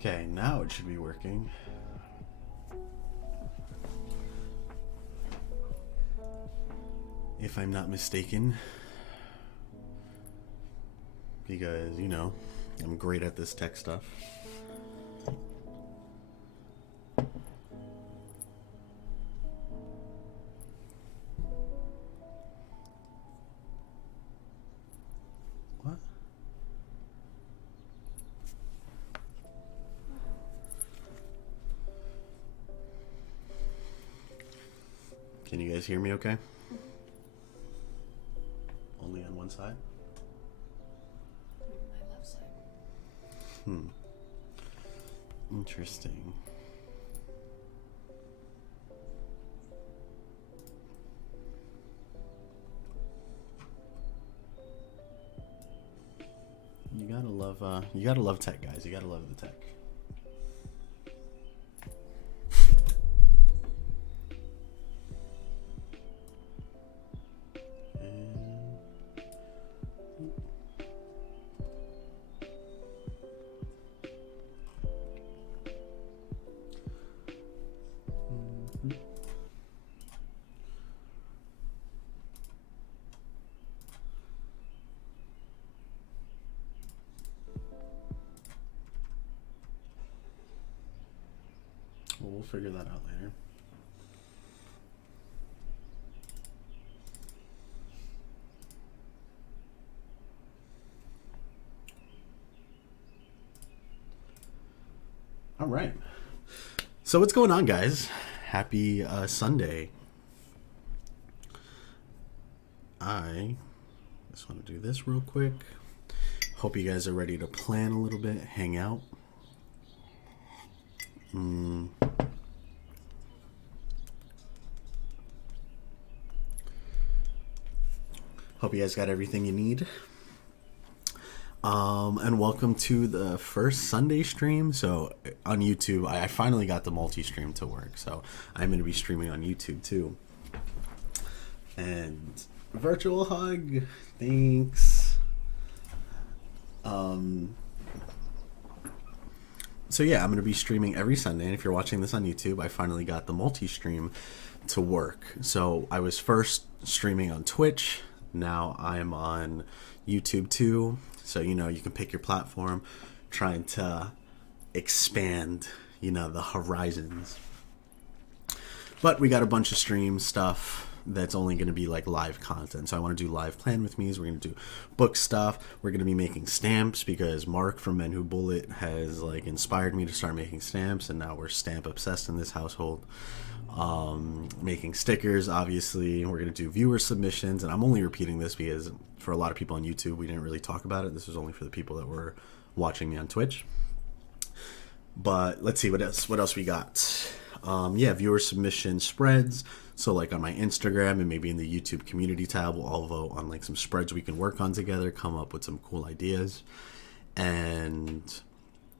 Okay, now it should be working. If I'm not mistaken. Because, you know, I'm great at this tech stuff. What? Can you guys hear me okay? Only on one side? My left side. Interesting. You gotta love tech, guys. You gotta love the tech. Well, we'll figure that out later. All right. So what's going on, guys? Happy Sunday. I just want to do this real quick. Hope you guys are ready to plan a little bit, hang out. Hope you guys got everything you need. And welcome to the first Sunday stream. So on YouTube, I finally got the multi-stream to work. So I'm going to be streaming on YouTube too. And virtual hug. Thanks. So yeah, I'm going to be streaming every Sunday. And if you're watching this on YouTube, I finally got the multi-stream to work. So I was first streaming on Twitch. Now I'm on YouTube too. So, you can pick your platform, trying to expand, the horizons. But we got a bunch of stream stuff that's only going to be like live content. So I want to do live plan with me's. We're going to do book stuff. We're going to be making stamps because Mark from Men Who Bullet has inspired me to start making stamps. And now we're stamp obsessed in this household. Making stickers, obviously. We're going to do viewer submissions. And I'm only repeating this because for a lot of people on YouTube, we didn't really talk about it. This was only for the people that were watching me on Twitch. But let's see what else we got. Viewer submission spreads. So on my Instagram and maybe in the YouTube community tab, we'll all vote on some spreads we can work on together, come up with some cool ideas. And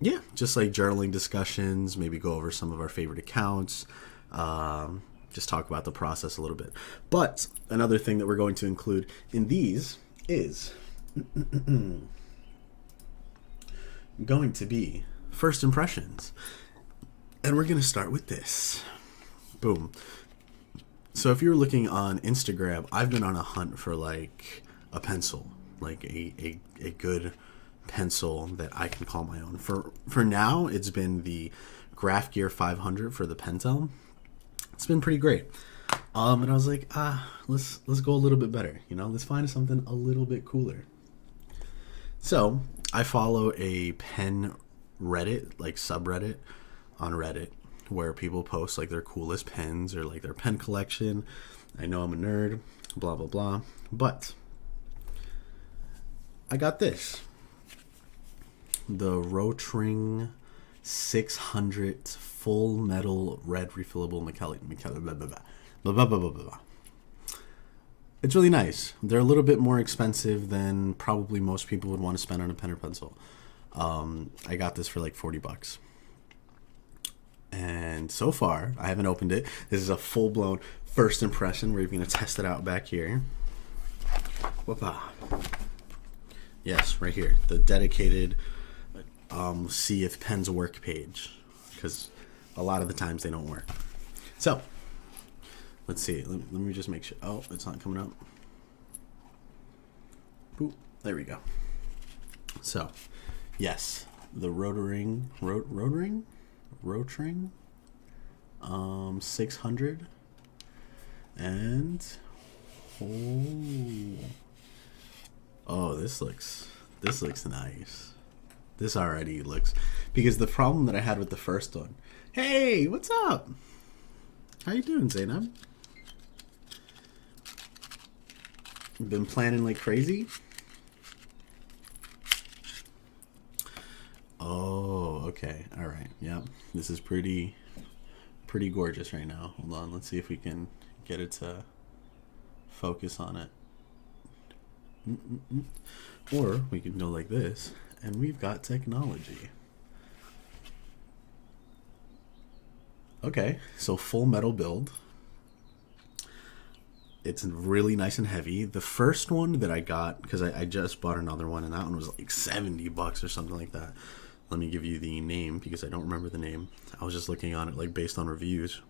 yeah, just journaling discussions, maybe go over some of our favorite accounts. Just talk about the process a little bit. But another thing that we're going to include in these is going to be first impressions. And we're going to start with this. Boom. So if you're looking on Instagram, I've been on a hunt for a pencil, a good pencil that I can call my own. For now, it's been the Graph Gear 500 for the Pentel. It's been pretty great. And I was like, let's go a little bit better. Let's find something a little bit cooler. So I follow a pen Reddit, subreddit on Reddit, where people post their coolest pens or their pen collection. I know I'm a nerd, blah, blah, blah. But I got this. The Rotring 600 full metal red refillable It's really nice. They're a little bit more expensive than probably most people would want to spend on a pen or pencil. I got this for $40. And so far, I haven't opened it. This is a full-blown first impression. We're going to test it out back here. Whoopah. Yes, right here. The dedicated see if pens work page, because a lot of the times they don't work. So let's see. Let me just make sure. Oh, it's not coming up. Boop. There we go. So yes, the Rotring 600, and oh, this looks nice. This already looks, because the problem that I had with the first one. Hey, what's up? How you doing, Zainab? Been planning like crazy? Oh, okay. All right. Yep. This is pretty gorgeous right now. Hold on. Let's see if we can get it to focus on it. Or we can go like this. And we've got technology. Okay, so full metal build. It's really nice and heavy. The first one that I got, because I just bought another one, and that one was $70 or something like that. Let me give you the name, because I don't remember the name. I was just looking on it based on reviews.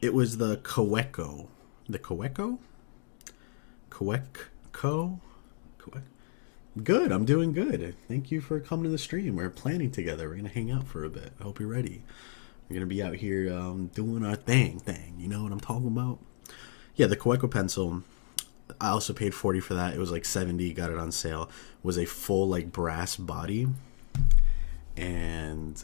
It was the Kaweco. The Kaweco? Kaweco? Good, I'm doing good. Thank you for coming to the stream. We're planning together. We're going to hang out for a bit. I hope you're ready. We're going to be out here doing our thing. You know what I'm talking about? Yeah, the Kaweco pencil. I also paid 40 for that. It was like 70, got it on sale. Was a full like brass body. And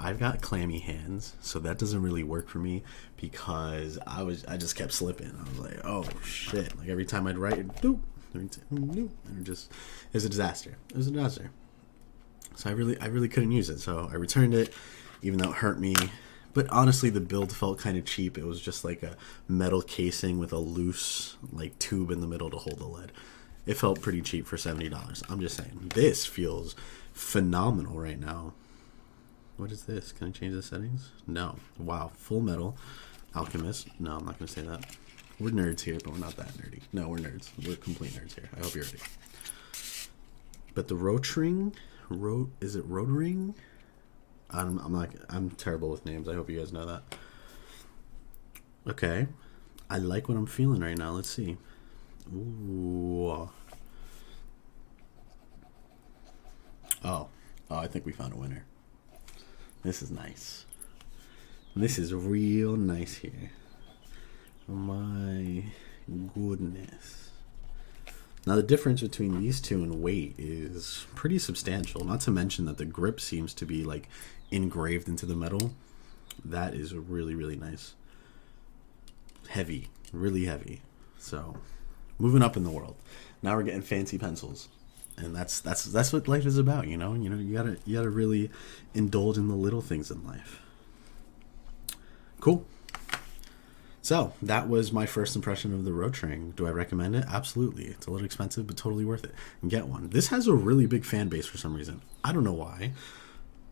I've got clammy hands, so that doesn't really work for me because I just kept slipping. I was like, oh shit! Like every time I'd write, doop, and it was a disaster. It was a disaster. So I really couldn't use it. So I returned it, even though it hurt me. But honestly, the build felt kind of cheap. It was just like a metal casing with a loose like tube in the middle to hold the lead. It felt pretty cheap for $70. I'm just saying, this feels phenomenal right now. What is this? Can I change the settings? No. Wow. Full Metal Alchemist. No, I'm not going to say that. We're nerds here, but we're not that nerdy. No, we're nerds. We're complete nerds here. I hope you're ready. But the Rotring, is it Rotring? I'm terrible with names. I hope you guys know that. Okay. I like what I'm feeling right now. Let's see. Ooh. Oh, I think we found a winner. This is nice. This is real nice here. My goodness. Now the difference between these two in weight is pretty substantial. Not to mention that the grip seems to be like engraved into the metal. That is really, really nice. Heavy, really heavy. So, moving up in the world. Now we're getting fancy pencils. And that's what life is about, you know. You gotta really indulge in the little things in life. Cool. So that was my first impression of the Rotring. Do I recommend it? Absolutely. It's a little expensive, but totally worth it. And get one. This has a really big fan base for some reason. I don't know why,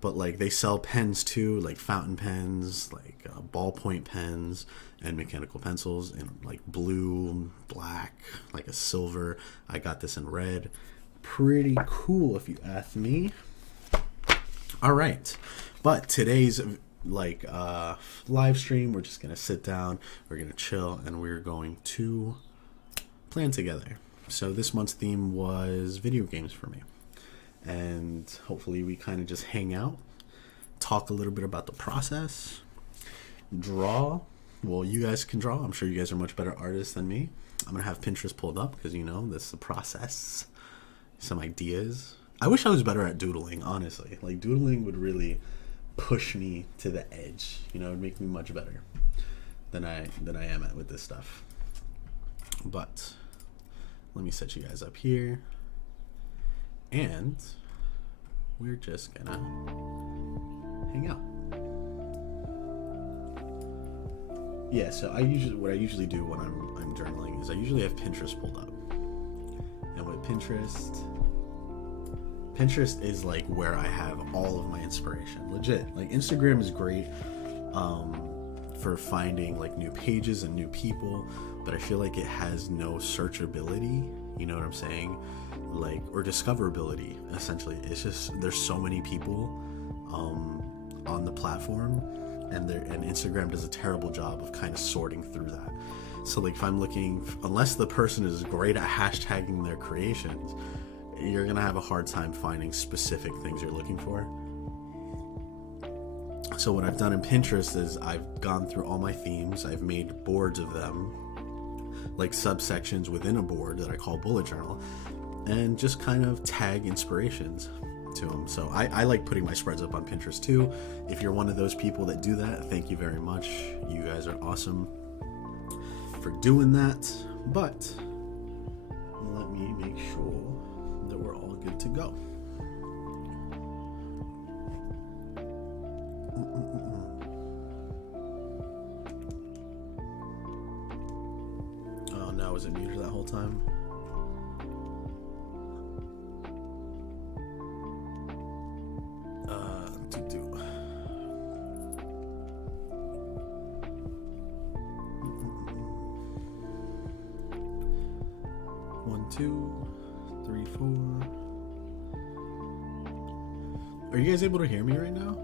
but like they sell pens too, like fountain pens, like ballpoint pens, and mechanical pencils in like blue, black, like a silver. I got this in red. Pretty cool if you ask me. All right, but today's like live stream, we're just gonna sit down, we're gonna chill, and we're going to plan together. So this month's theme was video games for me, and hopefully we kind of just hang out, talk a little bit about the process, draw. Well, you guys can draw. I'm sure you guys are much better artists than me. I'm gonna have Pinterest pulled up because you know this is the process. Some ideas. I wish I was better at doodling, honestly. Like doodling would really push me to the edge. You know, it would make me much better than I am at with this stuff. But let me set you guys up here. And we're just gonna hang out. Yeah, so what I usually do when I'm journaling is I usually have Pinterest pulled up. And with Pinterest is like where I have all of my inspiration. Legit. Like Instagram is great for finding like new pages and new people, but I feel like it has no searchability. You know what I'm saying? Like, or discoverability, essentially. It's just there's so many people on the platform, and Instagram does a terrible job of kind of sorting through that. So like if I'm looking, unless the person is great at hashtagging their creations, you're gonna have a hard time finding specific things you're looking for. So what I've done in Pinterest is I've gone through all my themes. I've made boards of them, like subsections within a board that I call bullet journal, and just kind of tag inspirations to them. So I like putting my spreads up on Pinterest too. If you're one of those people that do that, thank you very much. You guys are awesome for doing that. But let me make sure that we're all good to go. Oh no, was it muted that whole time? One, two, three, four. Are you guys able to hear me right now?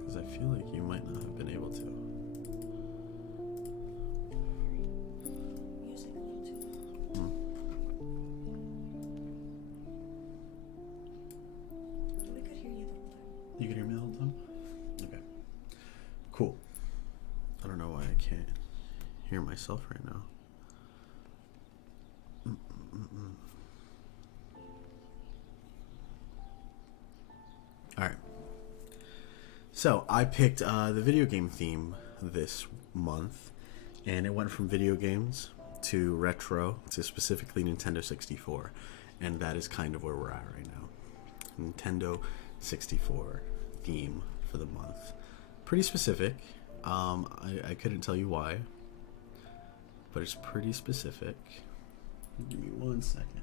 Because I feel like you might not have been able to. Music a little too loud. We could hear you the whole time. You can hear me the whole time? Okay. Cool. I don't know why I can't hear myself right now. All right. So I picked the video game theme this month, and it went from video games to retro to specifically Nintendo 64, and that is kind of where we're at right now. Nintendo 64 theme for the month. Pretty specific. I couldn't tell you why, but it's pretty specific. Give me 1 second.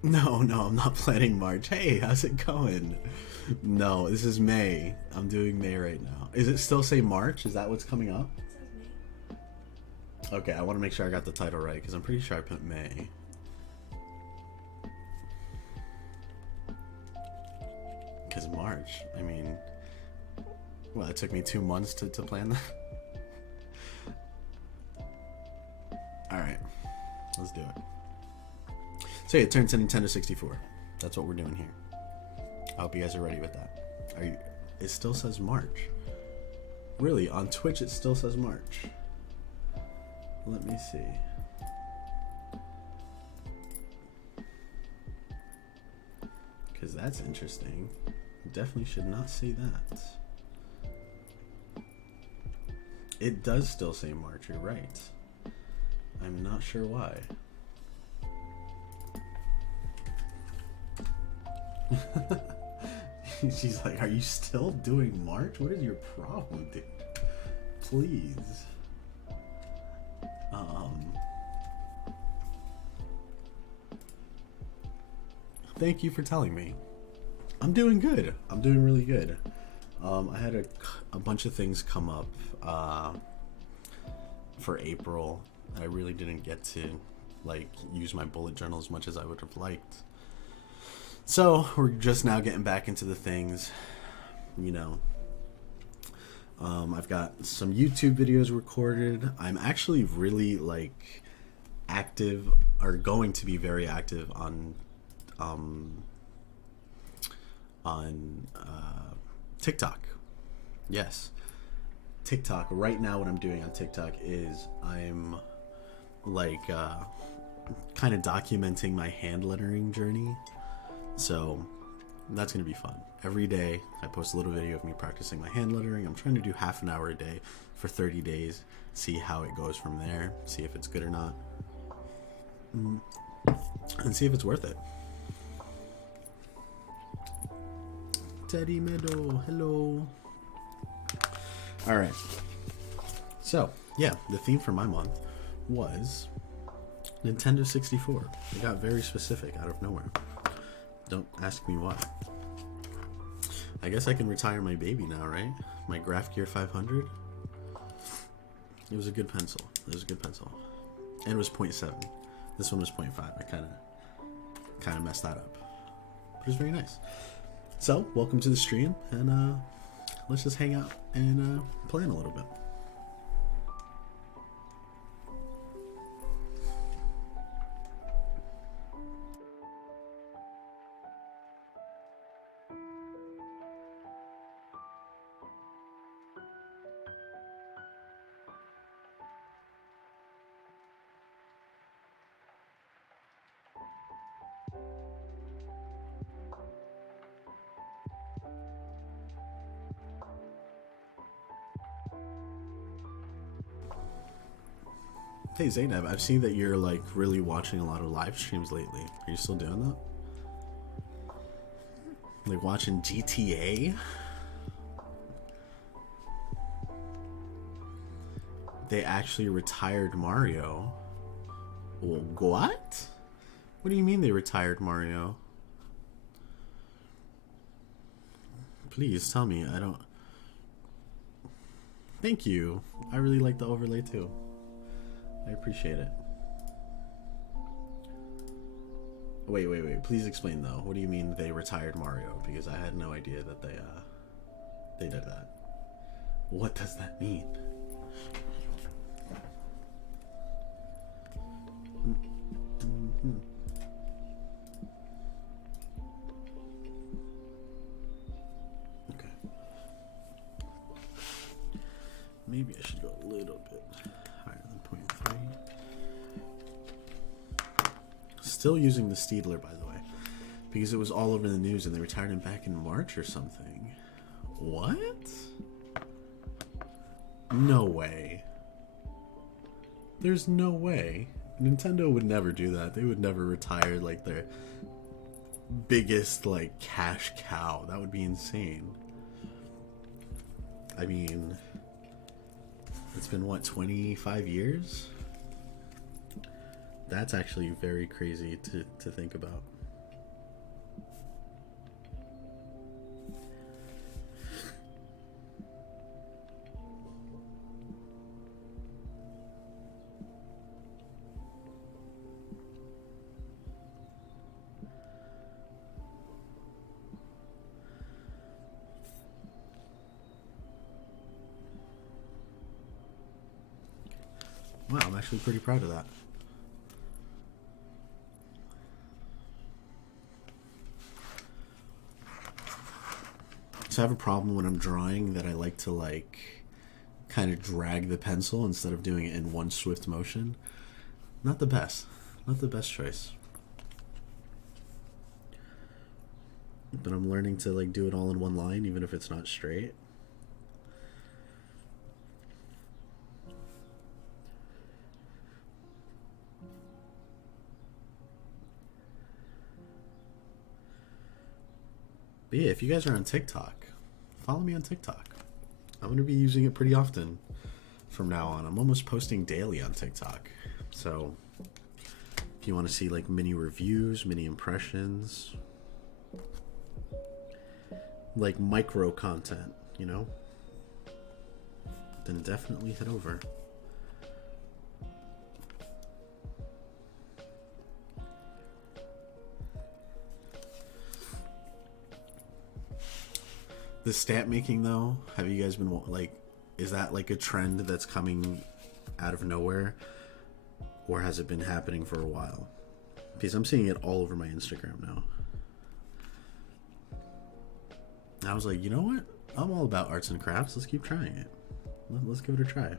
No, I'm not planning March. Hey, how's it going? No, this is May. I'm doing May right now. Is it still say March? Is that what's coming up? It says May. Okay, I want to make sure I got the title right because I'm pretty sure I put May. Because March, I mean, well, it took me 2 months to plan that. Alright, let's do it. So yeah, it turns to Nintendo 64. That's what we're doing here. I hope you guys are ready with that. Are you? It still says March. Really, on Twitch it still says March. Let me see. Because that's interesting. Definitely should not say that. It does still say March, you're right. I'm not sure why. She's like, are you still doing March? What is your problem, dude? Please. Thank you for telling me. I'm doing good. I'm doing really good. I had a bunch of things come up for April. I really didn't get to like use my bullet journal as much as I would have liked. So we're just now getting back into the things, you know. I've got some YouTube videos recorded. I'm actually really like active, or going to be very active on TikTok. Yes, TikTok. Right now, what I'm doing on TikTok is I'm like kind of documenting my hand lettering journey. So that's going to be fun. Every day I post a little video of me practicing my hand lettering. I'm trying to do half an hour a day for 30 days. See how it goes from there. See if it's good or not. And see if it's worth it. Teddy Meadow, hello. Alright. So, yeah, the theme for my month was Nintendo 64. It got very specific out of nowhere. Don't ask me why. I guess I can retire my baby now, right? My Graph Gear 500. It was a good pencil. It was a good pencil. And it was 0.7. This one was 0.5. I kind of messed that up. But it was very nice. So, welcome to the stream, and let's just hang out and plan a little bit. Hey Zainab, I've seen that you're like really watching a lot of live streams lately. Are you still doing that? Like watching GTA? They actually retired Mario. Well, what? What do you mean they retired Mario? Please tell me. I don't... Thank you. I really like the overlay too. I appreciate it. Wait. Please explain though. What do you mean they retired Mario? Because I had no idea that they did that. What does that mean? Okay. Maybe I should go a little bit higher than 0.3. Still using the Steedler, by the way, because it was all over the news and they retired him back in March or something. What? No way. There's no way. Nintendo would never do that. They would never retire like their biggest like cash cow. That would be insane. I mean, it's been what, 25 years? That's actually very crazy to think about. Wow, I'm actually pretty proud of that. So I have a problem when I'm drawing that I like to like kind of drag the pencil instead of doing it in one swift motion. Not the best. Not the best choice. But I'm learning to like do it all in one line even if it's not straight. But yeah, if you guys are on TikTok, follow me on TikTok. I'm going to be using it pretty often from now on. I'm almost posting daily on TikTok. So if you want to see like mini reviews, mini impressions, like micro content, you know, then definitely head over. The stamp making though, have you guys been like, is that like a trend that's coming out of nowhere, or has it been happening for a while? Because I'm seeing it all over my Instagram now. I was like, you know what? I'm all about arts and crafts. Let's keep trying it. Let's give it a try.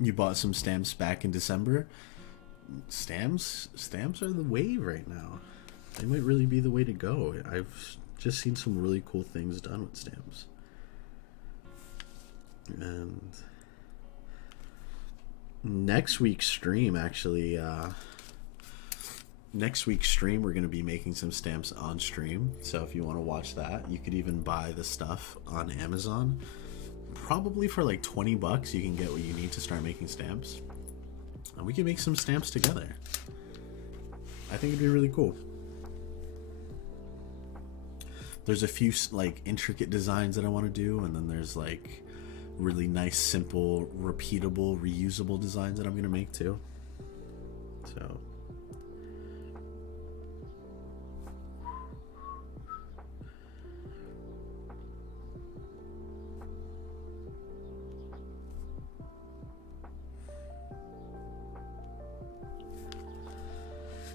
You bought some stamps back in December. Stamps are the wave right now. They might really be the way to go. I've just seen some really cool things done with stamps. And next week's stream, actually, we're going to be making some stamps on stream. So if you want to watch that, you could even buy the stuff on Amazon. Probably for like $20 you can get what you need to start making stamps, and we can make some stamps together. I think it'd be really cool. There's a few like intricate designs that I want to do, and then there's like really nice, simple, repeatable, reusable designs that I'm gonna make too. So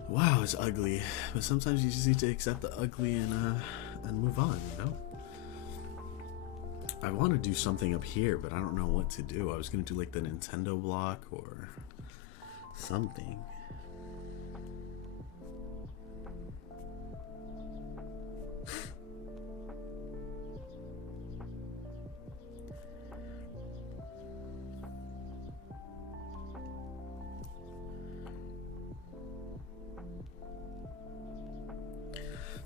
wow, it's ugly, but sometimes you just need to accept the ugly and move on, you know? I want to do something up here, but I don't know what to do. I was going to do like the Nintendo block or something.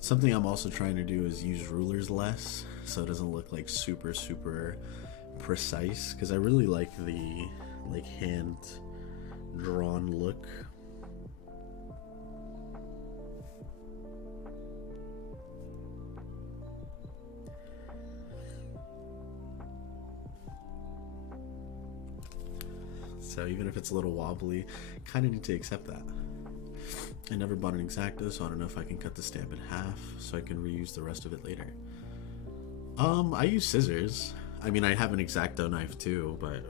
Something I'm also trying to do is use rulers less, so it doesn't look like super precise, because I really like the like hand drawn look. So even if it's a little wobbly, kind of need to accept that. I never bought an X-Acto, so I don't know if I can cut the stamp in half so I can reuse the rest of it later. I use scissors. I mean, I have an X-Acto knife too, but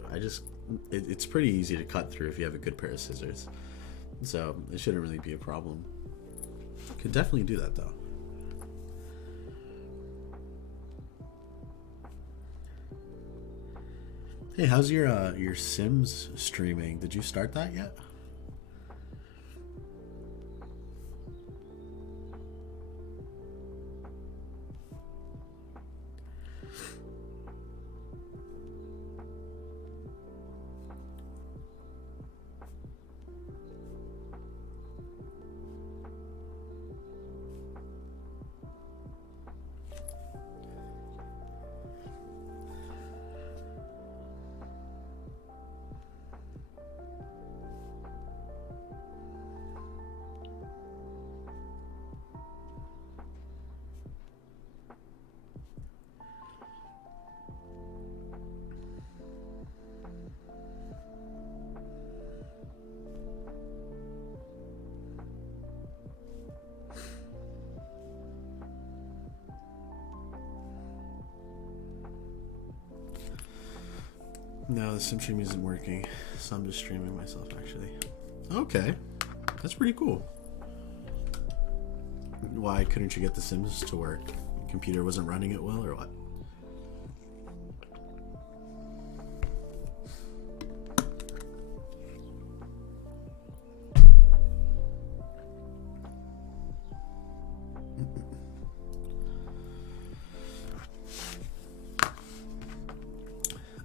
it's pretty easy to cut through if you have a good pair of scissors. So it shouldn't really be a problem. Could definitely do that though. Hey, how's your Sims streaming? Did you start that yet? No, the sim stream isn't working, so I'm just streaming myself actually. Okay, that's pretty cool. Why couldn't you get the Sims to work? Your computer wasn't running it well, or what?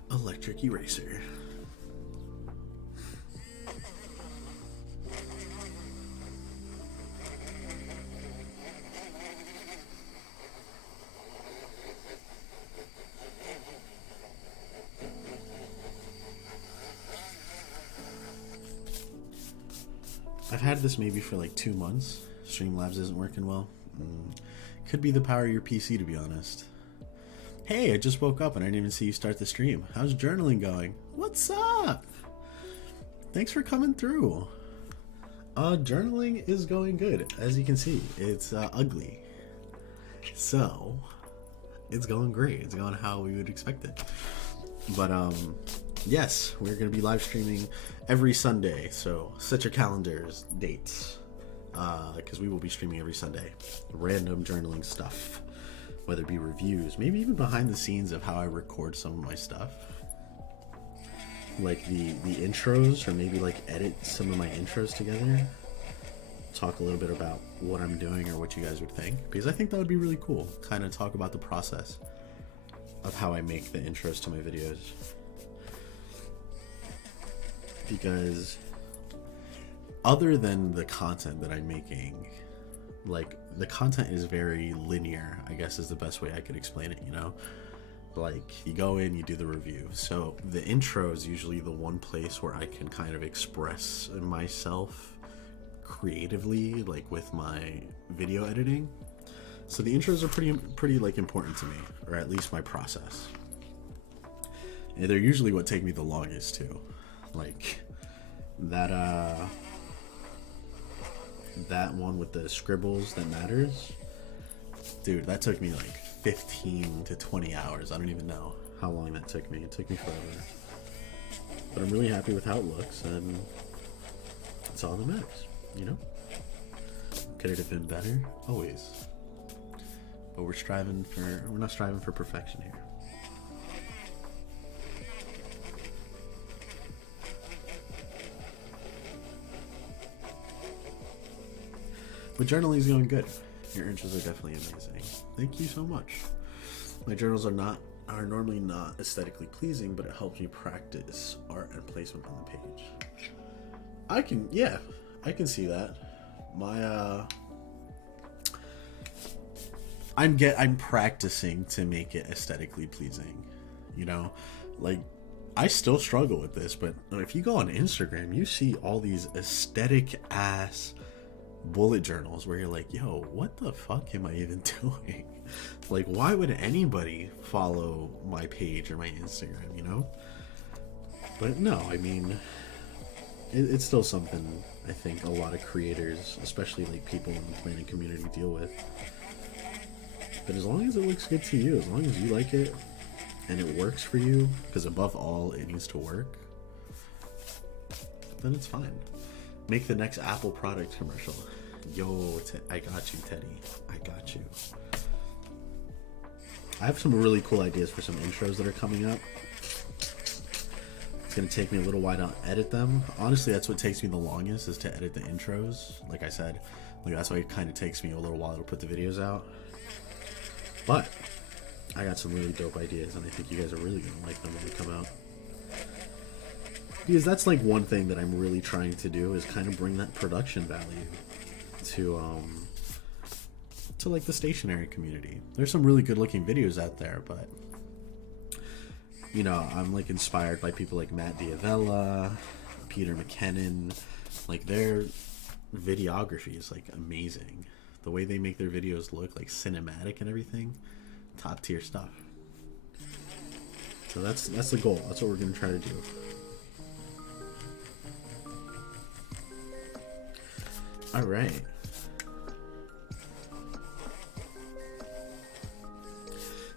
Electric eraser. I've had this maybe for like 2 months. Streamlabs isn't working well. Could be the power of your PC, to be honest. Hey, I just woke up and I didn't even see you start the stream. How's journaling going? What's up? Thanks for coming through. Journaling is going good. As you can see, it's ugly. So, it's going great. It's going how we would expect it. But, yes, we're going to be live streaming every Sunday. So, set your calendars, dates. Because we will be streaming every Sunday. Random journaling stuff. Whether it be reviews, maybe even behind the scenes of how I record some of my stuff. Like the intros, or maybe like edit some of my intros together. Talk a little bit about what I'm doing or what you guys would think. Because I think that would be really cool. Kind of talk about the process of how I make the intros to my videos. Because other than the content that I'm making, like, the content is very linear, I guess is the best way I could explain it, you know? Like, you go in, you do the review. So the intro is usually the one place where I can kind of express myself creatively, like with my video editing. So the intros are pretty like important to me, or at least my process. And they're usually what take me the longest too. Like that one with the scribbles that matters, dude, that took me like 15 to 20 hours. I don't even know how long that took me. It took me forever, but I'm really happy with how it looks, and it's all that matters, you know? Could it have been better? Always. But we're not striving for perfection here. But journaling is going good. Your intros are definitely amazing. Thank you so much. My journals are normally not aesthetically pleasing, but it helps me practice art and placement on the page. I can see that. I'm practicing to make it aesthetically pleasing. You know, like, I still struggle with this, but if you go on Instagram, you see all these aesthetic ass bullet journals where you're like, yo, what the fuck am I even doing? Like, why would anybody follow my page or my Instagram, you know? But no, I mean, it's still something I think a lot of creators, especially like people in the planning community, deal with. But as long as it looks good to you, as long as you like it and it works for you, because above all, it needs to work, then it's fine. Make the next Apple product commercial. Yo, I got you, Teddy. I got you. I have some really cool ideas for some intros that are coming up. It's going to take me a little while to edit them. Honestly, that's what takes me the longest, is to edit the intros. Like I said, like that's why it kind of takes me a little while to put the videos out. But I got some really dope ideas, and I think you guys are really going to like them when they come out. Because that's like one thing that I'm really trying to do, is kind of bring that production value to like the stationary community. There's some really good looking videos out there, but you know, I'm like inspired by people like Matt Diavella, Peter McKinnon. Like their videography is like amazing. The way they make their videos look like cinematic and everything, top tier stuff. So that's the goal. That's what we're gonna try to do. All right.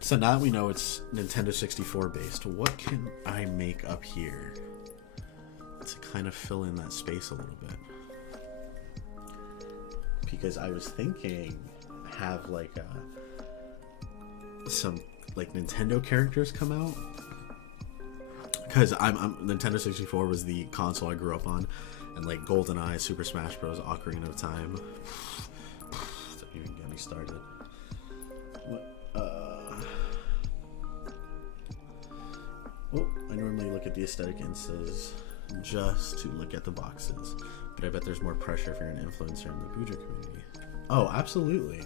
So now that we know it's Nintendo 64 based, what can I make up here to kind of fill in that space a little bit? Because I was thinking have like some like Nintendo characters come out. Because Nintendo 64 was the console I grew up on, and like GoldenEye, Super Smash Bros., Ocarina of Time. Don't even get me started. Oh, I normally look at the aesthetic instances just to look at the boxes, but I bet there's more pressure if you're an influencer in the Buja community. Oh, absolutely.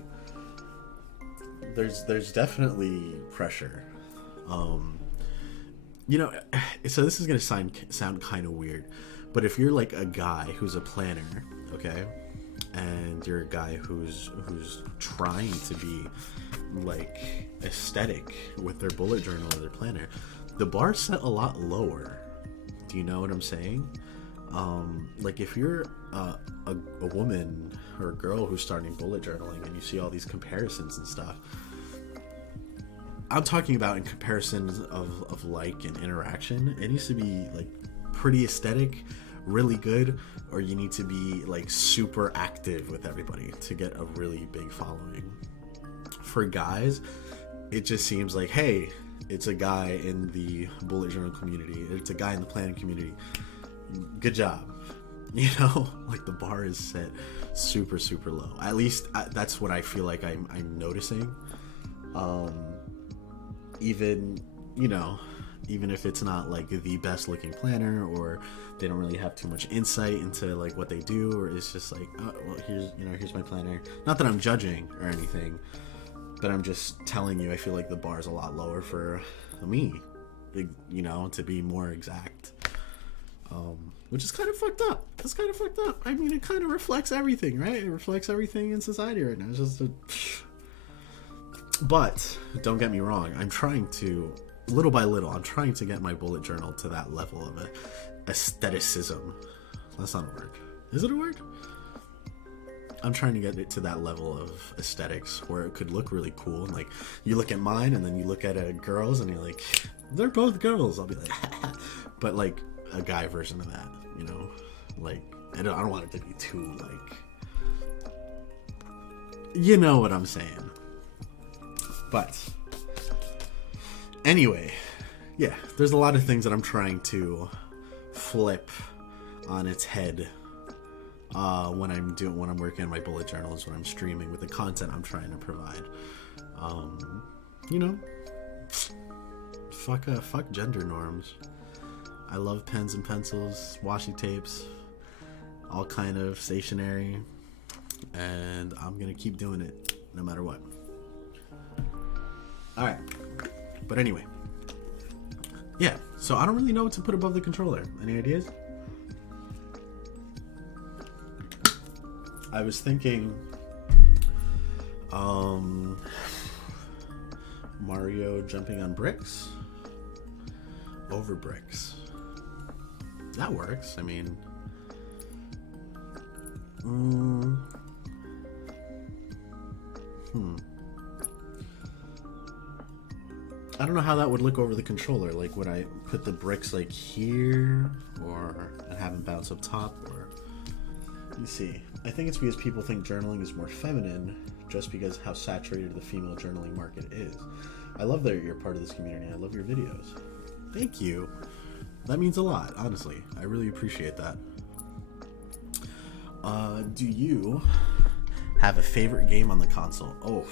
There's definitely pressure. You know, so this is gonna sound kind of weird, but if you're like a guy who's a planner, okay, and you're a guy who's trying to be like aesthetic with their bullet journal or their planner, the bar's set a lot lower. Do you know what I'm saying? Like if you're a woman or a girl who's starting bullet journaling and you see all these comparisons and stuff, I'm talking about in comparisons of like and interaction. It needs to be like pretty aesthetic, really good, or you need to be like super active with everybody to get a really big following. For guys, it just seems like, hey, it's a guy in the bullet journal community, it's a guy in the planning community, good job. You know, like the bar is set super low. At least that's what I feel like I'm noticing. Even, you know, even if it's not like the best looking planner, or they don't really have too much insight into like what they do, or it's just like, oh, well, here's my planner. Not that I'm judging or anything, but I'm just telling you, I feel like the bar is a lot lower for me, you know, to be more exact. Which is kind of fucked up. It's kind of fucked up. I mean, it kind of reflects everything, right? It reflects everything in society right now. It's just But don't get me wrong. I'm trying to, little by little, I'm trying to get my bullet journal to that level of aestheticism. That's not a word. Is it a word? I'm trying to get it to that level of aesthetics where it could look really cool. And like, you look at mine and then you look at a girl's and you're like, they're both girls. I'll be like, but like a guy version of that, you know? Like, I don't want it to be too like, you know what I'm saying. But anyway, yeah, there's a lot of things that I'm trying to flip on its head when I'm working on my bullet journals, when I'm streaming with the content I'm trying to provide. You know, fuck gender norms. I love pens and pencils, washi tapes, all kind of stationery, and I'm gonna keep doing it no matter what. All right, but anyway, yeah. So I don't really know what to put above the controller. Any ideas? I was thinking Mario jumping on bricks, over bricks. That works. I mean, Hmm. I don't know how that would look over the controller. Like, would I put the bricks like here, or and have them bounce up top, or you see? I think it's because people think journaling is more feminine, just because how saturated the female journaling market is. I love that you're part of this community. I love your videos. Thank you. That means a lot, honestly. I really appreciate that. Do you have a favorite game on the console? Oh,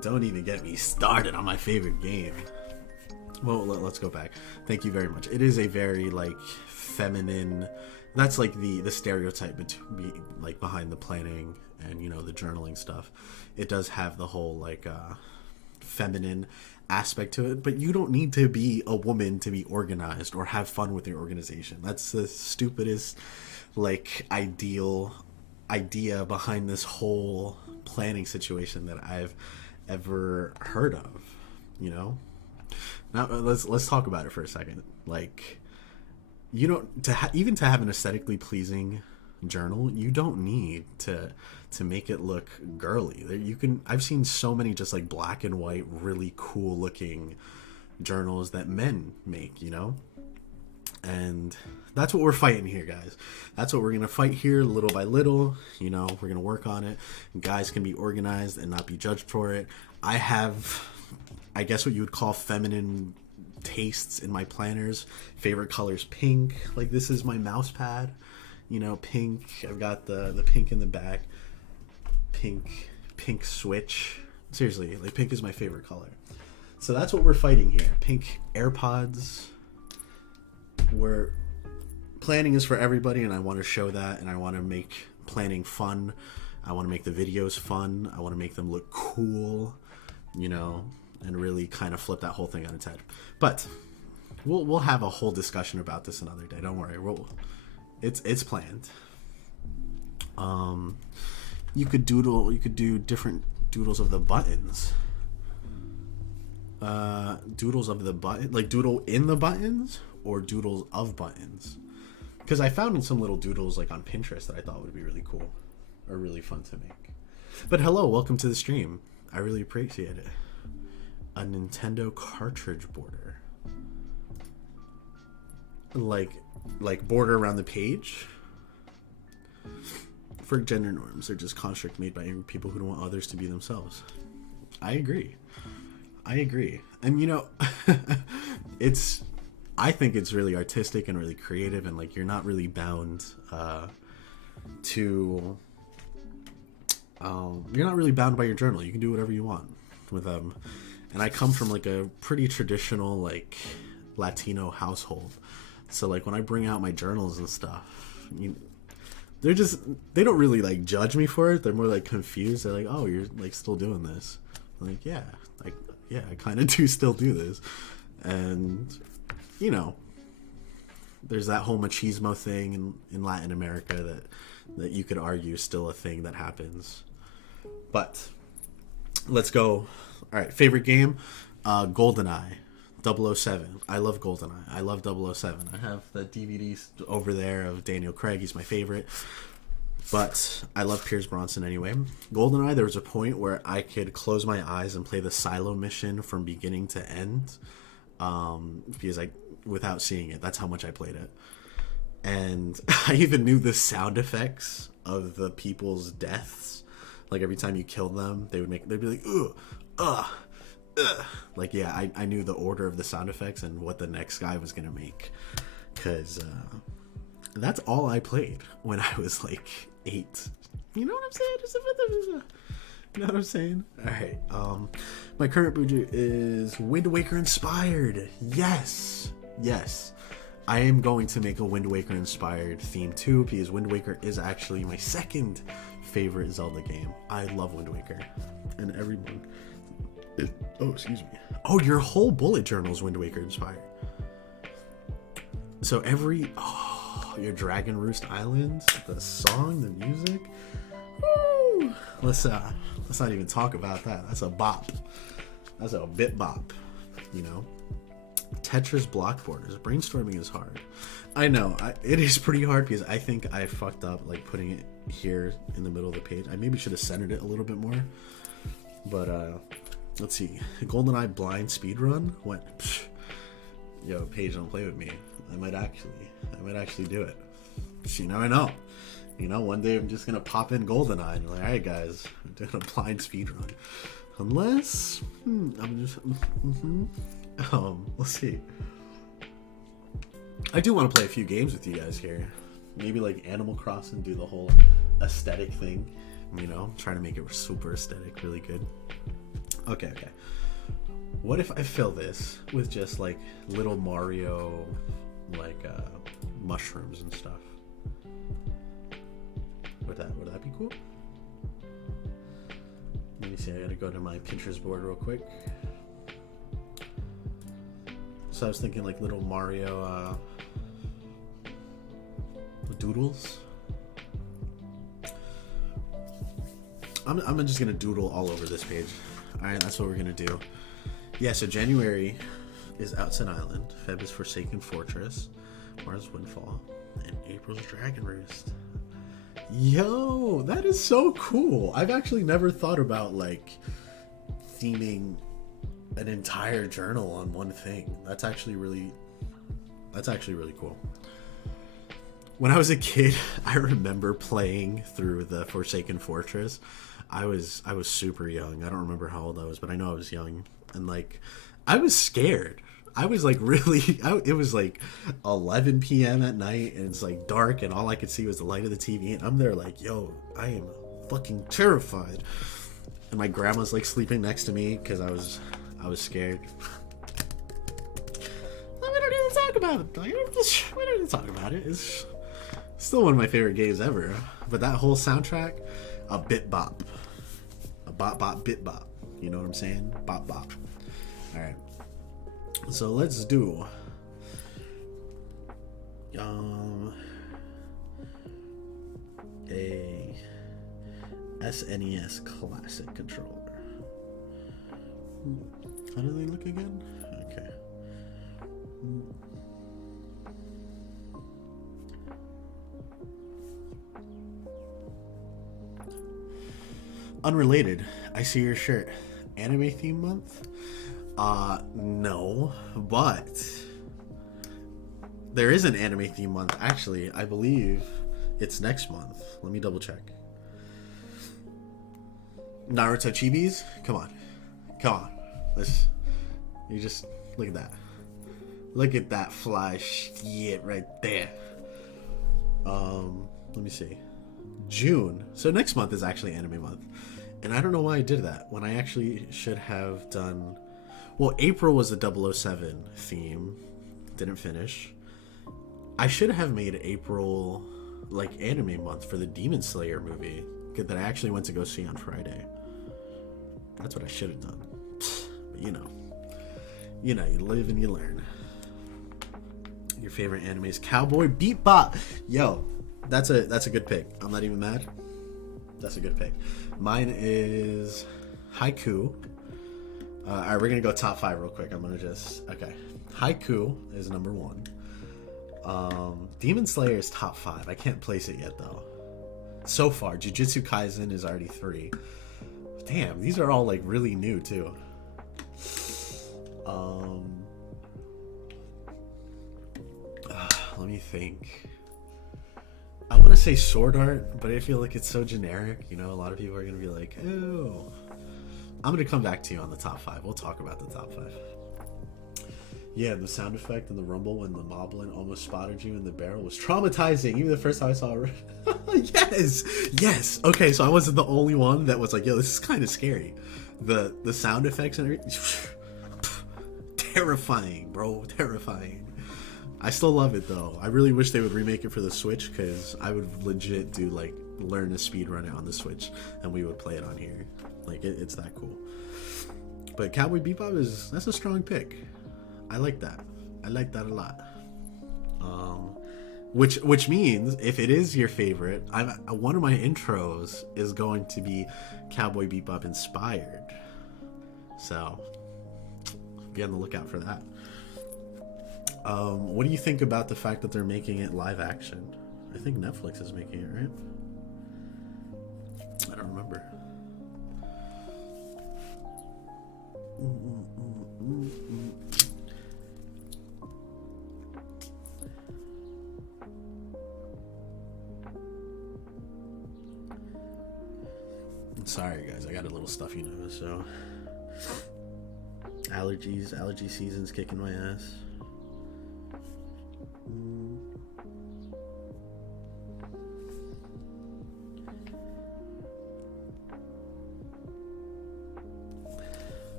don't even get me started on my favorite game. Well, let's go back. Thank you very much. It is a very like feminine. That's like the stereotype like behind the planning and the journaling stuff. It does have the whole like feminine aspect to it, but you don't need to be a woman to be organized or have fun with your organization. That's the stupidest like idea behind this whole planning situation that I've ever heard of. Now let's talk about it for a second. Like, you don't even to have an aesthetically pleasing journal, you don't need to make it look girly. I've seen so many just like black and white really cool looking journals that men make, and that's what we're fighting here, guys. That's what we're gonna fight here, little by little. We're gonna work on it. Guys can be organized and not be judged for it. I have, I guess, what you would call feminine tastes in my planners. Favorite colors: pink. Like, this is my mouse pad, pink. I've got the pink in the back. Pink switch. Seriously, like, pink is my favorite color. So that's what we're fighting here. Pink AirPods. Where planning is for everybody, and I want to show that, and I want to make planning fun. I want to make the videos fun. I want to make them look cool, and really kind of flip that whole thing on its head. But we'll have a whole discussion about this another day. Don't worry. It's planned. You could do different doodles of the buttons. Doodles of the button, like doodle in the buttons, or doodles of buttons. Because I found some little doodles like on Pinterest that I thought would be really cool or really fun to make. But hello, welcome to the stream. I really appreciate it. A Nintendo cartridge border. Like border around the page. For gender norms, they're just construct made by angry people who don't want others to be themselves. I agree. And I think it's really artistic and really creative, and like, you're not really bound you're not really bound by your journal. You can do whatever you want with them. And I come from like a pretty traditional like Latino household, so like when I bring out my journals and stuff, they don't really like judge me for it. They're more like confused. They're like, oh, you're like still doing this? I'm like, yeah, I kind of do still do this. And there's that whole machismo thing in Latin America that you could argue is still a thing that happens. But let's go. All right, favorite game, GoldenEye 007. I love GoldenEye. I love 007. I have the DVDs over there of Daniel Craig. He's my favorite. But I love Pierce Brosnan anyway. GoldenEye, there was a point where I could close my eyes and play the silo mission from beginning to end, because without seeing it, that's how much I played it. And I even knew the sound effects of the people's deaths. Like, every time you killed them, they'd be like, ugh. Like, yeah, I knew the order of the sound effects and what the next guy was gonna make, because that's all I played when I was like 8. You know what I'm saying? You know what I'm saying? All right. My current buju is Wind Waker inspired. Yes. I am going to make a Wind Waker inspired theme too, because Wind Waker is actually my second favorite Zelda game. I love Wind Waker, and everyone. Oh, excuse me. Oh, your whole bullet journal is Wind Waker inspired. So your Dragon Roost Islands, the song, the music. Woo! Let's not even talk about that. That's a bop. That's a bit bop, Tetris block borders. Brainstorming is hard. I know. It is pretty hard because I think I fucked up like putting it here in the middle of the page. I maybe should have centered it a little bit more. But let's see. GoldenEye blind speedrun? What? Psh. Yo, Paige, don't play with me. I might actually do it. You never know. You know, one day I'm just gonna pop in GoldenEye and be like, all right, guys, I'm doing a blind speedrun. Unless, I'm just, let's see. I do want to play a few games with you guys here. Maybe like Animal Crossing, do the whole aesthetic thing. You know, try to make it super aesthetic, really good. Okay. What if I fill this with just like little Mario, like mushrooms and stuff? Would that be cool? Let me see. I gotta go to my Pinterest board real quick. So I was thinking like little Mario doodles. I'm just gonna doodle all over this page. All right, that's what we're gonna do. Yeah, so January is Outside Island, Feb is Forsaken Fortress, Mars Windfall, and April's Dragon Roost. Yo, that is so cool. I've actually never thought about like theming an entire journal on one thing. That's actually really cool. When I was a kid, I remember playing through the Forsaken Fortress. I was super young. I don't remember how old I was, but I know I was young. And like, I was scared. I was like it was like 11 p.m. at night and it's like dark and all I could see was the light of the TV and I'm there like, yo, I am fucking terrified. And my grandma's like sleeping next to me because I was scared. We don't need to talk about it. We don't need to talk about it. It's still one of my favorite games ever. But that whole soundtrack, a bit bop. A bop bop bit bop. You know what I'm saying? Bop bop. Alright. So let's do a SNES Classic controller. How do they look again? Okay. Unrelated, I see your shirt. Anime theme month? No, but there is an anime theme month. Actually, I believe it's next month. Let me double check. Naruto Chibis? Come on. You just look at that. Look at that fly shit right there. Let me see. June. So next month is actually anime month. And I don't know why I did that when I actually should have done. Well, April was the 007 theme. Didn't finish. I should have made April like anime month for the Demon Slayer movie that I actually went to go see on Friday. That's what I should have done. But you live and you learn. Your favorite anime is Cowboy Bebop. Yo, that's a good pick. I'm not even mad. That's a good pick. Mine is Haiku. All right, we're gonna go top 5 real quick. Okay. Haiku is number 1. Demon Slayer is top 5. I can't place it yet though. So far, Jujutsu Kaisen is already 3. Damn, these are all like really new too. Let me think. I want to say Sword Art, but I feel like it's so generic. You know, a lot of people are going to be like, oh. I'm going to come back to you on the top 5. We'll talk about the top 5. Yeah, the sound effect and the rumble when the moblin almost spotted you in the barrel was traumatizing. Even the first time I saw it. Yes. Okay, so I wasn't the only one that was like, yo, this is kind of scary. The sound effects and everything. Terrifying, bro. Terrifying. I still love it though. I really wish they would remake it for the Switch because I would legit do like learn to speedrun it on the Switch and we would play it on here. Like it's that cool. But Cowboy Bebop that's a strong pick. I like that. I like that a lot. Which means if it is your favorite, one of my intros is going to be Cowboy Bebop inspired. So be on the lookout for that. What do you think about the fact that they're making it live action? I think Netflix is making it, right? I don't remember. Sorry guys, I got a little stuffy nose, so allergy season's kicking my ass.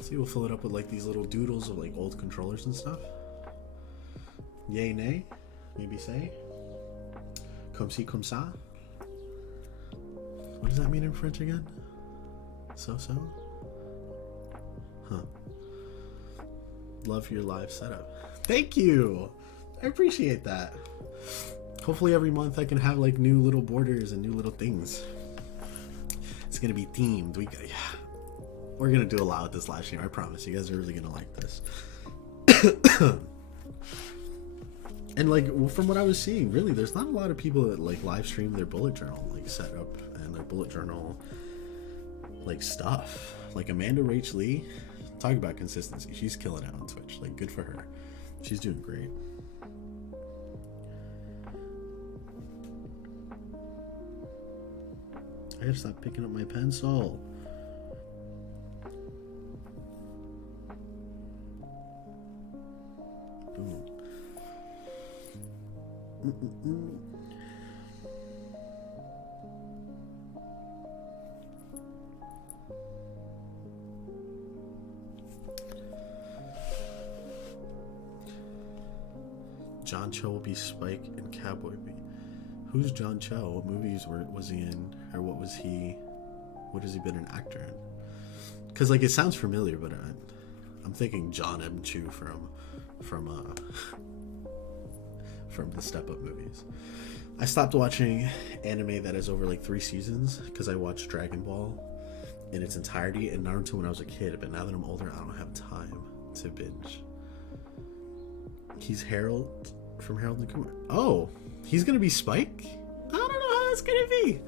See, we'll fill it up with like these little doodles of like old controllers and stuff. Yay, nay, maybe say. Comme si, comme ça. What does that mean in French again? So? Huh. Love your live setup. Thank you! I appreciate that. Hopefully every month I can have like new little borders and new little things. It's gonna be themed. We're gonna do a lot with this live stream, I promise. You guys are really gonna like this. And like from what I was seeing, really, there's not a lot of people that like live stream their bullet journal like setup and their bullet journal like stuff. Like Amanda Rach Lee, talk about consistency. She's killing it on Twitch. Like, good for her. She's doing great. I gotta stop picking up my pencil. Boom. John Cho will be Spike and Cowboy Bebop. Who's John Cho? What movies was he in? Or what has he been an actor in? Because like it sounds familiar, but I'm thinking John M. Chu from the Step Up movies. I stopped watching anime that is over like 3 seasons because I watched Dragon Ball in its entirety and Naruto when I was a kid, but now that I'm older I don't have time to binge. He's Harold from Harold and Kumar. Oh, he's gonna be Spike? I don't know how that's gonna be.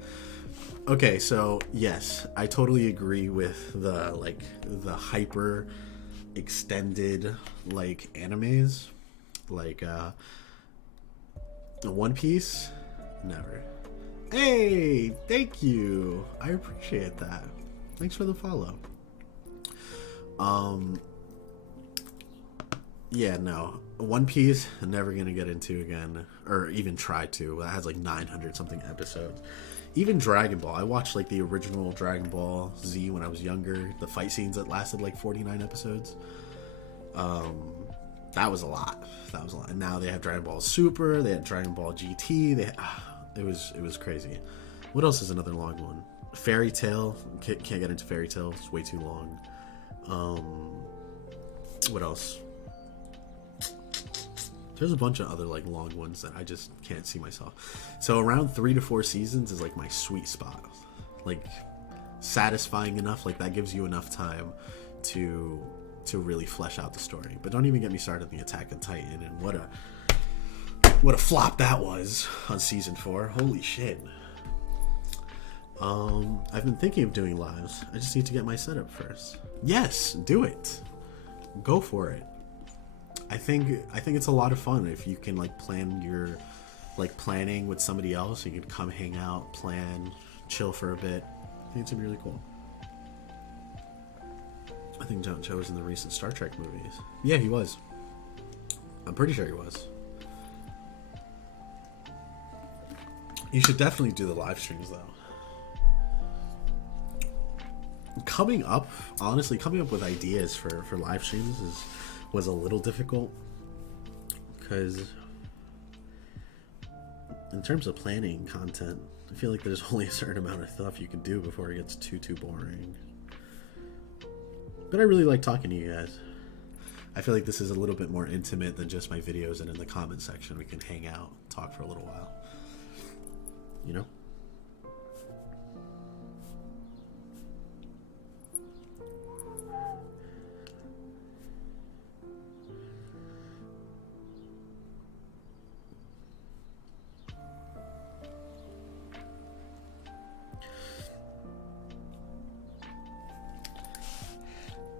Okay, so yes, I totally agree with the hyper extended like animes, like One Piece. Never. Hey, thank you. I appreciate that. Thanks for the follow. Yeah, no. One Piece, I'm never gonna get into again, or even try to. That has like 900 something episodes. Even Dragon Ball, I watched like the original Dragon Ball Z when I was younger. The fight scenes that lasted like 49 episodes. That was a lot. And now they have Dragon Ball Super. They had Dragon Ball GT. It was crazy. What else is another long one? Fairy Tail. Can't get into Fairy Tail. It's way too long. What else? There's a bunch of other like long ones that I just can't see myself. So around 3 to 4 seasons is like my sweet spot. Like satisfying enough, like that gives you enough time to really flesh out the story. But don't even get me started on the Attack on Titan and what a flop that was on season 4. Holy shit. I've been thinking of doing lives. I just need to get my setup first. Yes, do it. Go for it. I think it's a lot of fun if you can like planning with somebody else. You can come hang out, plan, chill for a bit. I think it's gonna be really cool. I think John Cho was in the recent Star Trek movies. Yeah, he was. I'm pretty sure he was. You should definitely do the live streams though. Coming up with ideas for live streams was a little difficult because in terms of planning content, I feel like there's only a certain amount of stuff you can do before it gets too boring. But I really like talking to you guys. I feel like this is a little bit more intimate than just my videos, and in the comment section we can hang out, talk for a little while. You know?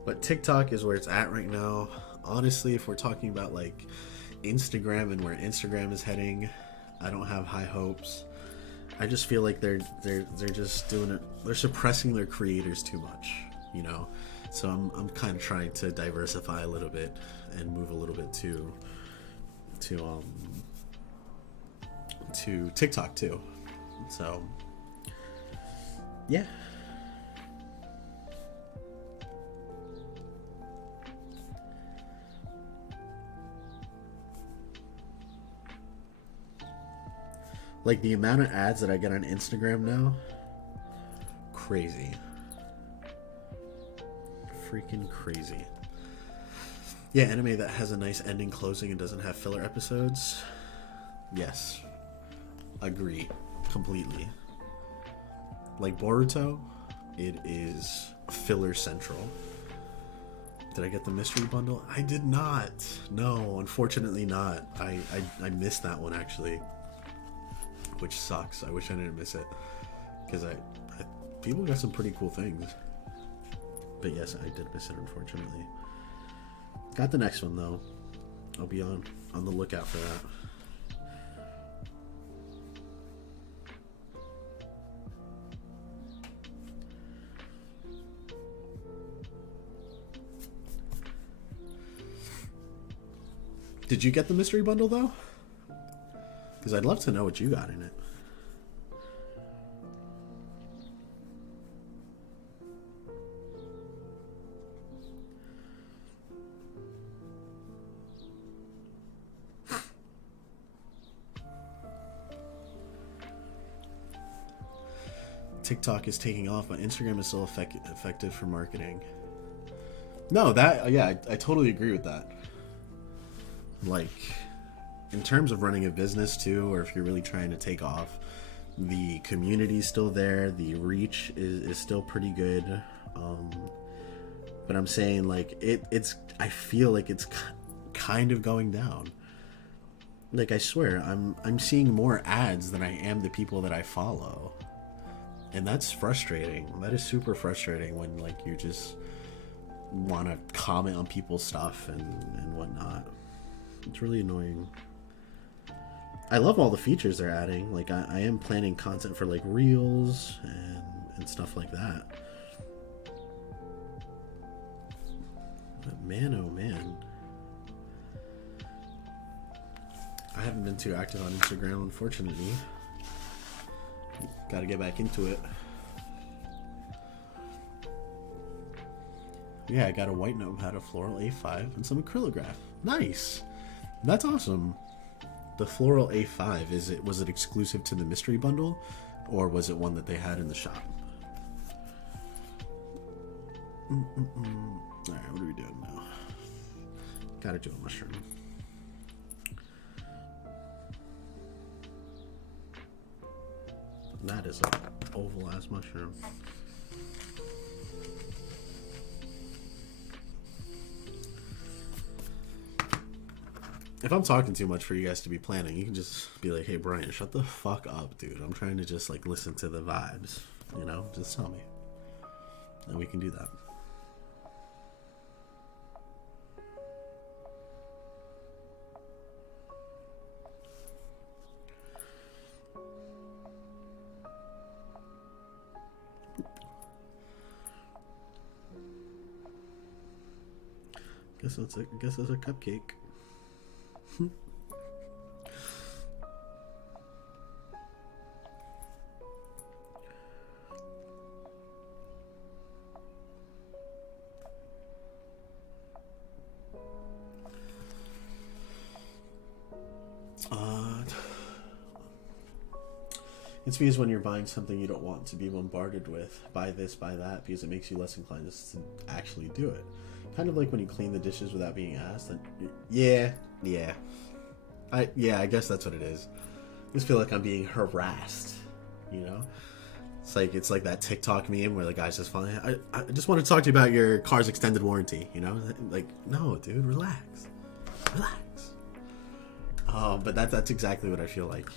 But TikTok is where it's at right now. Honestly, if we're talking about like Instagram and where Instagram is heading, I don't have high hopes. I just feel like they're just doing it. They're suppressing their creators too much, you know. So I'm kind of trying to diversify a little bit and move a little bit to TikTok too. So yeah. Like the amount of ads that I get on Instagram now, crazy. Freaking crazy. Yeah, anime that has a nice ending, closing, and doesn't have filler episodes. Yes. Agree. Completely. Like Boruto, it is filler central. Did I get the mystery bundle? I did not. No, unfortunately not. I missed that one actually. Which sucks. I wish I didn't miss it. Because people got some pretty cool things. But yes, I did miss it, unfortunately. Got the next one, though. I'll be on the lookout for that. Did you get the mystery bundle, though? Because I'd love to know what you got in it. TikTok is taking off, but Instagram is still effective for marketing. No, I totally agree with that. Like, in terms of running a business too, or if you're really trying to take off, the community's still there, the reach is still pretty good. But I'm saying like I feel like it's kind of going down. Like I swear, I'm seeing more ads than I am the people that I follow. And that's frustrating. That is super frustrating when like you just want to comment on people's stuff and whatnot. It's really annoying. I love all the features they're adding. Like I am planning content for like reels and stuff like that. But man, oh man. I haven't been too active on Instagram, unfortunately. Gotta get back into it. Yeah, I got a white notepad, a floral A5, and some acrylograph. Nice! That's awesome. The floral A5, was it exclusive to the mystery bundle, or was it one that they had in the shop? Alright, what are we doing now? Gotta do a mushroom. That is an oval ass mushroom. If I'm talking too much for you guys to be planning, you can just be like, hey Brian, shut the fuck up, dude. I'm trying to just like listen to the vibes, you know? Just tell me. And we can do that. Guess it's a cupcake. It's because when you're buying something you don't want to be bombarded with, buy this, buy that, because it makes you less inclined to actually do it. Kind of like when you clean the dishes without being asked. Yeah. I guess that's what it is. I just feel like I'm being harassed, you know? It's like that TikTok meme where the guy's just fine. I just want to talk to you about your car's extended warranty, you know? Like, no, dude, relax. But that's exactly what I feel like.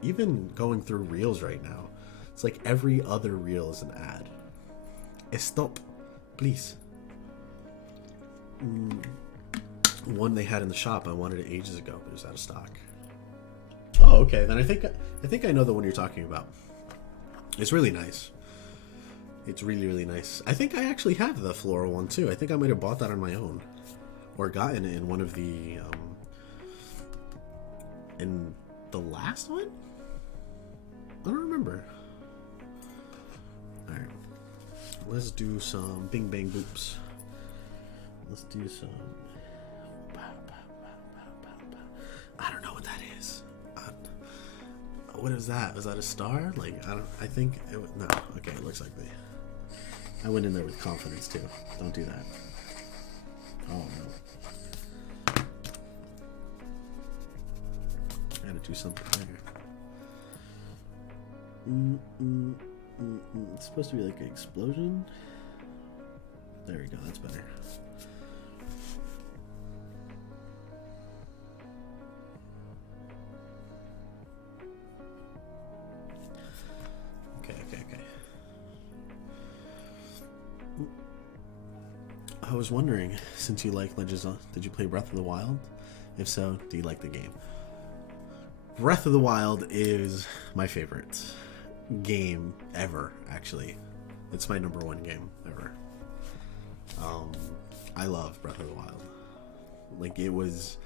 Even going through reels right now, it's like every other reel is an ad. Stop, please. one they had in the shop. I wanted it ages ago, but it was out of stock. Oh, okay. Then I think I know the one you're talking about. It's really nice. It's really, really nice. I think I actually have the floral one too. I think I might have bought that on my own, or gotten it in one of the in the last one. I don't remember. All right, let's do some bing bang boops. Let's do some. I don't know what that is. What is that? Was that a star? Like, I think it was, no. Okay, it looks like I went in there with confidence too. Don't do that. Oh no. I gotta do something there. It's supposed to be like an explosion. There we go. That's better. Okay. I was wondering, since you like Legends of, did you play Breath of the Wild? If so, do you like the game? Breath of the Wild is my favorite game ever, actually. It's my number one game ever. I love Breath of the Wild. Like, it was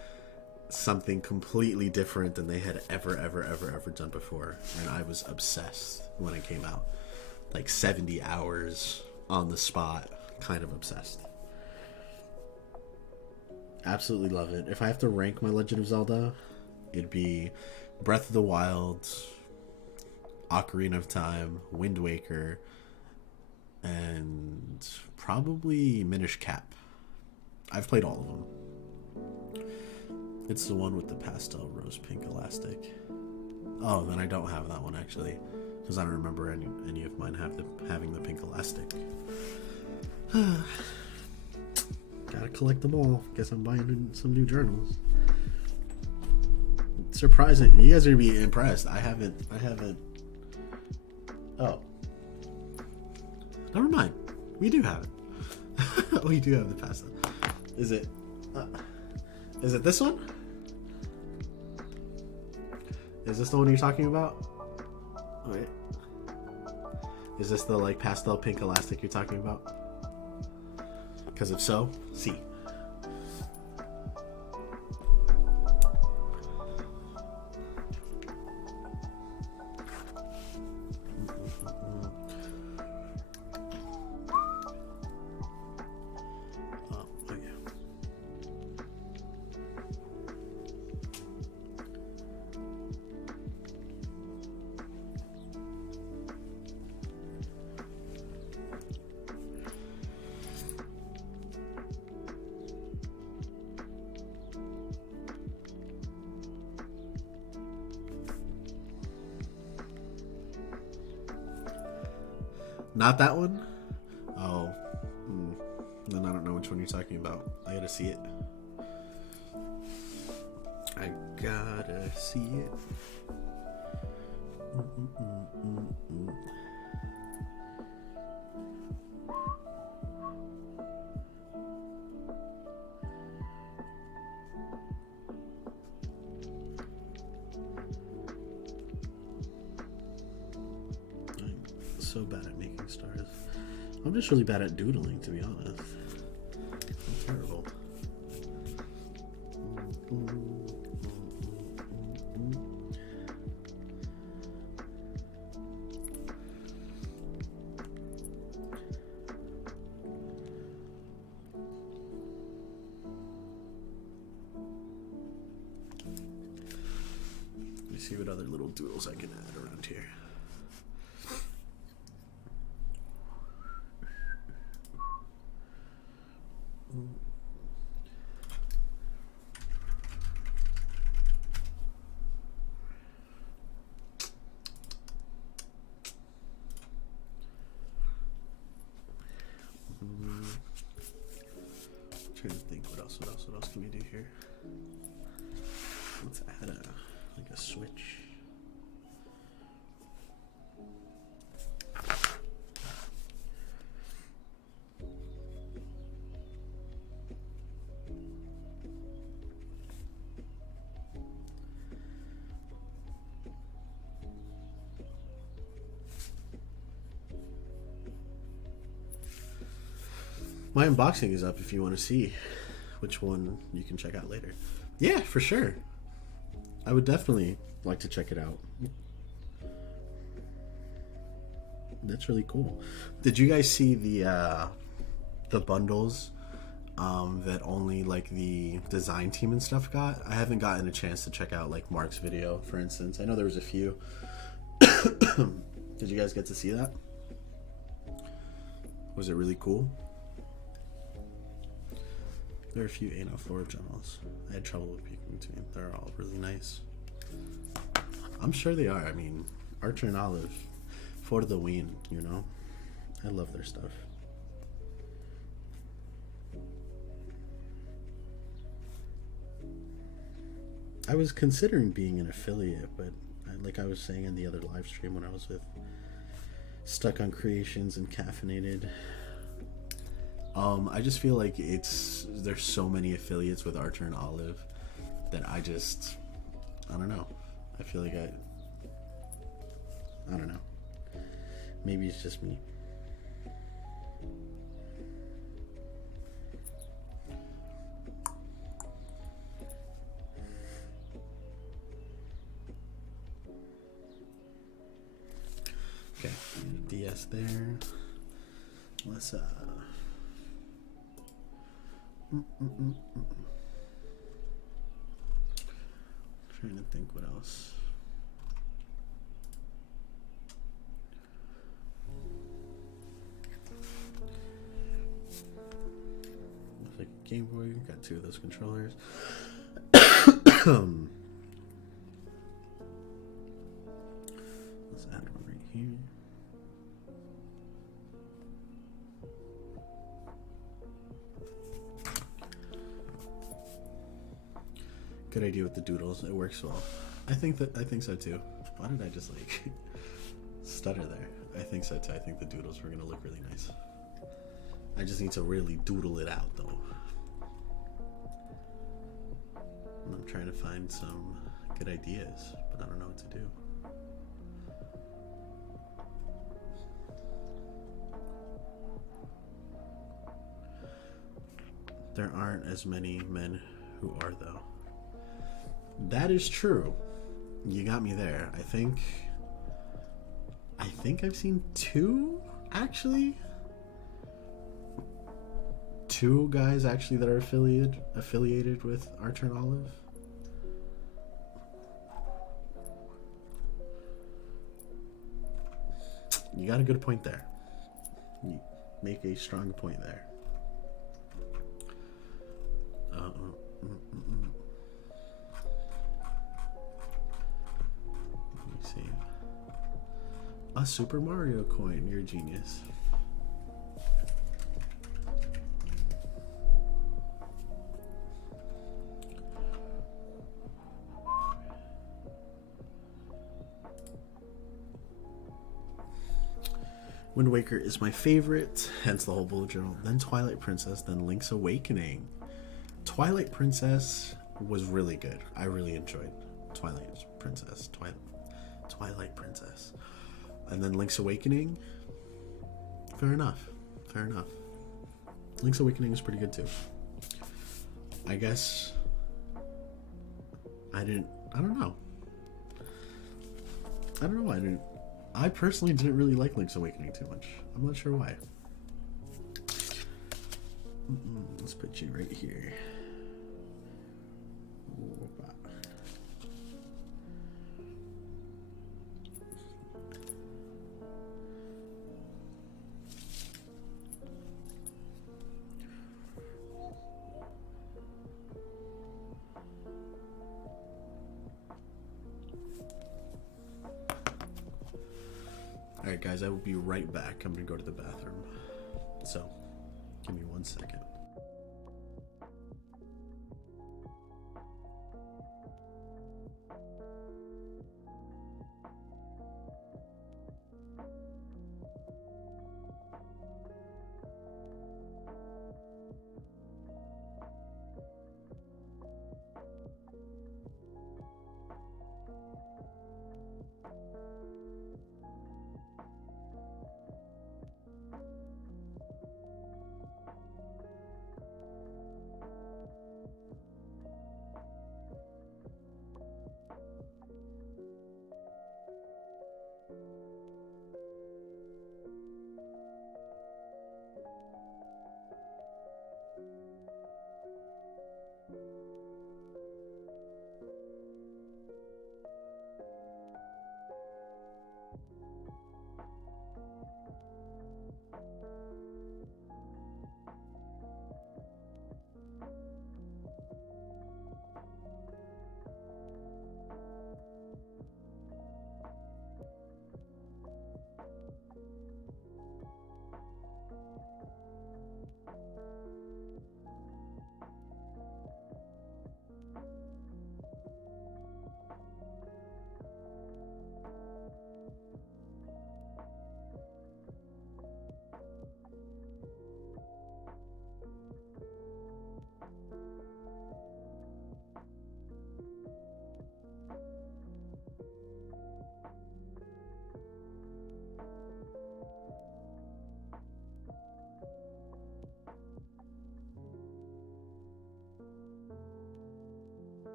something completely different than they had ever done before, and I was obsessed when it came out. Like 70 hours on the spot, kind of obsessed. Absolutely love it. If I have to rank my Legend of Zelda, it'd be Breath of the Wild, Ocarina of Time, Wind Waker, and probably Minish Cap. I've played all of them. It's the one with the pastel rose pink elastic. Oh, then I don't have that one actually, because I don't remember any of mine having the pink elastic. Gotta collect them all. Guess I'm buying some new journals. Surprising. You guys are gonna be impressed. I haven't. Oh. Never mind. We do have it. We do have the pastel. Is it this one? Is this the one you're talking about? Wait. Is this the like pastel pink elastic you're talking about? Because if so, see. Not that one? Oh. Then I don't know which one you're talking about. I gotta see it. I gotta see it. So bad at making stars. I'm just really bad at doodling, to be honest. I'm terrible. Let me see what other little doodles I can add around here. Trying to think what else can we do here? Let's add a switch. My unboxing is up if you want to see which one you can check out later. Yeah, for sure. I would definitely like to check it out. That's really cool. Did you guys see the bundles that only like the design team and stuff got? I haven't gotten a chance to check out like Mark's video, for instance. I know there was a few. Did you guys get to see that? Was it really cool? There are a few anal floor journals. I had trouble with picking between. They're all really nice. I'm sure they are. I mean, Archer and Olive, for the win, you know? I love their stuff. I was considering being an affiliate, but like I was saying in the other live stream when I was with Stuck on Creations and Caffeinated, I just feel like there's so many affiliates with Archer and Olive that I don't know. I feel like I don't know. Maybe it's just me. Okay, DS there. Let's trying to think what else. Looks like a Game Boy. Got two of those controllers. Let's add one right here. Good idea with the doodles. It works well. I think so too. Why did I just like stutter there? I think so too. I think the doodles were gonna look really nice. I just need to really doodle it out though. And I'm trying to find some good ideas, but I don't know what to do. There aren't as many men who are though. That is true. You got me there. I think I've seen two, actually. Two guys actually that are affiliated with Archer and Olive. You got a good point there. You make a strong point there. A Super Mario coin. You're a genius. Wind Waker is my favorite, hence the whole bullet journal. Then Twilight Princess, then Link's Awakening. Twilight Princess was really good. I really enjoyed Twilight Princess. Twilight Princess. And then Link's Awakening. Fair enough. Fair enough. Link's Awakening is pretty good too. I guess I don't know. I personally didn't really like Link's Awakening too much. I'm not sure why. Let's put you right here. Alright guys, I will be right back. I'm gonna go to the bathroom. So, give me 1 second.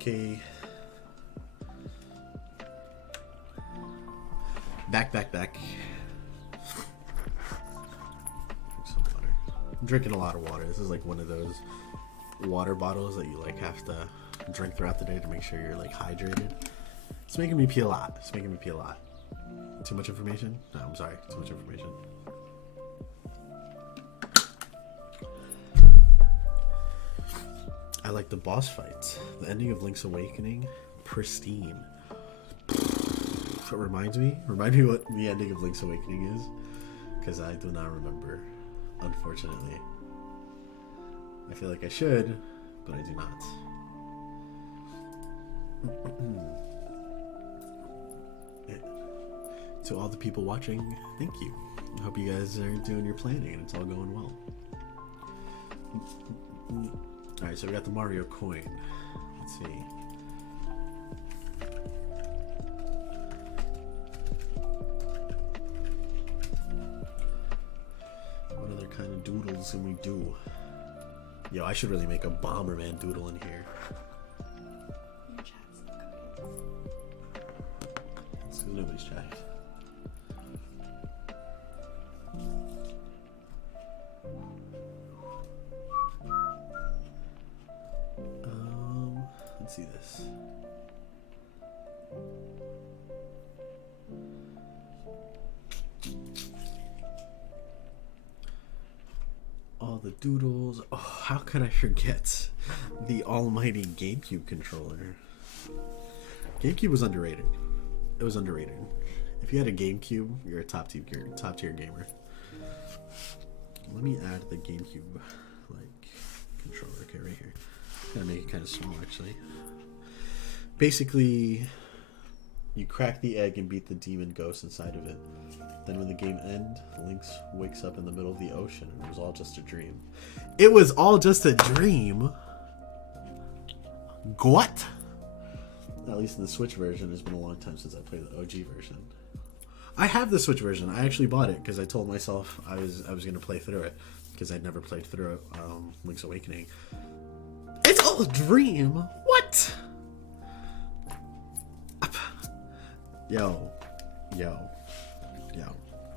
Okay. Back. Drink some water. I'm drinking a lot of water. This is like one of those water bottles that you like have to drink throughout the day to make sure you're like hydrated. It's making me pee a lot. Too much information? No, I'm sorry. Too much information. I like the boss fights. The ending of Link's Awakening, pristine. So it reminds me what the ending of Link's Awakening is, because I do not remember, unfortunately. I feel like I should, but I do not. Yeah. To all the people watching, thank you. I hope you guys are doing your planning and it's all going well. Alright, so we got the Mario coin. Let's see. What other kind of doodles can we do? Yo, I should really make a Bomberman doodle in here. That's because nobody's chatting. Let's see this. All the doodles. Oh, how could I forget the almighty GameCube controller? GameCube was underrated. It was underrated. If you had a GameCube, you're a top tier gamer. Let me add the GameCube like controller. Okay, right here. Gotta make it kind of small, actually. Basically, you crack the egg and beat the demon ghost inside of it. Then when the game ends, Link wakes up in the middle of the ocean and it was all just a dream. It was all just a dream? What? At least in the Switch version, it's been a long time since I played the OG version. I have the Switch version. I actually bought it because I told myself I was going to play through it because I'd never played through it, Link's Awakening. It's all a dream. What? Yo.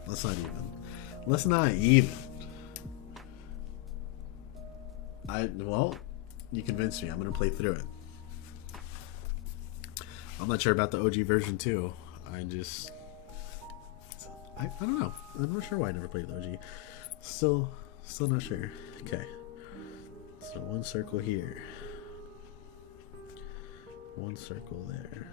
Let's not even. Well, you convinced me. I'm gonna play through it. I'm not sure about the OG version too. I don't know. I'm not sure why I never played the OG. Still not sure. Okay. So one circle here. One circle there.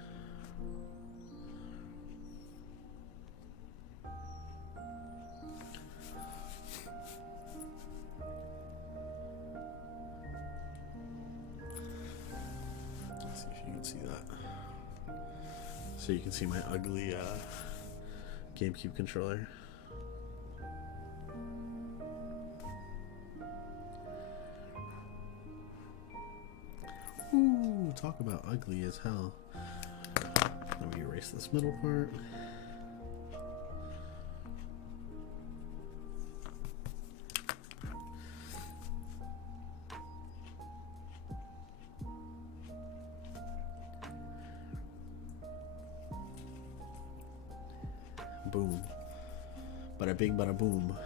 Let's see if you can see that. So you can see my ugly GameCube controller. Ooh, talk about ugly as hell. Let me erase this middle part. Boom. Bada bing, bada boom.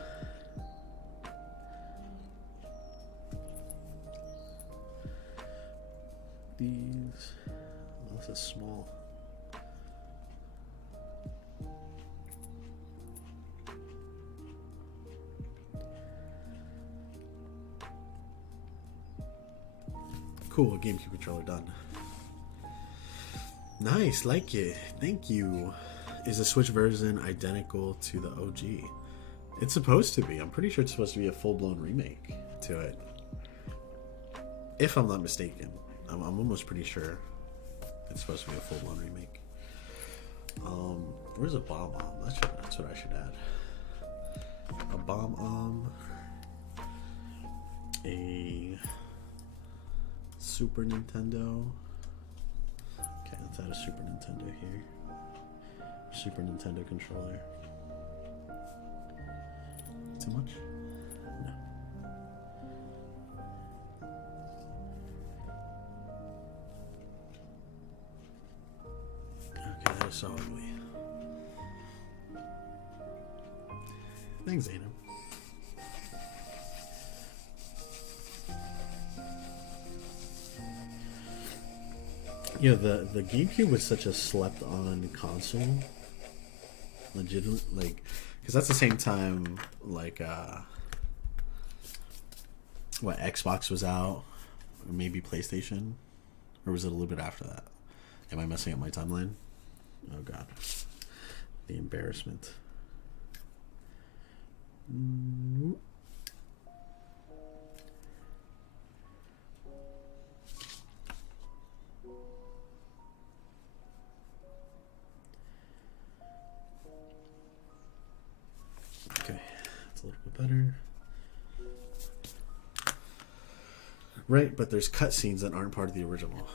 These. Oh, this is small. Cool, GameCube controller done. Nice, like it. Thank you. Is the Switch version identical to the OG? It's supposed to be. I'm pretty sure it's supposed to be a full-blown remake to it. If I'm not mistaken. I'm almost pretty sure it's supposed to be a full-blown remake. Where's a bomb? That's what I should add. A bomb. A Super Nintendo. Okay, let's add a Super Nintendo here. Super Nintendo controller. Too much? No. so ugly. Thanks, Zainab. Yeah, the GameCube was such a slept-on console. Legitimately, like, because that's the same time, like, what, Xbox was out, or maybe PlayStation, or was it a little bit after that? Am I messing up my timeline? Oh god, the embarrassment. Okay, that's a little bit better. Right, but there's cutscenes that aren't part of the original.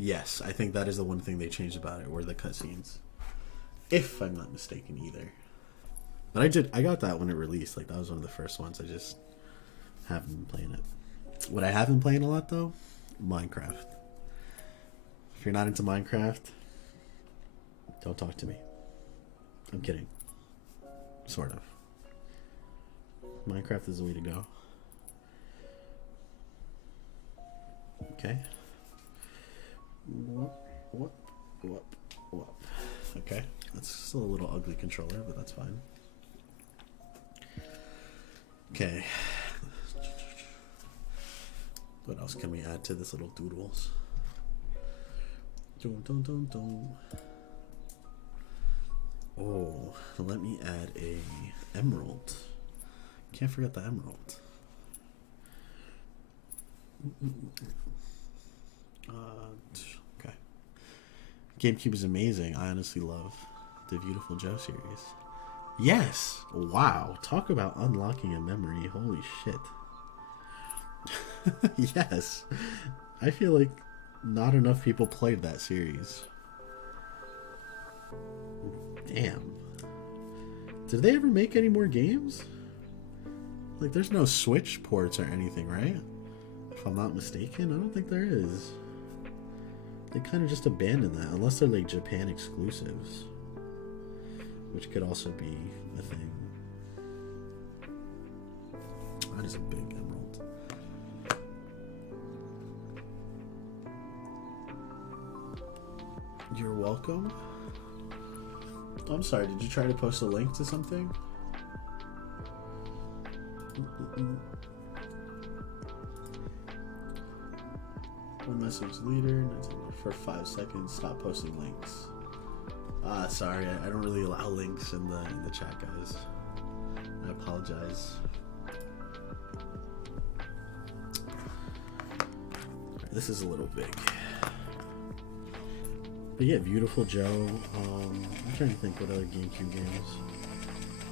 Yes, I think that is the one thing they changed about it, were the cutscenes. If I'm not mistaken either. But I got that when it released. Like, that was one of the first ones. I just haven't been playing it. What I have been playing a lot, though, Minecraft. If you're not into Minecraft, don't talk to me. I'm kidding. Sort of. Minecraft is the way to go. Okay. What? Okay. That's still a little ugly controller, but that's fine. Okay. What else can we add to this little doodles? Oh, let me add a emerald. Can't forget the emerald. Okay. GameCube is amazing. I honestly love the Beautiful Joe series. Yes! Wow. Talk about unlocking a memory. Holy shit. Yes. I feel like not enough people played that series. Damn. Did they ever make any more games? Like, there's no Switch ports or anything, right? If I'm not mistaken, I don't think there is. They kind of just abandoned that, unless they're like Japan exclusives, which could also be a thing. That is a big emerald. You're welcome. I'm sorry, did you try to post a link to something? One message leader for 5 seconds. Stop posting links. Sorry, I don't really allow links in the chat, guys. I apologize. This is a little big. But yeah, Beautiful Joe. I'm trying to think what other GameCube games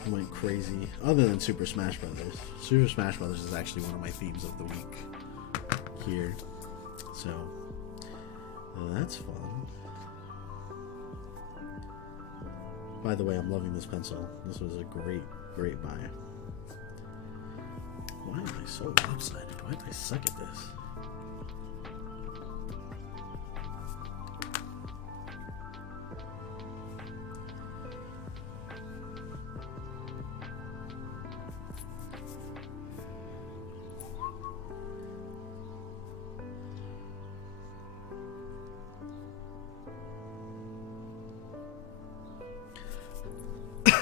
went crazy, other than Super Smash Brothers. Super Smash Brothers is actually one of my themes of the week here. So, that's fun. By the way, I'm loving this pencil. This was a great buy. Why am I so lopsided? Why do I suck at this?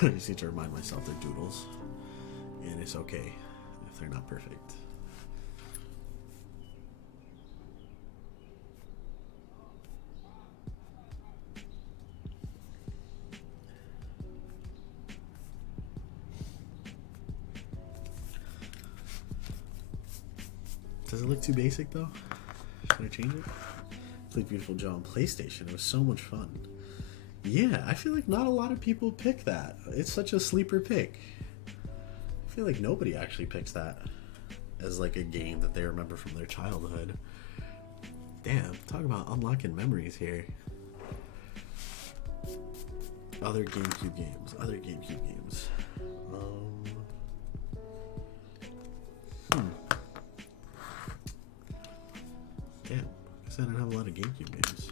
I just need to remind myself they're doodles, and it's okay if they're not perfect. Does it look too basic though? Should I change it? Played Beautiful Joe on PlayStation. It was so much fun. Yeah, I feel like not a lot of people pick that. It's such a sleeper pick. I feel like nobody actually picks that as like a game that they remember from their childhood. Damn, talk about unlocking memories here. Other GameCube games. Damn, I guess I don't have a lot of GameCube games.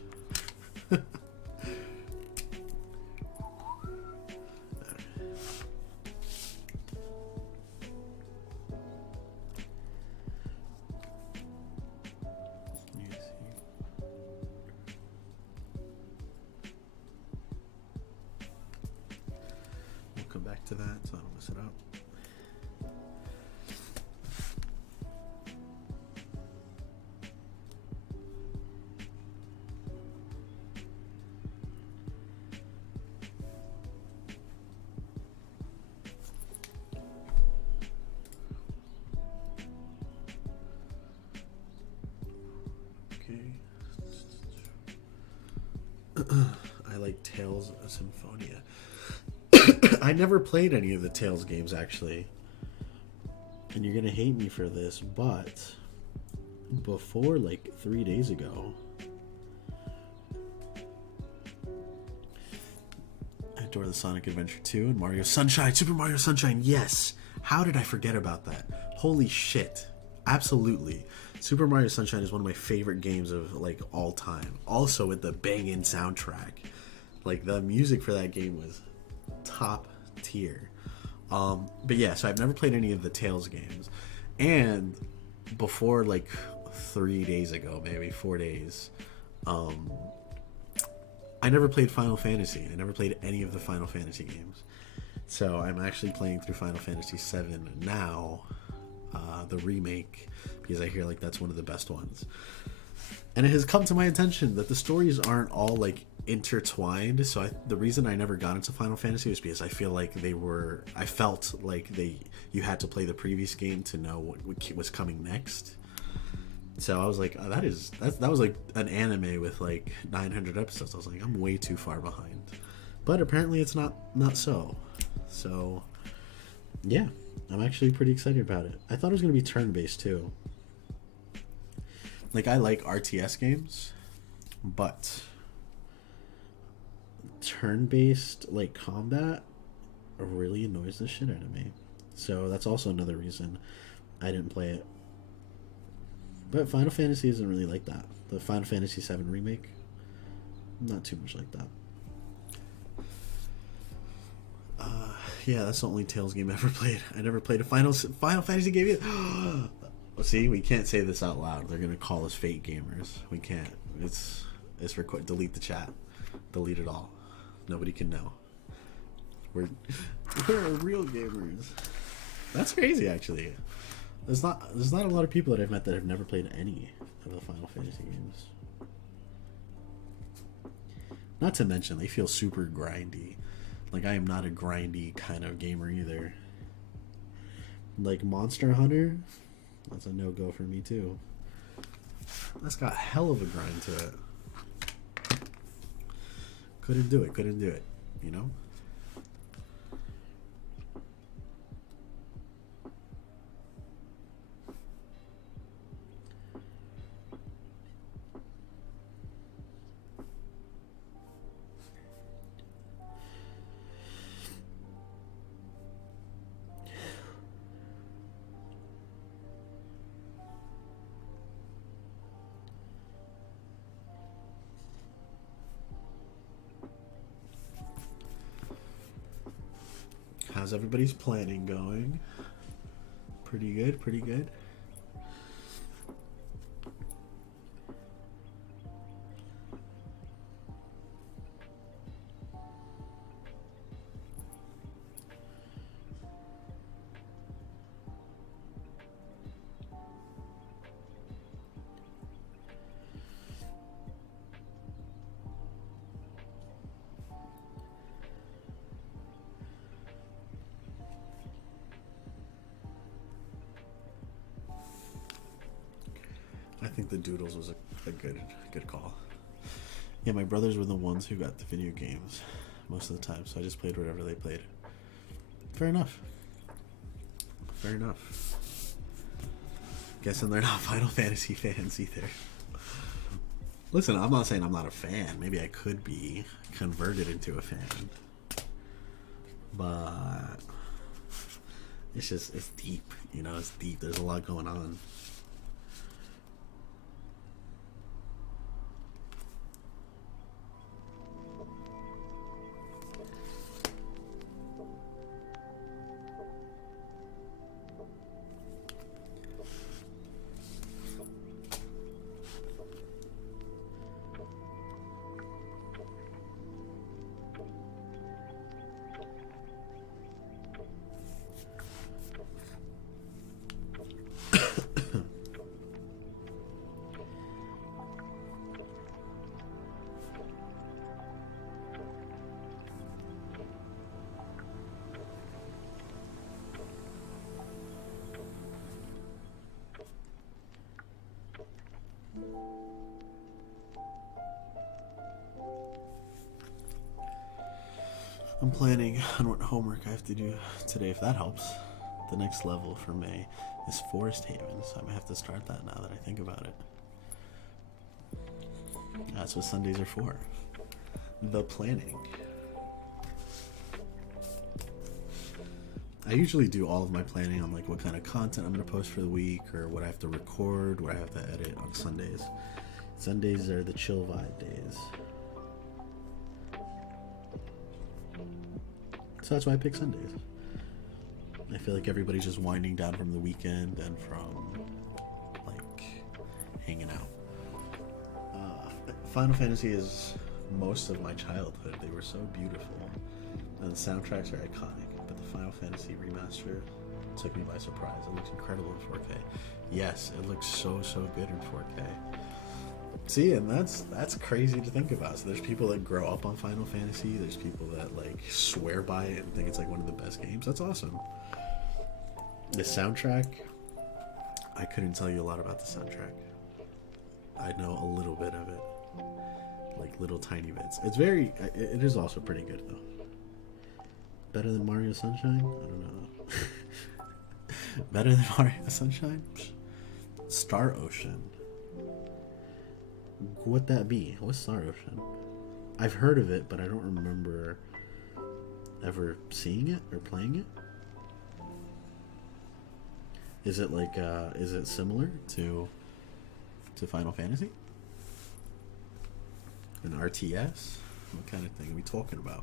back to that so I don't mess it up. I like Tales of Symphonia. I never played any of the Tales games, actually. And you're going to hate me for this, but before, like, 3 days ago, I adore the Sonic Adventure 2 and Mario Sunshine. Super Mario Sunshine, yes! How did I forget about that? Holy shit. Absolutely. Super Mario Sunshine is one of my favorite games of, like, all time. Also with the banging soundtrack. Like, the music for that game was top tier. But yeah, so I've never played any of the Tales games. And before, like, 3 days ago, maybe 4 days, I never played Final Fantasy. I never played any of the Final Fantasy games. So I'm actually playing through Final Fantasy VII now, the remake, because I hear like that's one of the best ones. And it has come to my attention that the stories aren't all like intertwined. So the reason I never got into Final Fantasy was because I feel like I felt like you had to play the previous game to know what was coming next. So I was like, oh, that was like an anime with like 900 episodes. I was like, I'm way too far behind. But apparently it's not so. So yeah, I'm actually pretty excited about it. I thought it was going to be turn-based too. Like, I like RTS games, but turn-based like combat really annoys the shit out of me. So that's also another reason I didn't play it. But Final Fantasy isn't really like that. The Final Fantasy VII remake, not too much like that. Yeah, that's the only Tales game I ever played. I never played a Final Fantasy game either. See, we can't say this out loud. They're gonna call us fake gamers. We can't. It's delete the chat. Delete it all. Nobody can know. We're real gamers. That's crazy, actually. There's not a lot of people that I've met that have never played any of the Final Fantasy games. Not to mention, they feel super grindy. Like, I am not a grindy kind of gamer either. Like, Monster Hunter, that's a no-go for me, too. That's got hell of a grind to it. Couldn't do it, you know? How's everybody's planning going? Pretty good, pretty good. I think the Doodles was a good call. Yeah, my brothers were the ones who got the video games most of the time, so I just played whatever they played. Fair enough. Fair enough. Guessing they're not Final Fantasy fans either. Listen, I'm not saying I'm not a fan. Maybe I could be converted into a fan. But it's deep, you know, it's deep. There's a lot going on. I'm planning on what homework I have to do today, if that helps. The next level for May is Forest Haven, so I might have to start that now that I think about it. That's what Sundays are for. The planning. I usually do all of my planning on like what kind of content I'm going to post for the week, or what I have to record, what I have to edit on Sundays. Sundays are the chill vibe days. So that's why I pick Sundays. I feel like everybody's just winding down from the weekend and from like hanging out. Final Fantasy is most of my childhood. They were so beautiful, and the soundtracks are iconic. But the Final Fantasy remaster took me by surprise. It looks incredible in 4K. Yes, it looks so good in 4K. See, and that's crazy to think about. So there's people that grow up on Final Fantasy. There's people that like swear by it and think it's like one of the best games. That's awesome. The soundtrack, I couldn't tell you a lot about the soundtrack. I know a little bit of it, like little tiny bits. It is also pretty good though. Better than Mario Sunshine? I don't know. Better than Mario Sunshine? Star Ocean. What that be? What's Star Ocean? I've heard of it, but I don't remember ever seeing it or playing it. Is it like is it similar to Final Fantasy? An RTS? What kind of thing are we talking about?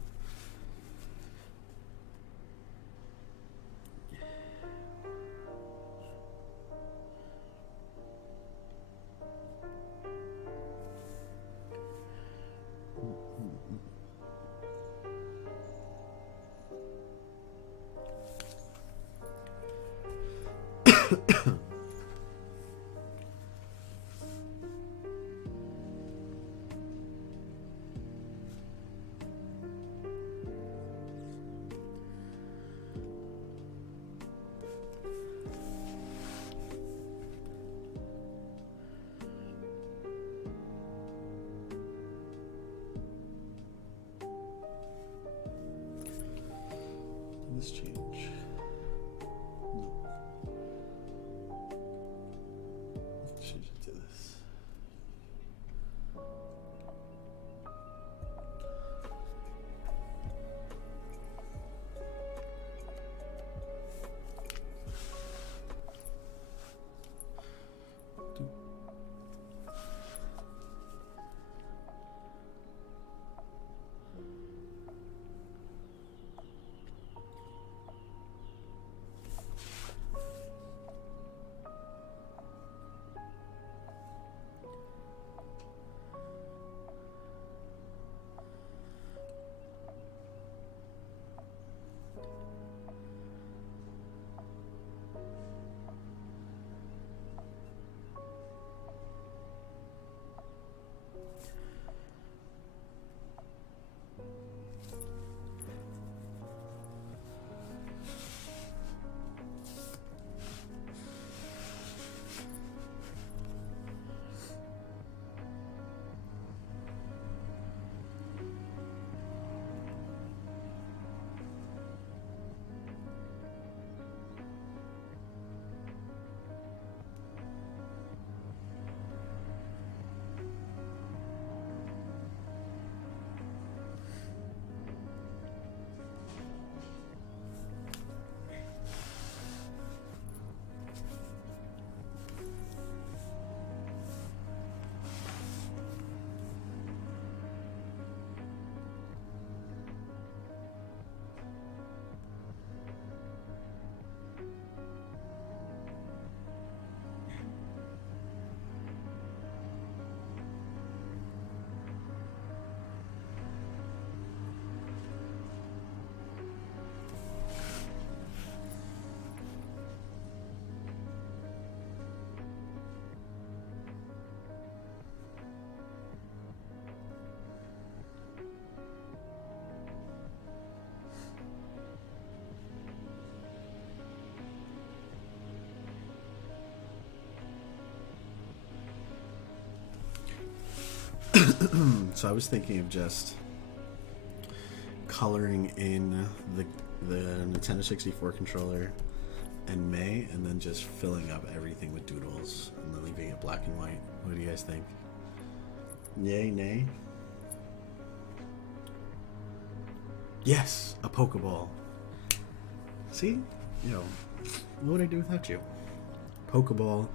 This change. No. Let's change it to this. So I was thinking of just coloring in the Nintendo 64 controller in May, and then just filling up everything with doodles and then leaving it black and white. What do you guys think? Yay, nay? Yes, a Pokeball. See? You know, what would I do without you? Pokeball.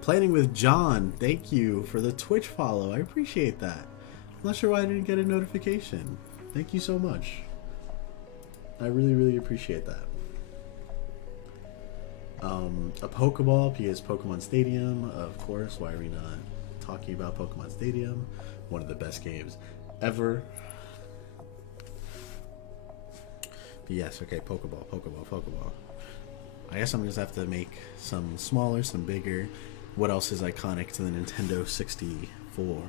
Planning with John, thank you for the Twitch follow. I appreciate that. I'm not sure why I didn't get a notification. Thank you so much. I really, really appreciate that. A Pokeball because Pokemon Stadium, of course. Why are we not talking about Pokemon Stadium? One of the best games ever. But yes, okay, Pokeball. I guess I'm just have to make some smaller, some bigger. What else is iconic to the Nintendo 64?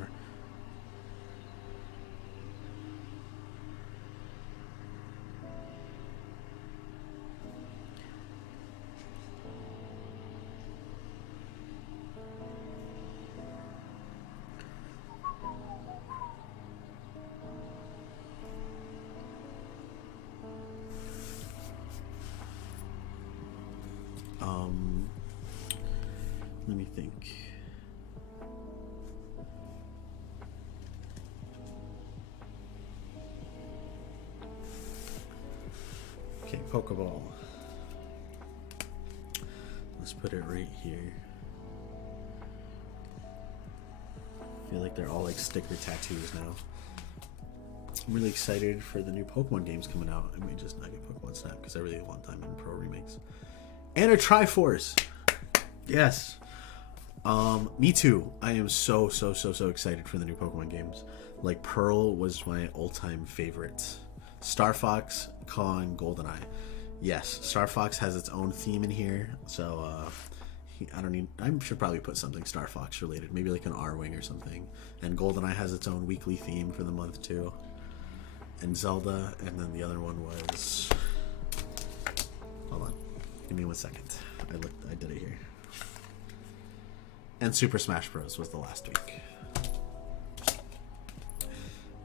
Let me think. Okay, Pokeball. Let's put it right here. I feel like they're all like sticker tattoos now. I'm really excited for the new Pokemon games coming out. I may just not get Pokemon Snap because I really want Diamond Pro remakes. And a Triforce! Yes! Me too. I am so excited for the new Pokemon games. Like, Pearl was my all-time favorite. Star Fox, Con, GoldenEye. Yes, Star Fox has its own theme in here, so I should probably put something Star Fox related, maybe like an R-Wing or something. And GoldenEye has its own weekly theme for the month too. And Zelda, and then the other one was, hold on, give me 1 second. I did it here. And Super Smash Bros. Was the last week.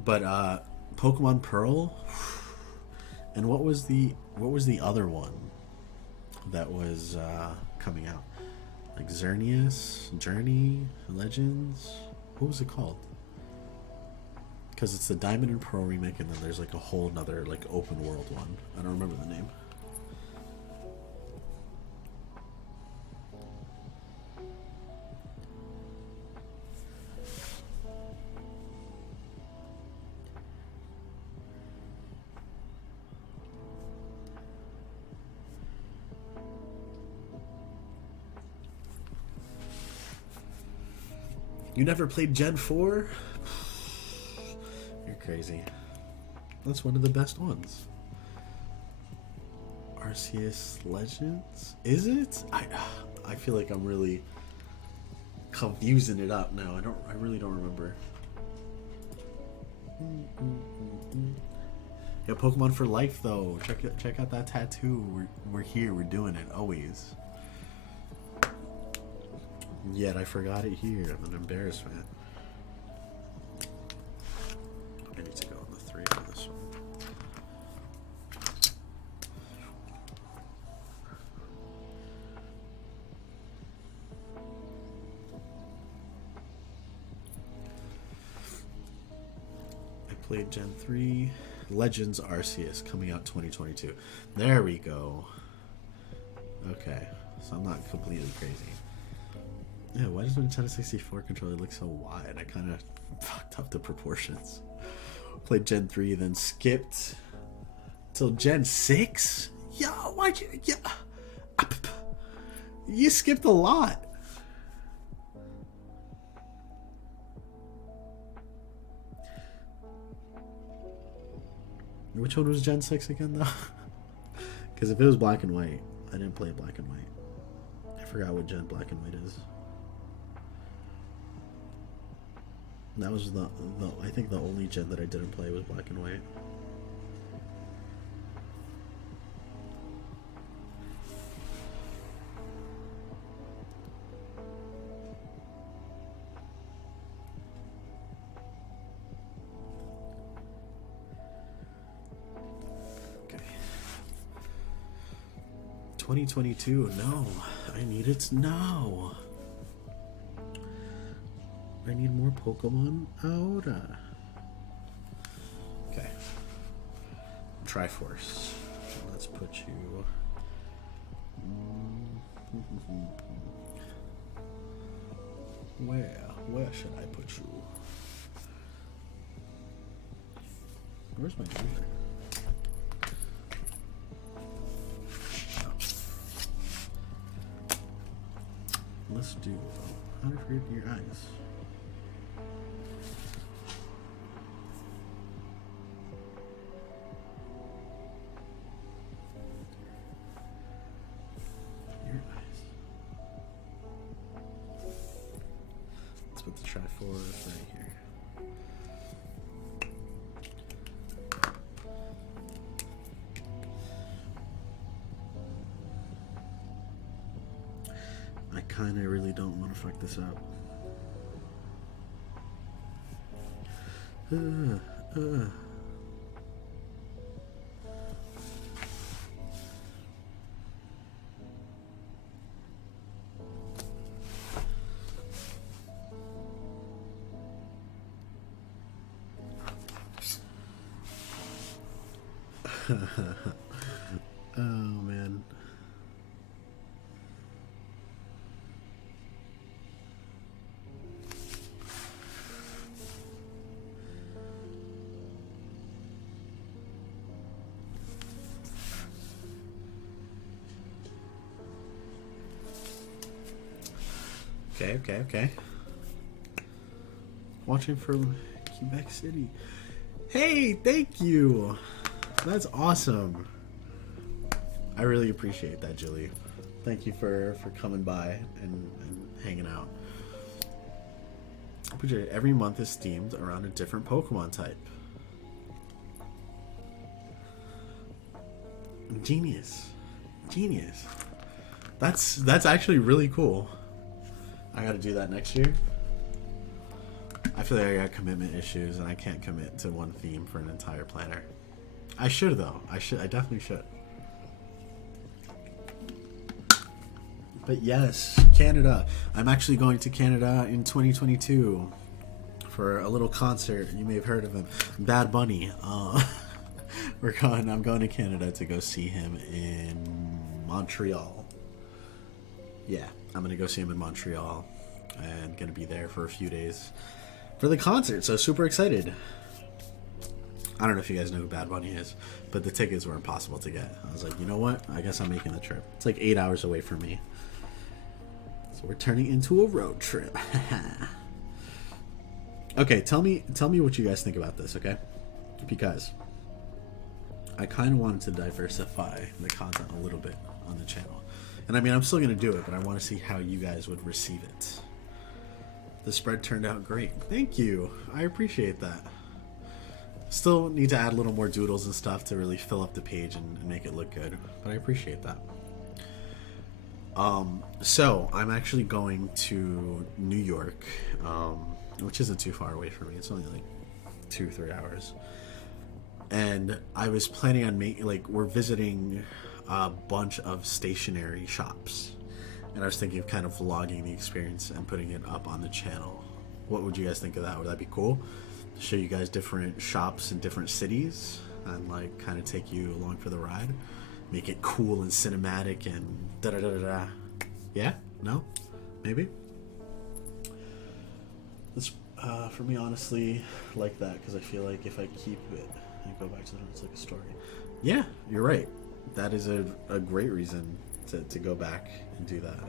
But Pokemon Pearl, and what was the other one that was coming out? Like Xerneas, Journey, Legends. What was it called? Because it's the Diamond and Pearl remake, and then there's like a whole nother like open world one. I don't remember the name. You never played Gen 4? You're crazy. That's one of the best ones. Arceus Legends? Is it? I feel like I'm really confusing it up now. I really don't remember. Yeah, Pokemon for life though. Check out that tattoo. We're here. We're doing it always. Yet I forgot it here. I'm an embarrassment. I need to go on the 3 for this one. I played Gen 3. Legends Arceus coming out 2022. There we go. Okay, so I'm not completely crazy. Yeah, why does the Nintendo 64 controller look so wide? I kind of fucked up the proportions. Played Gen 3, then skipped till Gen 6? Yo, why'd you... Yeah. You skipped a lot. Which one was Gen 6 again, though? Because if it was black and white, I didn't play black and white. I forgot what Gen black and white is. That was the I think the only Gen that I didn't play was black and white. 2022. No, I need it now. I need more Pokemon ahora. Okay. Triforce. Let's put you. Where should I put you? Where's my user? Oh. Let's do 100 your eyes. With the Triforce right here. I kind of really don't want to fuck this up. Oh man. Okay. Watching from Quebec City. Hey, thank you. That's awesome. I really appreciate that, Julie. Thank you for coming by and hanging out. Every month is themed around a different Pokemon type. Genius. That's actually really cool. I gotta do that next year. I feel like I got commitment issues and I can't commit to one theme for an entire planner. I should though. I definitely should. But yes, Canada. I'm actually going to Canada in 2022 for a little concert. You may have heard of him, Bad Bunny. I'm going to Canada to go see him in Montreal. Yeah, I'm gonna go see him in Montreal and gonna be there for a few days for the concert. So super excited. I don't know if you guys know who Bad Bunny is, but the tickets were impossible to get. I was like, you know what? I guess I'm making the trip. It's like 8 hours away from me. So we're turning into a road trip. Okay, tell me what you guys think about this, okay? Because I kind of wanted to diversify the content a little bit on the channel. And I mean, I'm still going to do it, but I want to see how you guys would receive it. The spread turned out great. Thank you. I appreciate that. Still need to add a little more doodles and stuff to really fill up the page and make it look good, but I appreciate that. So I'm actually going to New York, which isn't too far away from me. It's only like 2-3 hours. And I was planning on we're visiting a bunch of stationery shops, and I was thinking of kind of vlogging the experience and putting it up on the channel. What would you guys think of that? Would that be cool? Show you guys different shops in different cities and like kind of take you along for the ride, make it cool and cinematic and da da da da da. Yeah? No? Maybe? It's for me honestly like that, because I feel like if I keep it and go back to it, it's like a story. Yeah, you're right. That is a great reason to go back and do that.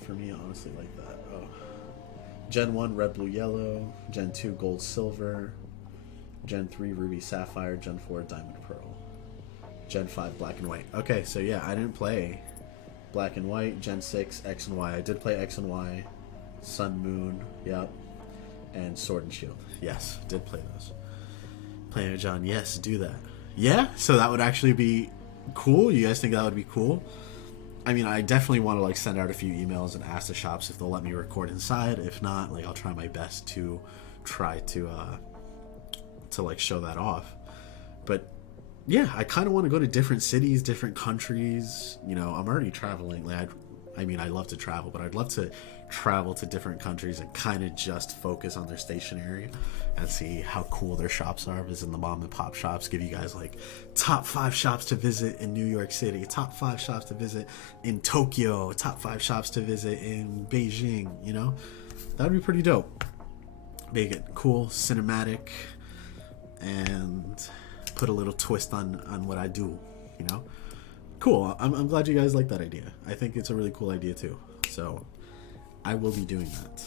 For me honestly like that. Oh. Gen 1 red blue yellow, Gen 2 gold silver, Gen 3 ruby sapphire, Gen 4 diamond pearl, Gen 5 black and white. Okay, so yeah, I didn't play black and white. Gen 6 X and Y. I did play X and Y, Sun, Moon, yep, and Sword and Shield. Yes, did play those. Playing with John, yes, do that. Yeah, so that would actually be cool. You guys think that would be cool? I mean, I definitely want to like send out a few emails and ask the shops if they'll let me record inside. If not, like I'll try my best to try to like show that off. But yeah, I kind of want to go to different cities, different countries. You know, I'm already traveling. I mean, I love to travel, but I'd love to travel to different countries and kind of just focus on their stationery and see how cool their shops are. Visit the mom and pop shops, give you guys like top 5 shops to visit in New York City, top 5 shops to visit in Tokyo, top 5 shops to visit in Beijing. You know, that would be pretty dope. Make it cool, cinematic, and put a little twist on what I do, you know. Cool. I'm glad you guys like that idea. I think it's a really cool idea too. So I will be doing that.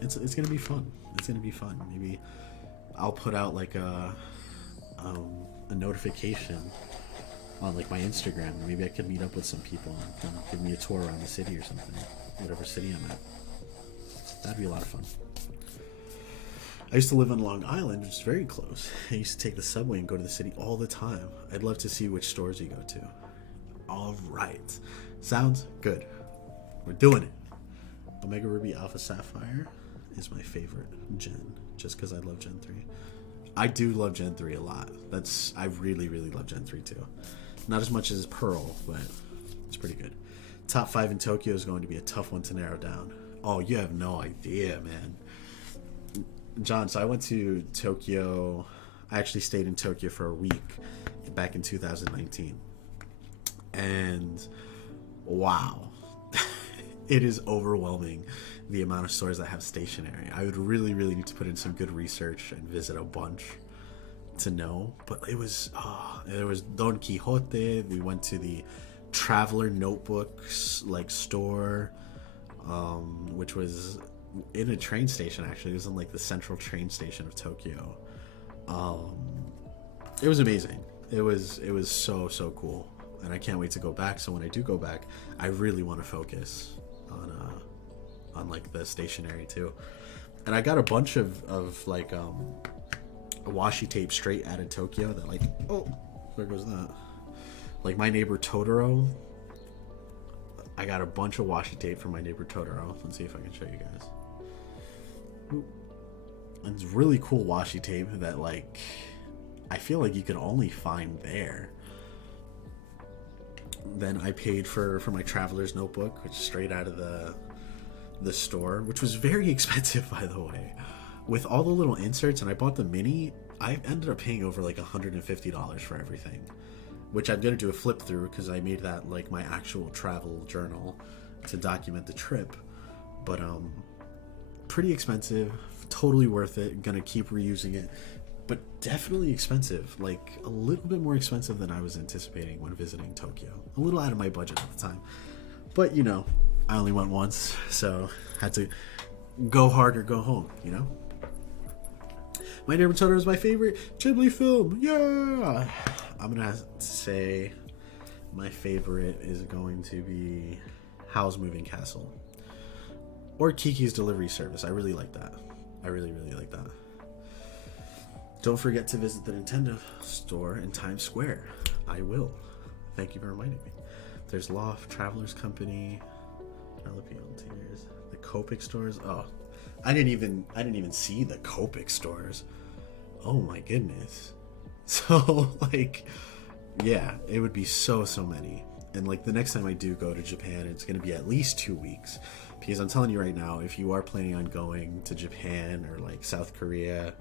It's gonna be fun. It's gonna be fun. Maybe I'll put out like a notification on like my Instagram. Maybe I could meet up with some people and come give me a tour around the city or something. Whatever city I'm at. That'd be a lot of fun. I used to live on Long Island, which is very close. I used to take the subway and go to the city all the time. I'd love to see which stores you go to. All right. Sounds good. We're doing it. Omega Ruby Alpha Sapphire is my favorite gen, just because I love Gen 3. I do love Gen 3 a lot. I really, really love Gen 3 too. Not as much as Pearl, but it's pretty good. Top 5 in Tokyo is going to be a tough one to narrow down. Oh, you have no idea, man. John, so I went to Tokyo. I actually stayed in Tokyo for a week back in 2019. And wow, it is overwhelming the amount of stores that have stationery. I would really, really need to put in some good research and visit a bunch to know. But it was, there was Don Quixote. We went to the Traveler Notebooks like store, which was in a train station. Actually, it was in like the central train station of Tokyo. It was amazing. It was so cool, and I can't wait to go back. So when I do go back, I really want to focus on like the stationery too. And I got a bunch of like washi tape straight out of Tokyo that like, oh, where goes that? Like My Neighbor Totoro. I got a bunch of washi tape from My Neighbor Totoro. Let's see if I can show you guys. And it's really cool washi tape that like I feel like you can only find there. Then I paid for my Traveler's Notebook, which is straight out of the store, which was very expensive, by the way. With all the little inserts, and I bought the mini, I ended up paying over like $150 for everything, which I'm gonna do a flip through because I made that like my actual travel journal to document the trip. But pretty expensive, totally worth it. Gonna keep reusing it, but definitely expensive, like a little bit more expensive than I was anticipating when visiting Tokyo. A little out of my budget at the time, but you know, I only went once, so had to go hard or go home, you know. My Neighbor Totoro is my favorite Ghibli film. Yeah, I'm gonna have to say my favorite is going to be Howl's Moving Castle or Kiki's Delivery Service. I really like that. I really like that. Don't forget to visit the Nintendo store in Times Square. I will. Thank you for reminding me. There's Loft, Traveler's Company, Tears, the Copic stores. Oh, I didn't even see the Copic stores. Oh my goodness. So like, yeah, it would be so many. And like the next time I do go to Japan, it's going to be at least 2 weeks, because I'm telling you right now, if you are planning on going to Japan or like South Korea,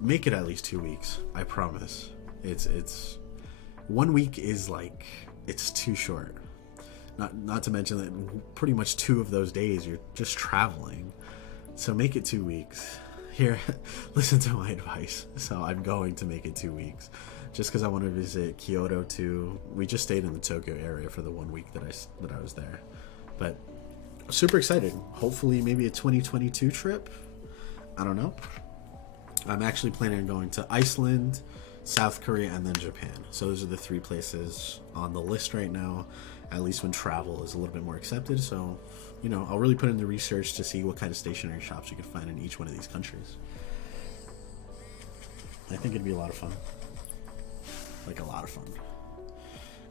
make it at least 2 weeks. I promise. It's 1 week is like, it's too short. Not to mention that pretty much 2 of those days you're just traveling. So make it 2 weeks. Here, listen to my advice. So I'm going to make it 2 weeks, just because I want to visit Kyoto too. We just stayed in the Tokyo area for the 1 week that I was there, but super excited. Hopefully, maybe a 2022 trip. I don't know. I'm actually planning on going to Iceland, South Korea, and then Japan. So those are the 3 places on the list right now, at least when travel is a little bit more accepted. So, you know, I'll really put in the research to see what kind of stationery shops you can find in each one of these countries. I think it'd be a lot of fun. Like a lot of fun.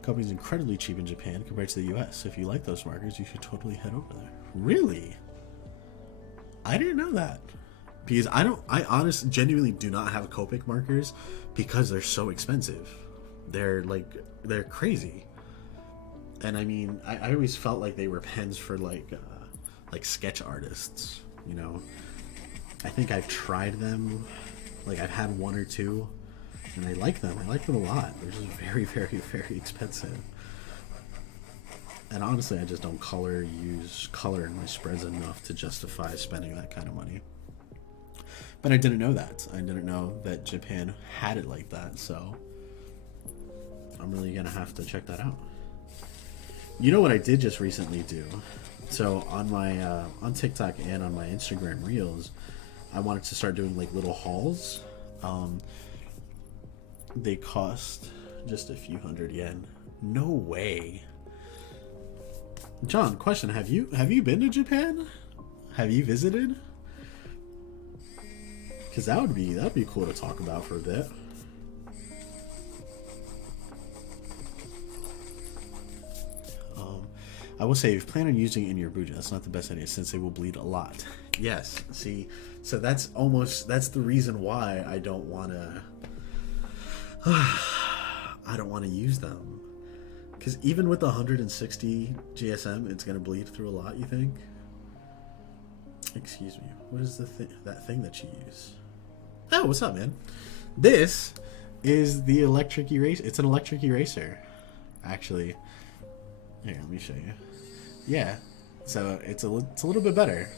Copiing's incredibly cheap in Japan compared to the US. So if you like those markers, you should totally head over there. Really? I didn't know that. because I honestly genuinely do not have Copic markers because they're so expensive. They're crazy. And I mean, I always felt like they were pens for like sketch artists, you know. I think I've tried them, like I've had one or two, and I like them. I like them a lot. They're just very, very, very expensive. And honestly, I just don't use color in my spreads enough to justify spending that kind of money. But I didn't know that. I didn't know that Japan had it like that, so I'm really gonna have to check that out. You know what I did just recently do? So on my on TikTok and on my Instagram Reels, I wanted to start doing like little hauls. They cost just a few hundred yen. No way. John, question: Have you been to Japan? Have you visited? Because that'd be cool to talk about for a bit. I will say, if you plan on using it in your buja, that's not the best idea since they will bleed a lot. Yes, see, so that's the reason why I don't want to use them. Because even with the 160 GSM, it's going to bleed through a lot, you think? Excuse me, what is that thing that you use? Oh, what's up, man? This is the electric eraser. It's an electric eraser, actually. Here, let me show you. Yeah, so it's a little bit better.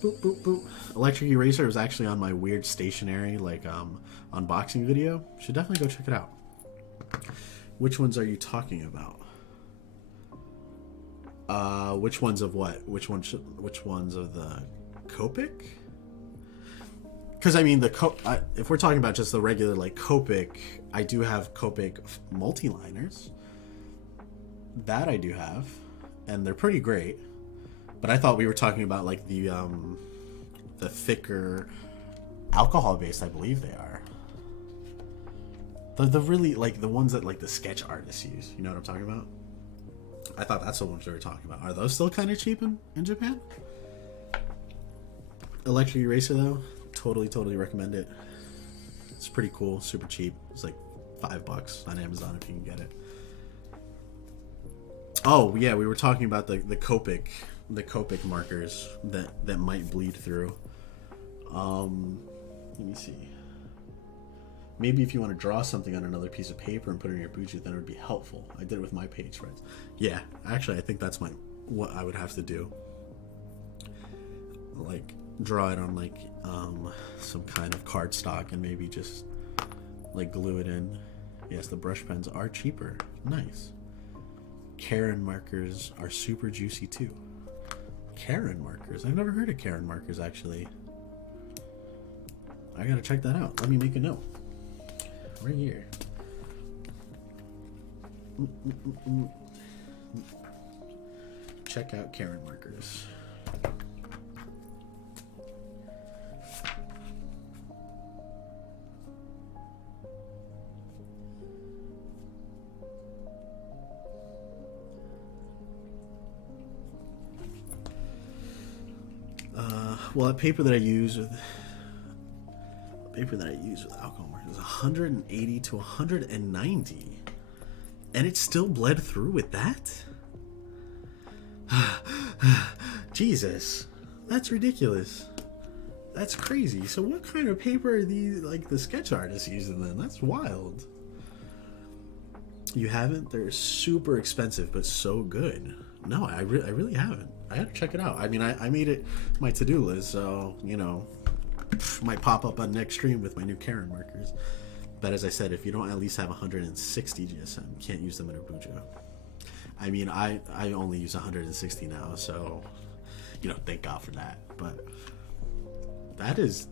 Boop, boop, boop. Electric eraser was actually on my weird stationery unboxing video. Should definitely go check it out. Which ones are you talking about? Which ones of what? Which ones of the Copic? Because I mean, if we're talking about just the regular like Copic, I do have Copic multi-liners. That I do have, and they're pretty great. But I thought we were talking about like the thicker alcohol-based. I believe they are. The really like the ones that like the sketch artists use. You know what I'm talking about? I thought that's the ones we were talking about. Are those still kind of cheap in Japan? Electric eraser though, totally recommend it. It's pretty cool, super cheap. It's like $5 on Amazon if you can get it. Oh yeah, we were talking about the Copic markers that might bleed through. Let me see. Maybe if you want to draw something on another piece of paper and put it in your buja, then it would be helpful. I did it with my page spreads. Yeah, actually, I think that's what I would have to do. Like draw it on like some kind of cardstock and maybe just like glue it in. Yes, the brush pens are cheaper. Nice. Karen markers are super juicy too. Karen markers? I've never heard of Karen markers actually. I gotta check that out. Let me make a note. Right here. Check out Karen markers. Well, the paper that I use with alcohol markers is 180 to 190, and it still bled through with that. Jesus, that's ridiculous. That's crazy. So, what kind of paper are these, like the sketch artists using then? That's wild. You haven't? They're super expensive, but so good. No, I really haven't. I had to check it out. I mean, I made it my to-do list, so, you know, might pop up on next stream with my new Karen markers. But as I said, if you don't at least have 160 GSM, you can't use them in a buja. I mean, I only use 160 now, so, you know, thank God for that. But that's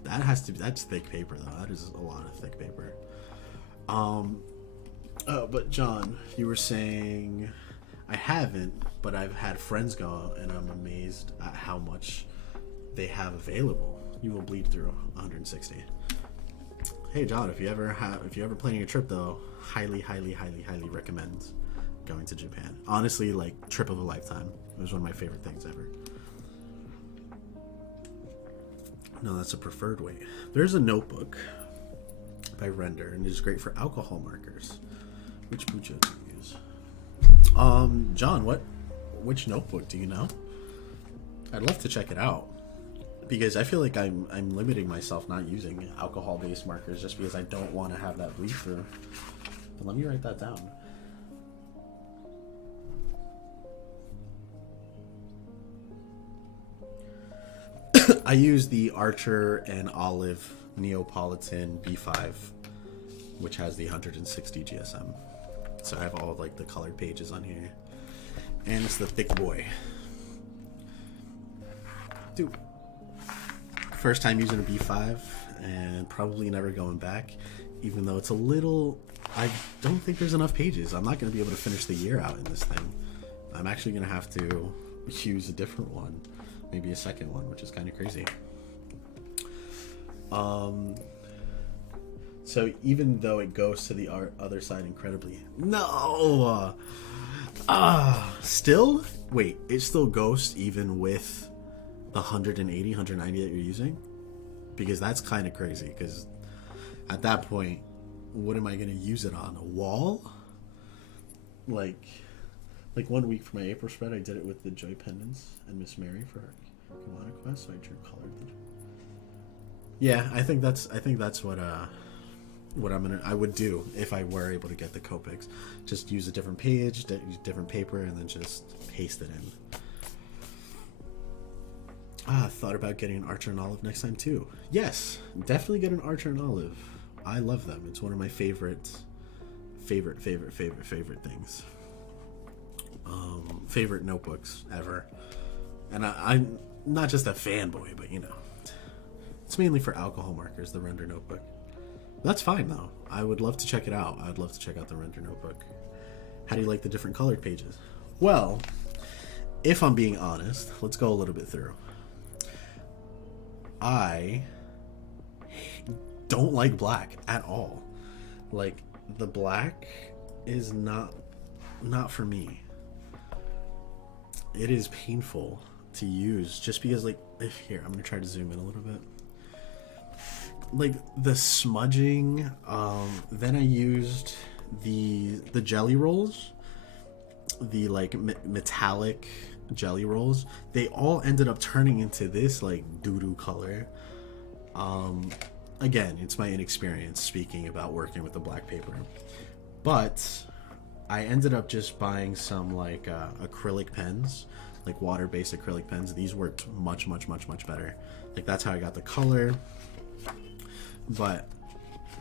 thick paper, though. That is a lot of thick paper. But John, you were saying... I haven't, but I've had friends go, and I'm amazed at how much they have available. You will bleed through 160. Hey John, if you ever planning a trip though, highly recommend going to Japan. Honestly, like trip of a lifetime. It was one of my favorite things ever. No, that's a preferred weight. There's a notebook by Render, and it's great for alcohol markers. Which Bujo do you use? John, which notebook do you know? I'd love to check it out, because I feel like I'm limiting myself not using alcohol-based markers just because I don't want to have that bleed through. But let me write that down. I use the Archer and Olive Neapolitan B5, which has the 160 GSM. So I have all of, like, the colored pages on here, and it's the thick boy. Dude, first time using a B5, and probably never going back, even though it's a little. I don't think there's enough pages. I'm not going to be able to finish the year out in this thing. I'm actually going to have to use a different one, maybe a second one, which is kind of crazy. So even though it goes to the other side incredibly, still, wait, it still ghosts even with the 180, 190 that you're using? Because that's kind of crazy, because at that point, what am I going to use it on? A wall? Like 1 week for my April spread, I did it with the Joy Pendants and Miss Mary for her Kiwanis Quest, so I drew colored. Yeah, I think that's what I would do if I were able to get the Copics. Just use a different page, different paper, and then just paste it in. Thought about getting an Archer and Olive next time too. Yes, definitely get an Archer and Olive. I love them. It's one of my favorite things. Favorite notebooks ever. And I'm not just a fanboy, but you know, it's mainly for alcohol markers, the Render notebook. That's fine though. I would love to check it out. I'd love to check out the Render notebook. How do you like the different colored pages? Well, if I'm being honest, let's go a little bit through. I don't like black at all. Like, the black is not for me. It is painful to use just because, like, here, I'm gonna try to zoom in a little bit. Like, the smudging, then I used the jelly rolls, the like metallic jelly rolls. They all ended up turning into this like doo-doo color. Again, it's my inexperience speaking about working with the black paper, but I ended up just buying some like acrylic pens, like water-based acrylic pens. These worked much better. Like, that's how I got the color. But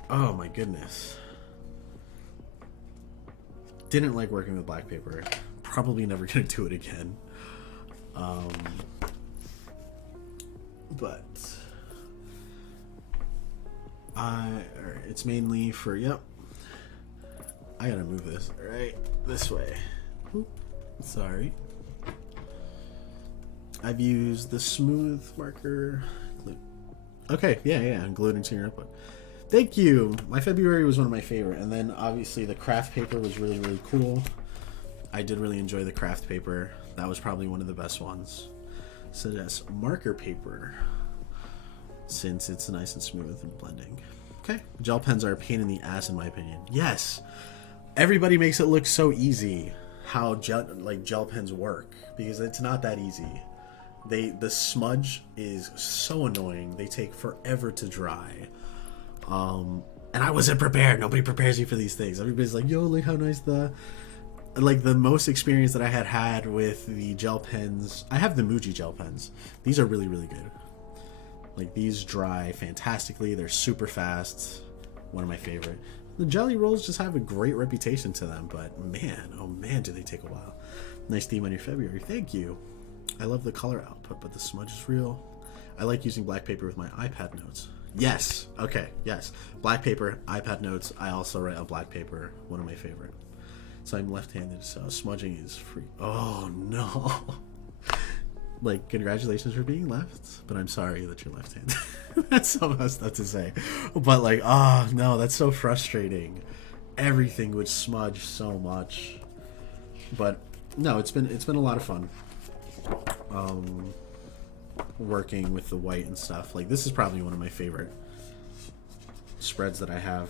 oh my goodness, didn't like working with black paper. Probably never gonna do it again. But it's mainly for, yep, I gotta move this right this way. Oop, sorry. I've used the smooth marker glue. Okay, yeah, I'm glued into your notebook. Thank you. My February was one of my favorite, and then obviously the craft paper was really cool. I did really enjoy the craft paper. That was probably one of the best ones. So that's marker paper, since it's nice and smooth and blending. Okay, gel pens are a pain in the ass in my opinion. Yes, everybody makes it look so easy how gel pens work, because it's not that easy. The smudge is so annoying. They take forever to dry. And I wasn't prepared. Nobody prepares you for these things. Everybody's like, yo, look how nice the most experience that I had with the gel pens. I have the Muji gel pens. These are really good. Like, these dry fantastically. They're super fast. One of my favorite. The jelly rolls just have a great reputation to them, but man, oh man, do they take a while. Nice theme on your February. Thank you. I love the color output, but the smudge is real. I like using black paper with my iPad notes. Yes. Okay. Yes. Black paper, iPad notes. I also write on black paper. One of my favorite. So I'm left-handed, so smudging is free. Oh no. Like, congratulations for being left, but I'm sorry that you're left-handed. That's so messed up to say. But like, oh no, that's so frustrating. Everything would smudge so much. But no, it's been a lot of fun. working with the white and stuff. Like, this is probably one of my favorite spreads that I have.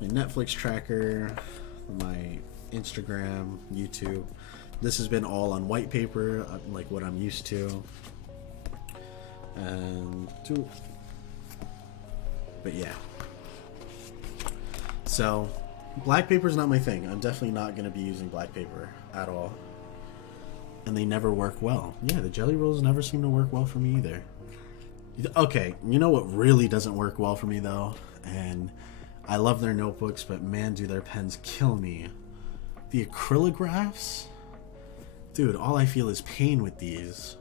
My Netflix tracker, my Instagram, YouTube. This has been all on white paper, like what I'm used to. But yeah. So, black paper is not my thing. I'm definitely not going to be using black paper at all. And they never work well. Yeah, the jelly rolls never seem to work well for me either. Okay, you know what really doesn't work well for me though? And I love their notebooks, but man, do their pens kill me. The acrylographs? Dude, all I feel is pain with these.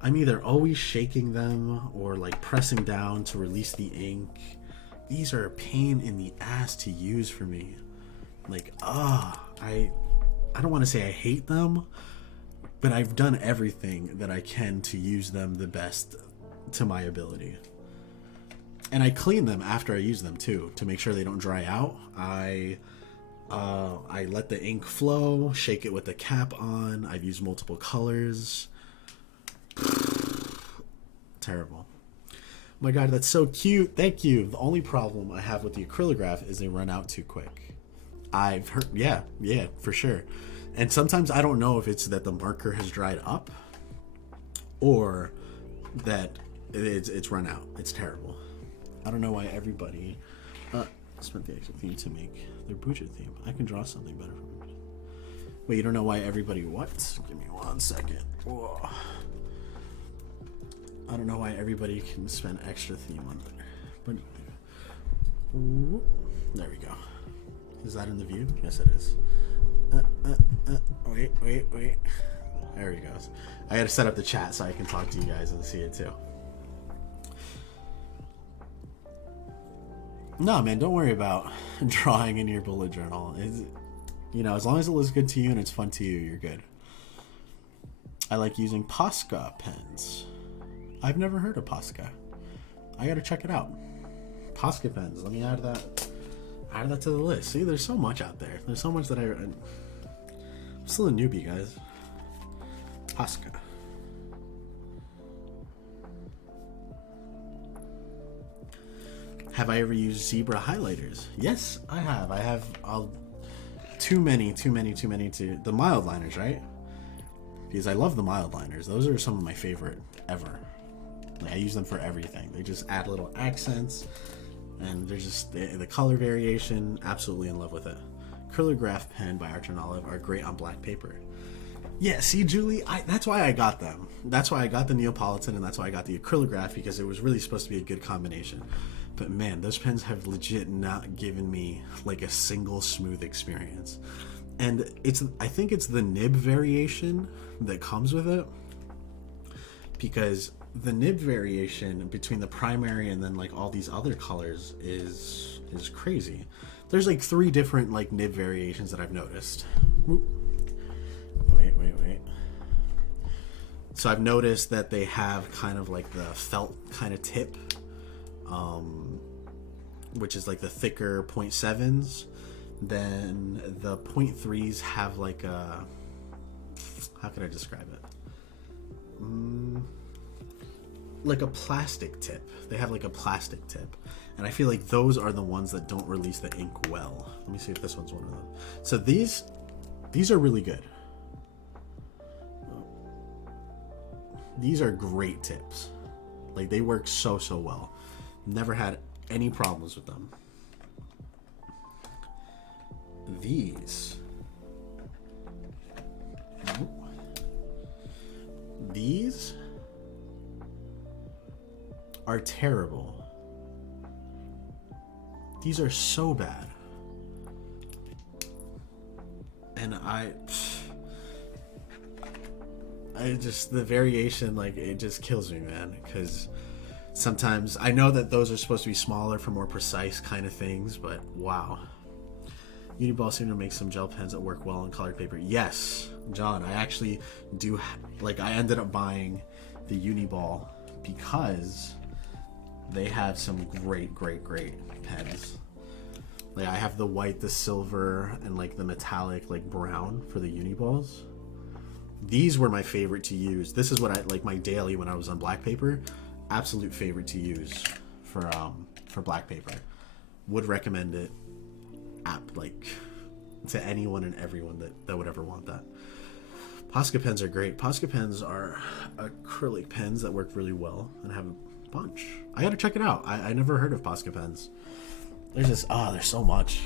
I'm either always shaking them or like pressing down to release the ink. These are a pain in the ass to use for me. Like, I don't want to say I hate them, but I've done everything that I can to use them the best to my ability. And I clean them after I use them too, to make sure they don't dry out. I let the ink flow, shake it with the cap on. I've used multiple colors. Terrible. Oh my god, that's so cute. Thank you. The only problem I have with the acrylograph is they run out too quick. I've heard, yeah, for sure. And sometimes I don't know if it's that the marker has dried up or that it's run out. It's terrible. I don't know why everybody spent the extra theme to make their budget theme. I can draw something better from it. Wait, you don't know why everybody what? Give me 1 second. Whoa. I don't know why everybody can spend extra theme on it. But there we go. Is that in the view? Yes, it is. Wait. There he goes. I gotta set up the chat so I can talk to you guys and see it too. No, man, don't worry about drawing in your bullet journal. It's, you know, as long as it looks good to you and it's fun to you, you're good. I like using Posca pens. I've never heard of Posca. I gotta check it out. Posca pens. Let me add that to the list. See, there's so much out there. There's so much that I'm still a newbie, guys. Posca. Have I ever used zebra highlighters? Yes, I have. I have too many to the mild liners, right? Because I love the mild liners. Those are some of my favorite ever. Like, I use them for everything. They just add little accents, and they're just the color variation. Absolutely in love with it. Acrylograph pen by Arch and Olive are great on black paper. Yeah, see, Julie, that's why I got them. That's why I got the Neapolitan, and that's why I got the acrylograph, because it was really supposed to be a good combination. But man, those pens have legit not given me like a single smooth experience. And I think it's the nib variation that comes with it, because the nib variation between the primary and then like all these other colors is crazy. There's like 3 different like nib variations that I've noticed. Wait. So I've noticed that they have kind of like the felt kind of tip, which is like the thicker 0.7s. Then the 0.3s have like a, how can I describe it? Like a plastic tip. They have like a plastic tip. And I feel like those are the ones that don't release the ink well. Let me see if this one's one of them. So these are really good. These are great tips. Like, they work so well. Never had any problems with them. These are terrible. These are so bad. And I just, the variation, like, it just kills me, man, because sometimes I know that those are supposed to be smaller for more precise kind of things, but wow. Uniball seem to make some gel pens that work well on colored paper. Yes, John, I actually do, like, I ended up buying the Uniball because they have some great pens. Like, I have the white, the silver, and like the metallic, like brown for the Uniballs. These were my favorite to use. This is what I like my daily when I was on black paper. Absolute favorite to use for black paper. Would recommend it like to anyone and everyone that would ever want that. Posca pens are great. Posca pens are acrylic pens that work really well and have a bunch. I gotta check it out. I never heard of Posca pens. There's so much.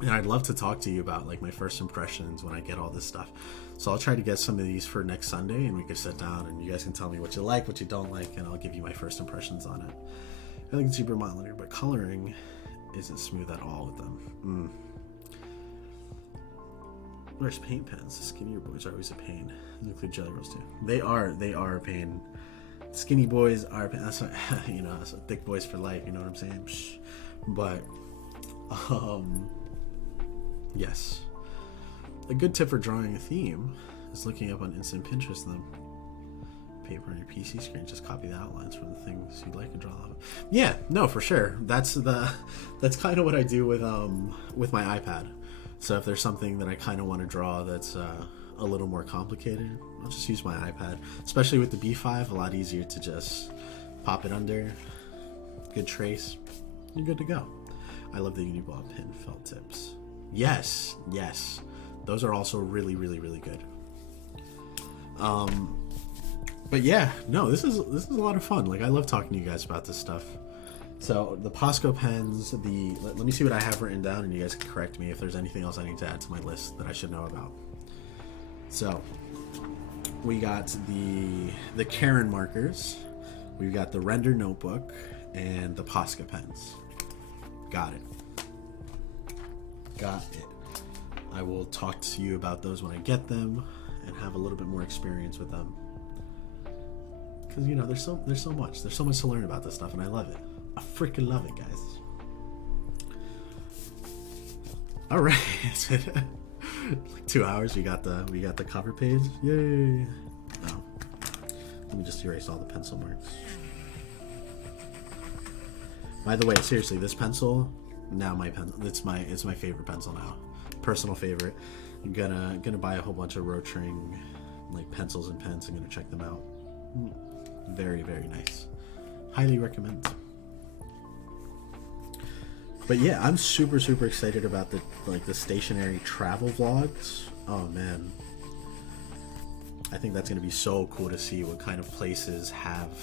And I'd love to talk to you about like my first impressions when I get all this stuff. So I'll try to get some of these for next Sunday, and we could sit down and you guys can tell me what you like, what you don't like, and I'll give you my first impressions on it. I think it's super mild, but coloring isn't smooth at all with them. Where's paint pens? The skinnier boys are always a pain. They include jelly rolls too. They are a pain. Skinny boys are a pain. That's what, that's what thick boys for life. You know what I'm saying? Psh. But yes. A good tip for drawing a theme is looking up on Instant Pinterest the paper on your PC screen. Just copy the outlines from the things you'd like to draw on. Yeah, no, for sure. That's kind of what I do with my iPad. So if there's something that I kind of want to draw that's a little more complicated, I'll just use my iPad. Especially with the B5, a lot easier to just pop it under, good trace, you're good to go. I love the Uniball pin felt tips. Yes. Those are also really, really, really good. But yeah, no, this is a lot of fun. Like, I love talking to you guys about this stuff. So the Posca pens, let me see what I have written down, and you guys can correct me if there's anything else I need to add to my list that I should know about. So we got the Karen markers, we've got the Render notebook, and the Posca pens. Got it. I will talk to you about those when I get them and have a little bit more experience with them. Because there's so much to learn about this stuff, and I love it. I freaking love it, guys. All right, like 2 hours. We got the cover page. Yay! Oh, let me just erase all the pencil marks. By the way, seriously, this pencil now it's my favorite pencil now. Personal favorite. I'm gonna buy a whole bunch of Rotring like pencils and pens. I'm gonna check them out. Very, very nice. Highly recommend. But yeah, I'm super, super excited about the stationary travel vlogs. Oh man, I think that's gonna be so cool to see what kind of places have,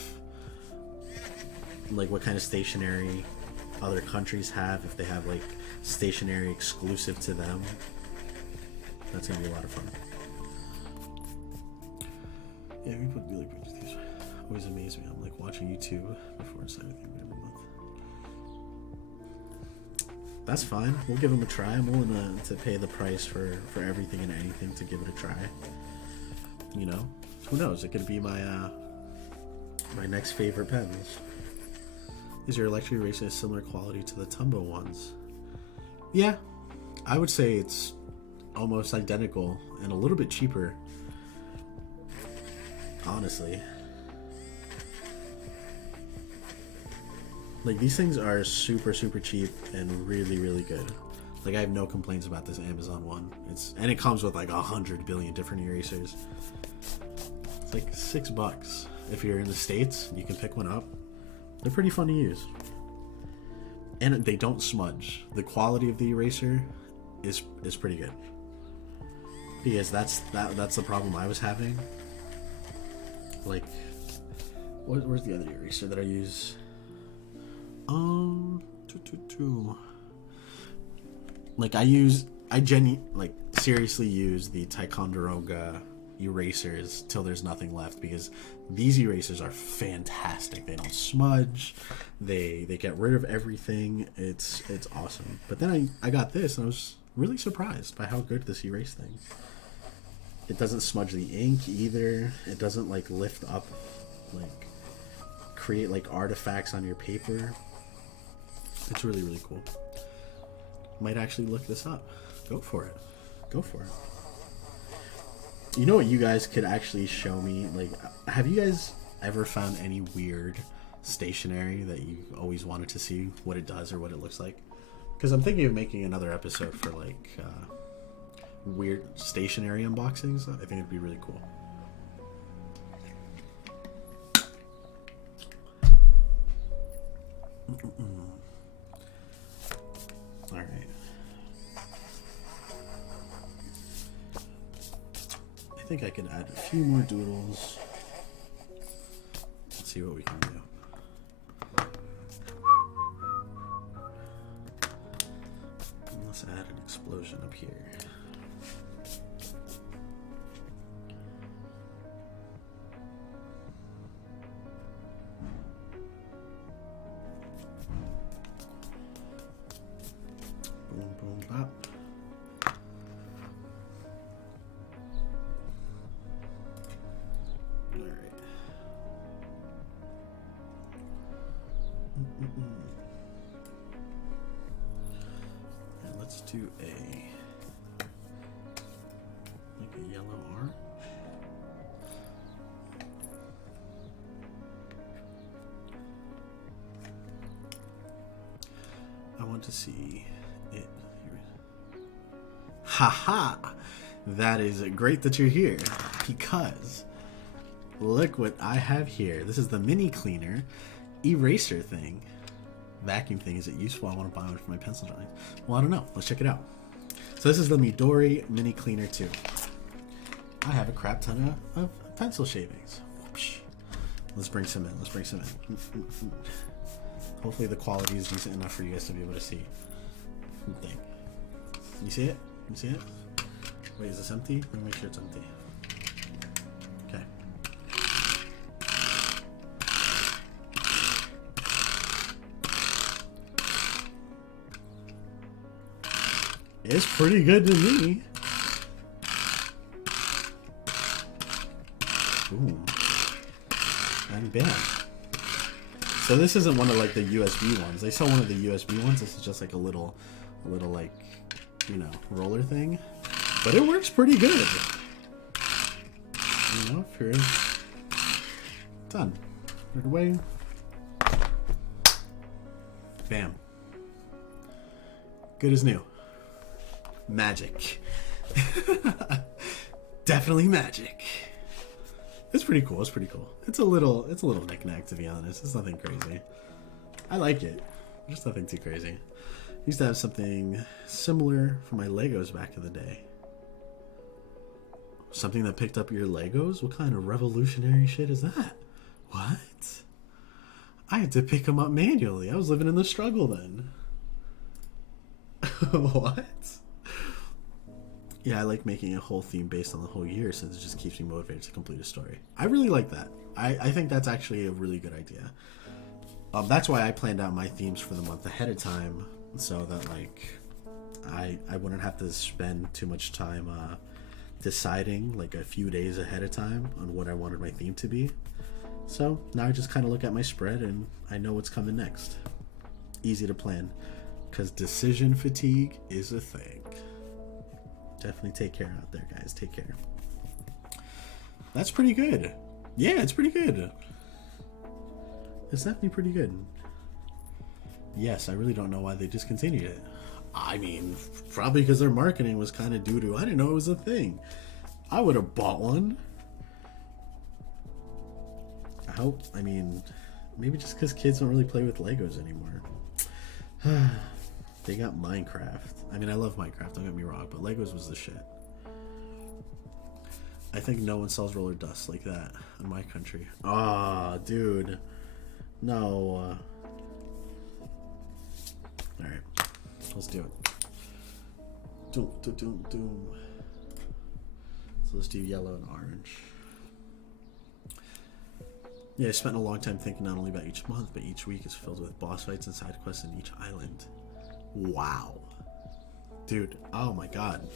like what kind of stationery other countries have, if they have like stationery exclusive to them. That's gonna be a lot of fun. Yeah, we put really good these. Always amaze me. I'm like watching YouTube before I sign anything every month. That's fine. We'll give them a try. I'm willing to pay the price for everything and anything to give it a try. Who knows? It could be my next favorite pens. Is your electric eraser similar quality to the Tumbo ones? Yeah, I would say it's almost identical and a little bit cheaper. Honestly. Like, these things are super, super cheap and really, really good. Like, I have no complaints about this Amazon one. And it comes with like 100 billion different erasers. It's like $6. If you're in the States, you can pick one up. They're pretty fun to use. And they don't smudge. The quality of the eraser is pretty good. Because that's the problem I was having. Like, where's the other eraser that I use? Like I seriously use the Ticonderoga erasers till there's nothing left, because these erasers are fantastic. They don't smudge. They get rid of everything. It's awesome. But then I got this and I was really surprised by how good this erase thing. It doesn't smudge the ink either. It doesn't like lift up, like create like artifacts on your paper. It's really, really cool. Might actually look this up. Go for it. You know what you guys could actually show me? Like, have you guys ever found any weird stationery that you always wanted to see what it does or what it looks like? Because I'm thinking of making another episode for like weird stationary unboxings, I think it'd be really cool. All right. I think I could add a few more doodles. Let's see what we can do. Let's add an explosion up here. Boom, boom, bop. All right. And let's do a yellow orange. I want to see it here. Haha! That is great that you're here, because look what I have here. This is the mini cleaner eraser thing. Vacuum thing. Is it useful? I want to buy one for my pencil drawing. Well, I don't know. Let's check it out. So this is the Midori Mini Cleaner 2. I have a crap ton of pencil shavings. Whoosh. Let's bring some in. Let's bring some in. Hopefully the quality is decent enough for you guys to be able to see. Thing. You see it? You see it? Wait, is this empty? Let me make sure it's empty. Okay. It's pretty good to me. Boom. And bam. So this isn't one of like the USB ones. They sell one of the USB ones. This is just like a little like, you know, roller thing. But it works pretty good. You know, if you're done. Put it away. Bam. Good as new. Magic. Definitely magic. It's pretty cool. It's pretty cool. It's a little knick-knack, to be honest. It's nothing crazy. I like it. Just nothing too crazy. I used to have something similar for my Legos back in the day. Something that picked up your Legos? What kind of revolutionary shit is that? What? I had to pick them up manually. I was living in the struggle then. What? Yeah, I like making a whole theme based on the whole year, since it just keeps me motivated to complete a story. I really like that. I think that's actually a really good idea. That's why I planned out my themes for the month ahead of time, so that like I wouldn't have to spend too much time deciding like a few days ahead of time on what I wanted my theme to be. So now I just kind of look at my spread and I know what's coming next. Easy to plan, because decision fatigue is a thing. Definitely take care out there, guys. Take care. That's pretty good. Yeah, it's pretty good. It's definitely pretty good. Yes, I really don't know why they discontinued it. I mean, probably because their marketing was kind of doo-doo. I didn't know it was a thing. I would have bought one. I mean, maybe just because kids don't really play with Legos anymore. They got Minecraft. I mean, I love Minecraft, don't get me wrong, but Legos was the shit. I think no one sells roller dust like that in my country. Ah, dude. No. Alright. Let's do it. Doom, doom, doom, doom. So let's do yellow and orange. Yeah, I spent a long time thinking not only about each month, but each week is filled with boss fights and side quests in each island. Wow. Dude, oh my god.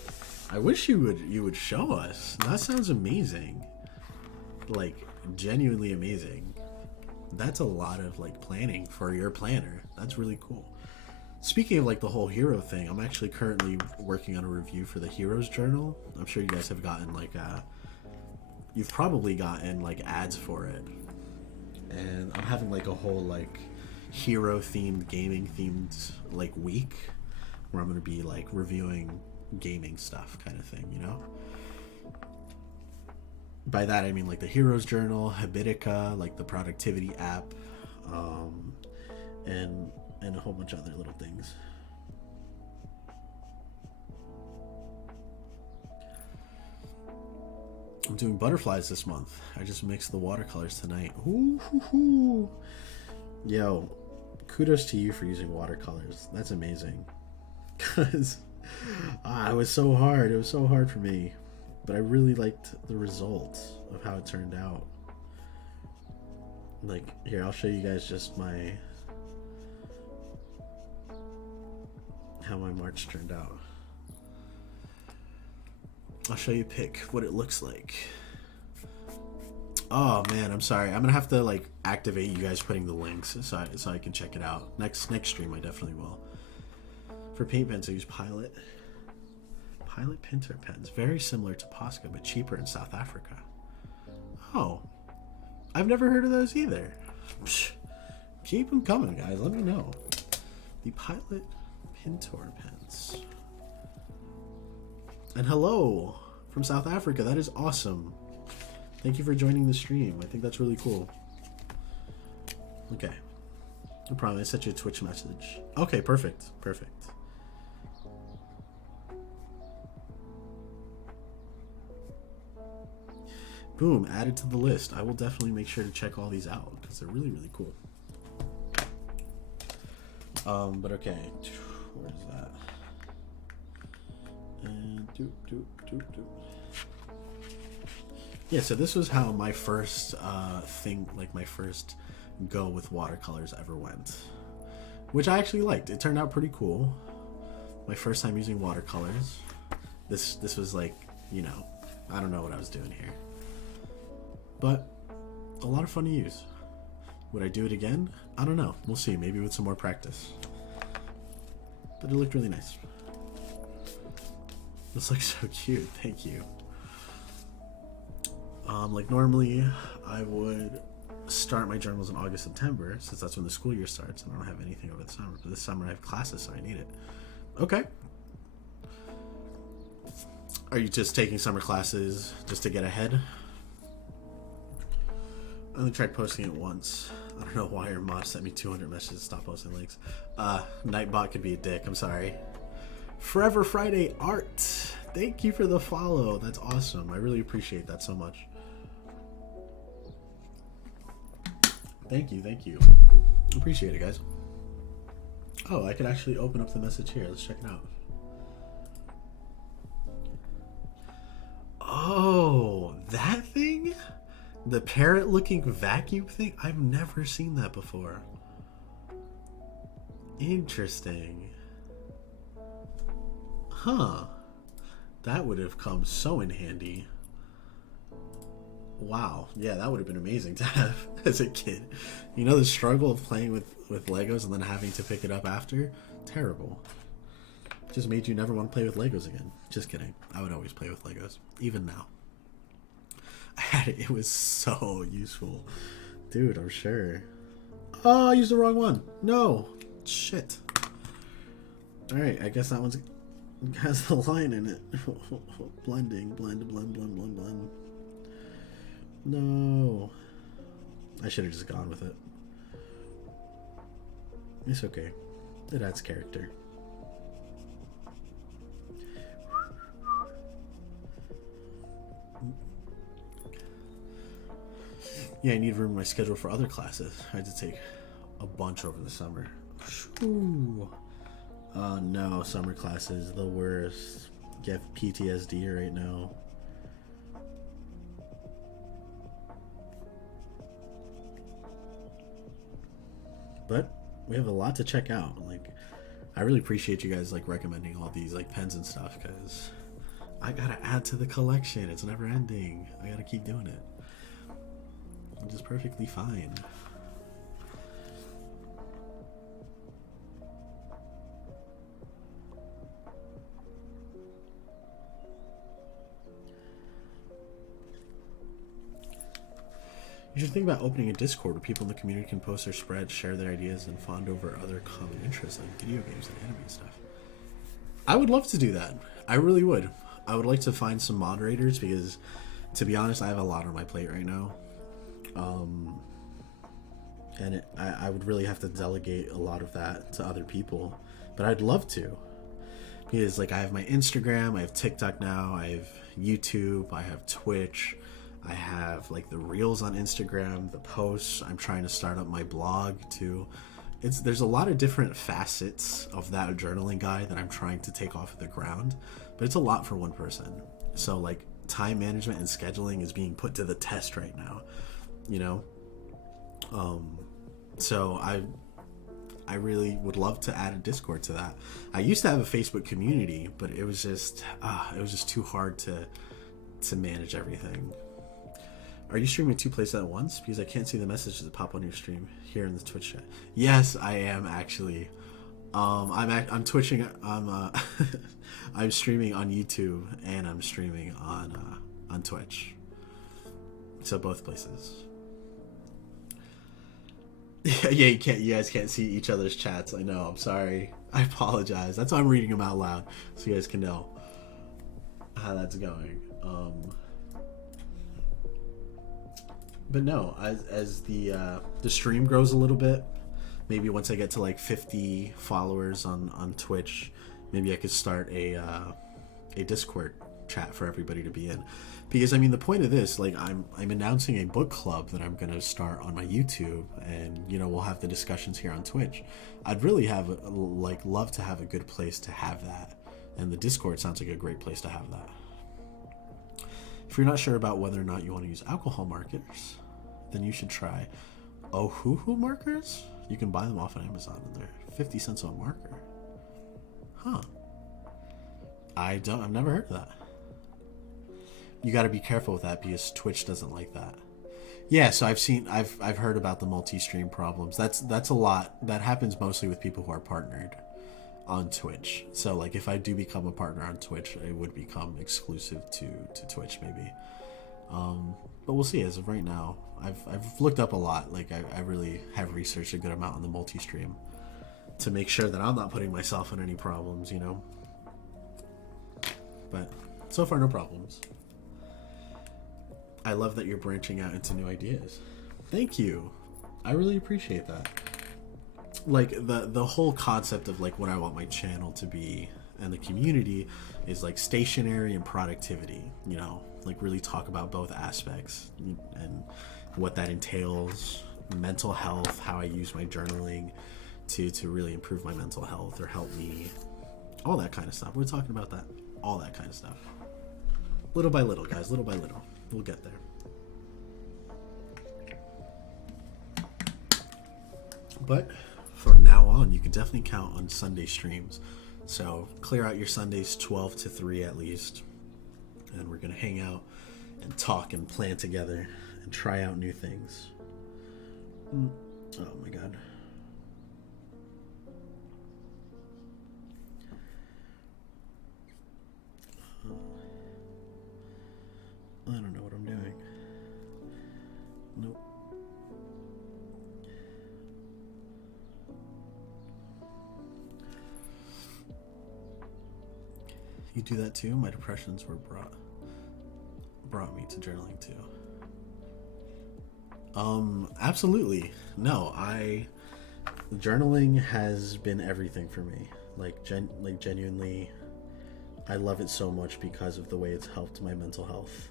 I wish you would show us. That sounds amazing. Like, genuinely amazing. That's a lot of like planning for your planner. That's really cool. Speaking of like the whole hero thing, I'm actually currently working on a review for the Heroes Journal. I'm sure you guys have gotten like you've probably gotten like ads for it. And I'm having like a whole like hero themed, gaming themed like week where I'm going to be like reviewing gaming stuff kind of thing, you know? By that I mean like the Heroes Journal, Habitica, like the productivity app, and a whole bunch of other little things. I'm doing butterflies this month. I just mixed the watercolors tonight. Ooh, hoo, hoo. Yo, kudos to you for using watercolors. That's amazing. Because it was so hard. It was so hard for me. But I really liked the results of how it turned out. Like, here, I'll show you guys just how my March turned out. I'll show you pick what it looks like. Oh man, I'm sorry. I'm gonna have to like activate you guys putting the links so I can check it out. Next stream I definitely will. For paint pens I use Pilot Pinter pens. Very similar to Posca but cheaper in South Africa. Oh, I've never heard of those either. Psh, keep them coming, guys. Let me know. The Pilot Pintor pens. And hello from South Africa. That is awesome. Thank you for joining the stream. I think that's really cool. Okay. No problem. I sent you a Twitch message. Okay, perfect. Perfect. Boom, added to the list. I will definitely make sure to check all these out because they're really, really cool. But okay. Where is that? And yeah, so this was how my first my first go with watercolors ever went, which I actually liked. It turned out pretty cool. My first time using watercolors. This was like, you know, I don't know what I was doing here, but a lot of fun to use. Would I do it again? I don't know. We'll see. Maybe with some more practice. But it looked really nice. This looks so cute. Thank you. Like normally I would start my journals in August, September, since that's when the school year starts and I don't have anything over the summer. But this summer I have classes, so I need it. Okay. Are you just taking summer classes just to get ahead? I only tried posting it once. I don't know why your mod sent me 200 messages to stop posting links. Nightbot could be a dick. I'm sorry. Forever Friday Art. Thank you for the follow. That's awesome. I really appreciate that so much. Thank you. Thank you. Appreciate it, guys. Oh, I could actually open up the message here. Let's check it out. Oh, that thing? The parrot-looking vacuum thing? I've never seen that before. Interesting. Huh. That would have come so in handy. Wow. Yeah, that would have been amazing to have as a kid. You know the struggle of playing with Legos and then having to pick it up after? Terrible. Just made you never want to play with Legos again. Just kidding. I would always play with Legos. Even now. I had it. It was so useful. Dude, I'm sure. Oh, I used the wrong one. No. Shit. Alright, I guess that one's has the line in it. Blending. Blend. No. I should have just gone with it. It's okay. It adds character. Yeah, I need room in my schedule for other classes. I had to take a bunch over the summer. Ooh. No, summer classes, the worst. Get PTSD right now. But we have a lot to check out. Like, I really appreciate you guys like recommending all these like pens and stuff because I gotta add to the collection. It's never ending. I gotta keep doing it. Which is perfectly fine. You should think about opening a Discord where people in the community can post their spreads, share their ideas, and bond over other common interests like video games and anime stuff. I would love to do that. I really would. I would like to find some moderators because, to be honest, I have a lot on my plate right now. And I would really have to delegate a lot of that to other people. But I'd love to. Because, like, I have my Instagram, I have TikTok now, I have YouTube, I have Twitch, I have, like, the Reels on Instagram, the posts. I'm trying to start up my blog, too. There's a lot of different facets of that journaling guy that I'm trying to take off of the ground. But it's a lot for one person. So, like, time management and scheduling is being put to the test right now, you know? So I really would love to add a Discord to that. I used to have a Facebook community, but it was just too hard to manage everything. Are you streaming 2 places at once? Because I can't see the messages that pop on your stream here in the Twitch chat. Yes, I am actually. I'm twitching. I'm streaming on YouTube and I'm streaming on Twitch. So both places. Yeah, you guys can't see each other's chats. I know. I'm sorry. I apologize. That's why I'm reading them out loud, so you guys can know how that's going. But no, as the stream grows a little bit, maybe once I get to like 50 followers on Twitch, maybe I could start a Discord chat for everybody to be in. Because I mean, the point of this, like, I'm announcing a book club that I'm gonna start on my YouTube, and you know, we'll have the discussions here on Twitch. I'd really love to have a good place to have that, and the Discord sounds like a great place to have that. If you're not sure about whether or not you want to use alcohol markers, then you should try Ohuhu markers. You can buy them off on Amazon, and they're 50 cents a marker. Huh? I've never heard of that. You got to be careful with that because Twitch doesn't like that. Yeah, so I've heard about the multi-stream problems. That's a lot. That happens mostly with people who are partnered on Twitch. So like if I do become a partner on Twitch, it would become exclusive to Twitch maybe. But we'll see. As of right now, I've looked up a lot. Like I really have researched a good amount on the multi-stream to make sure that I'm not putting myself in any problems, you know. But so far, no problems. I love that you're branching out into new ideas. Thank you. I really appreciate that. Like the whole concept of like what I want my channel to be and the community is like stationary and productivity, you know, like really talk about both aspects and what that entails, mental health, how I use my journaling to really improve my mental health or help me, all that kind of stuff. We're talking about that, all that kind of stuff. Little by little, guys, little by little. We'll get there. But from now on, you can definitely count on Sunday streams. So clear out your Sundays 12 to 3 at least. And we're going to hang out and talk and plan together and try out new things. Oh my God. I don't know what I'm doing. Nope. You do that too? My depressions were brought me to journaling too. Absolutely. No, journaling has been everything for me. Like genuinely, I love it so much because of the way it's helped my mental health.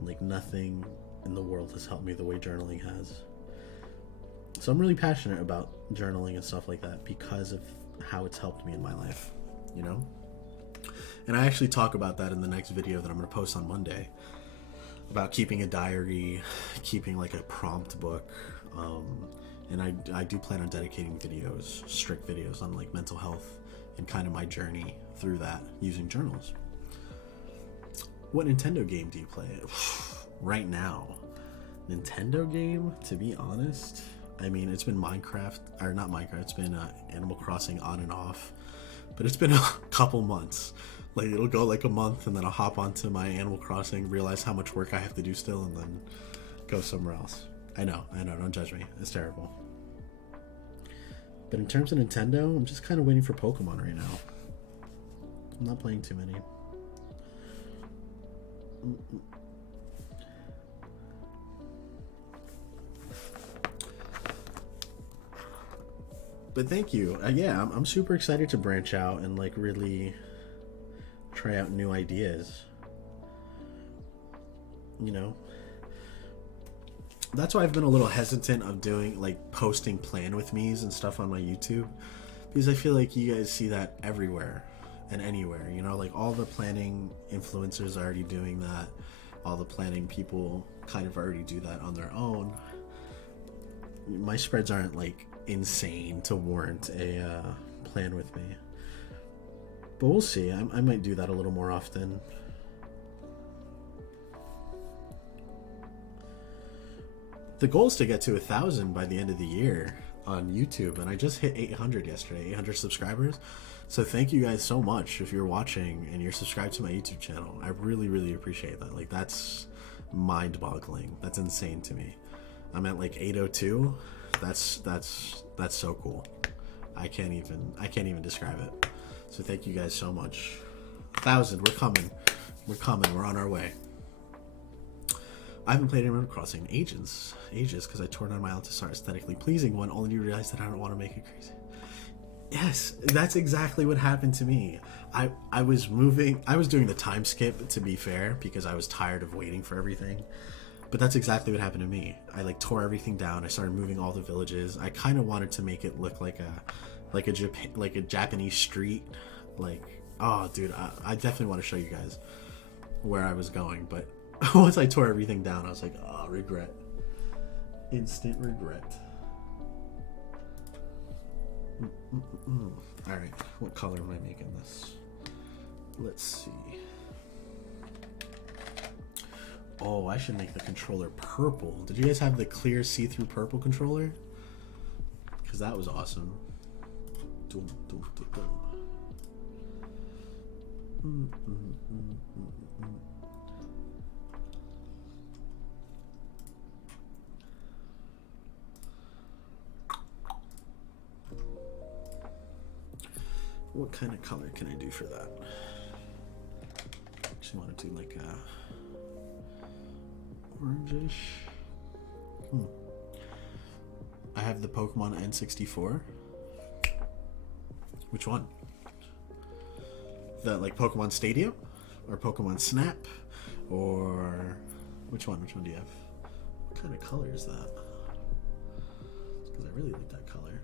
Like nothing in the world has helped me the way journaling has. So I'm really passionate about journaling and stuff like that because of how it's helped me in my life, you know? And I actually talk about that in the next video that I'm going to post on Monday, about keeping a diary, keeping like a prompt book. And I do plan on dedicating videos, strict videos on like mental health and kind of my journey through that using journals. What Nintendo game do you play? Right now, Nintendo game, to be honest, I mean, it's been Minecraft, or not Minecraft, it's been Animal Crossing on and off, but it's been a couple months. Like, it'll go like a month, and then I'll hop onto my Animal Crossing, realize how much work I have to do still, and then go somewhere else. I know, don't judge me. It's terrible. But in terms of Nintendo, I'm just kind of waiting for Pokemon right now. I'm not playing too many. But thank you. Yeah, I'm super excited to branch out and like really try out new ideas. You know, that's why I've been a little hesitant of doing like posting plan with me's and stuff on my YouTube, because I feel like you guys see that everywhere and anywhere. You know, like all the planning influencers are already doing that. All the planning people kind of already do that on their own. My spreads aren't like insane to warrant a plan with me, but we'll see. I might do that a little more often. The goal is to get to 1,000 by the end of the year on YouTube, and I just hit 800 yesterday, 800 subscribers. So thank you guys so much if you're watching and you're subscribed to my YouTube channel. I really, really appreciate that. Like, that's mind-boggling. That's insane to me. I'm at like 802. That's so cool. I can't even describe it. So thank you guys so much. 1,000, we're coming. We're on our way. I haven't played Animal Crossing in ages, because I tore down my Altisar aesthetically pleasing one, only to realize that I don't want to make it crazy. Yes, that's exactly what happened to me. I was doing the time skip, to be fair, because I was tired of waiting for everything. But that's exactly what happened to me. I like tore everything down. I started moving all the villages. I kind of wanted to make it look like a Japanese street. Like, oh, dude, I definitely want to show you guys where I was going. But once I tore everything down, I was like, oh, regret. Instant regret. Alright, what color am I making this? Let's see. Oh, I should make the controller purple. Did you guys have the clear see-through purple controller? Because that was awesome. Dum, dum, dum, dum. What kind of color can I do for that? Actually want to do like a orangish. I have the Pokemon N64. Which one? The like Pokemon Stadium or Pokemon Snap, or which one? Which one do you have? What kind of color is that? Because I really like that color.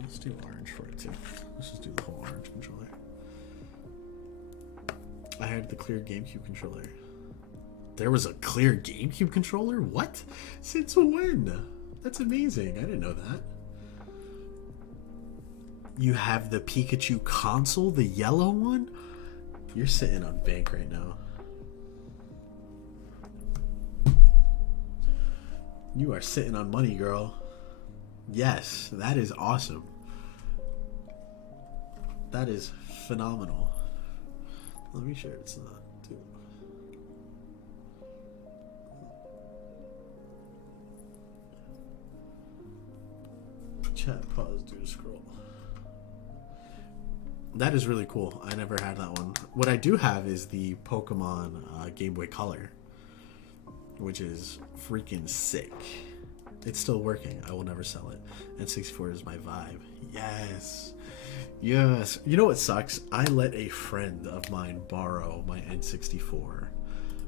Let's do orange for it too. Let's just do the whole orange controller. I had the clear GameCube controller. There was a clear GameCube controller? What? Since when? That's amazing. I didn't know that. You have the Pikachu console, the yellow one? You're sitting on bank right now. You are sitting on money, girl. Yes, that is awesome. That is phenomenal. Let me share it's not too. Chat pause, do scroll. That is really cool. I never had that one. What I do have is the Pokemon Game Boy Color, which is freaking sick. It's still working. I will never sell it. N64 is my vibe. Yes. Yes. You know what sucks? I let a friend of mine borrow my N64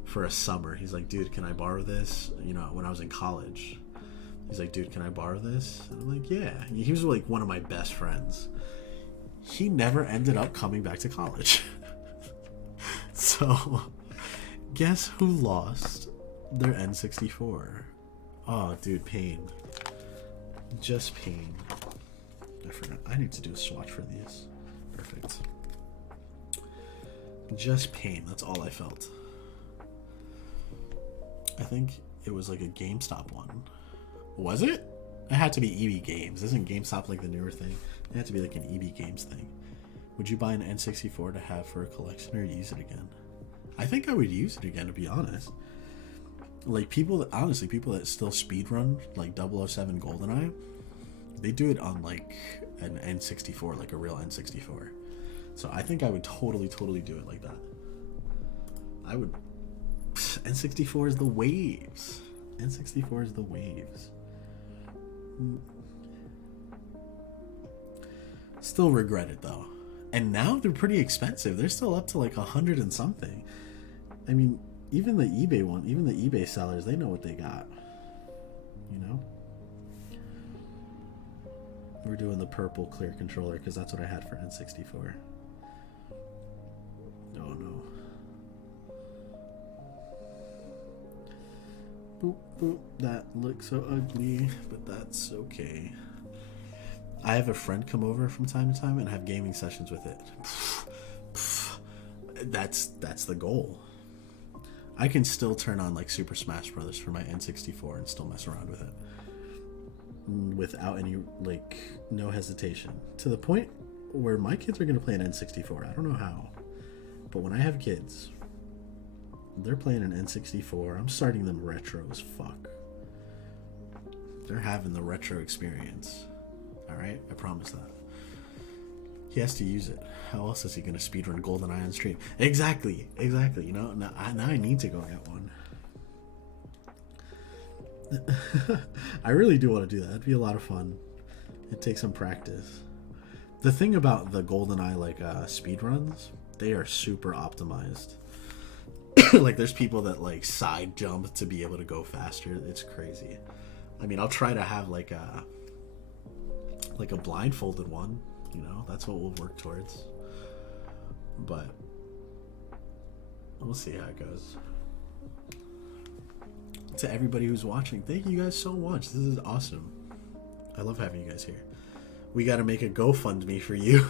for a summer. He's like, dude, can I borrow this? You know, when I was in college. He's like, dude, can I borrow this? And I'm like, yeah. He was like one of my best friends. He never ended up coming back to college. So, guess who lost their N64? Oh, dude, pain. Just pain. I forgot. I need to do a swatch for these. Perfect. Just pain. That's all I felt. I think it was like a GameStop one. Was it? It had to be EB Games. Isn't GameStop like the newer thing? It had to be like an EB Games thing. Would you buy an N64 to have for a collection or use it again? I think I would use it again, to be honest. Like, people that, honestly, people that still speedrun, like 007 GoldenEye, They do it on like an N64, like a real N64. So I think I would totally do it like that. I would. N64 is the waves. N64 is the waves. Still regret it though. And now they're pretty expensive. They're still up to like 100 and something. I mean, even the eBay one, even the eBay sellers, they know what they got. You know? We're doing the purple clear controller because that's what I had for N64. Oh no. Boop, boop. That looks so ugly, but that's okay. I have a friend come over from time to time and have gaming sessions with it. That's the goal. I can still turn on like Super Smash Brothers for my N64 and still mess around with it without any, like, no hesitation. To the point where my kids are going to play an N64. I don't know how, but when I have kids, they're playing an N64. I'm starting them retro as fuck. They're having the retro experience. Alright? I promise that. He has to use it. How else is he going to speedrun GoldenEye on stream? Exactly. You know, now I need to go get one. I really do want to do that. It'd be a lot of fun. It takes some practice. The thing about the GoldenEye, like, speedruns, they are super optimized. Like, there's people that, like, side jump to be able to go faster. It's crazy. I mean, I'll try to have, like a blindfolded one. You know, that's what we'll work towards. But we'll see how it goes. To everybody who's watching, thank you guys so much. This is awesome. I love having you guys here. We got to make a GoFundMe for you.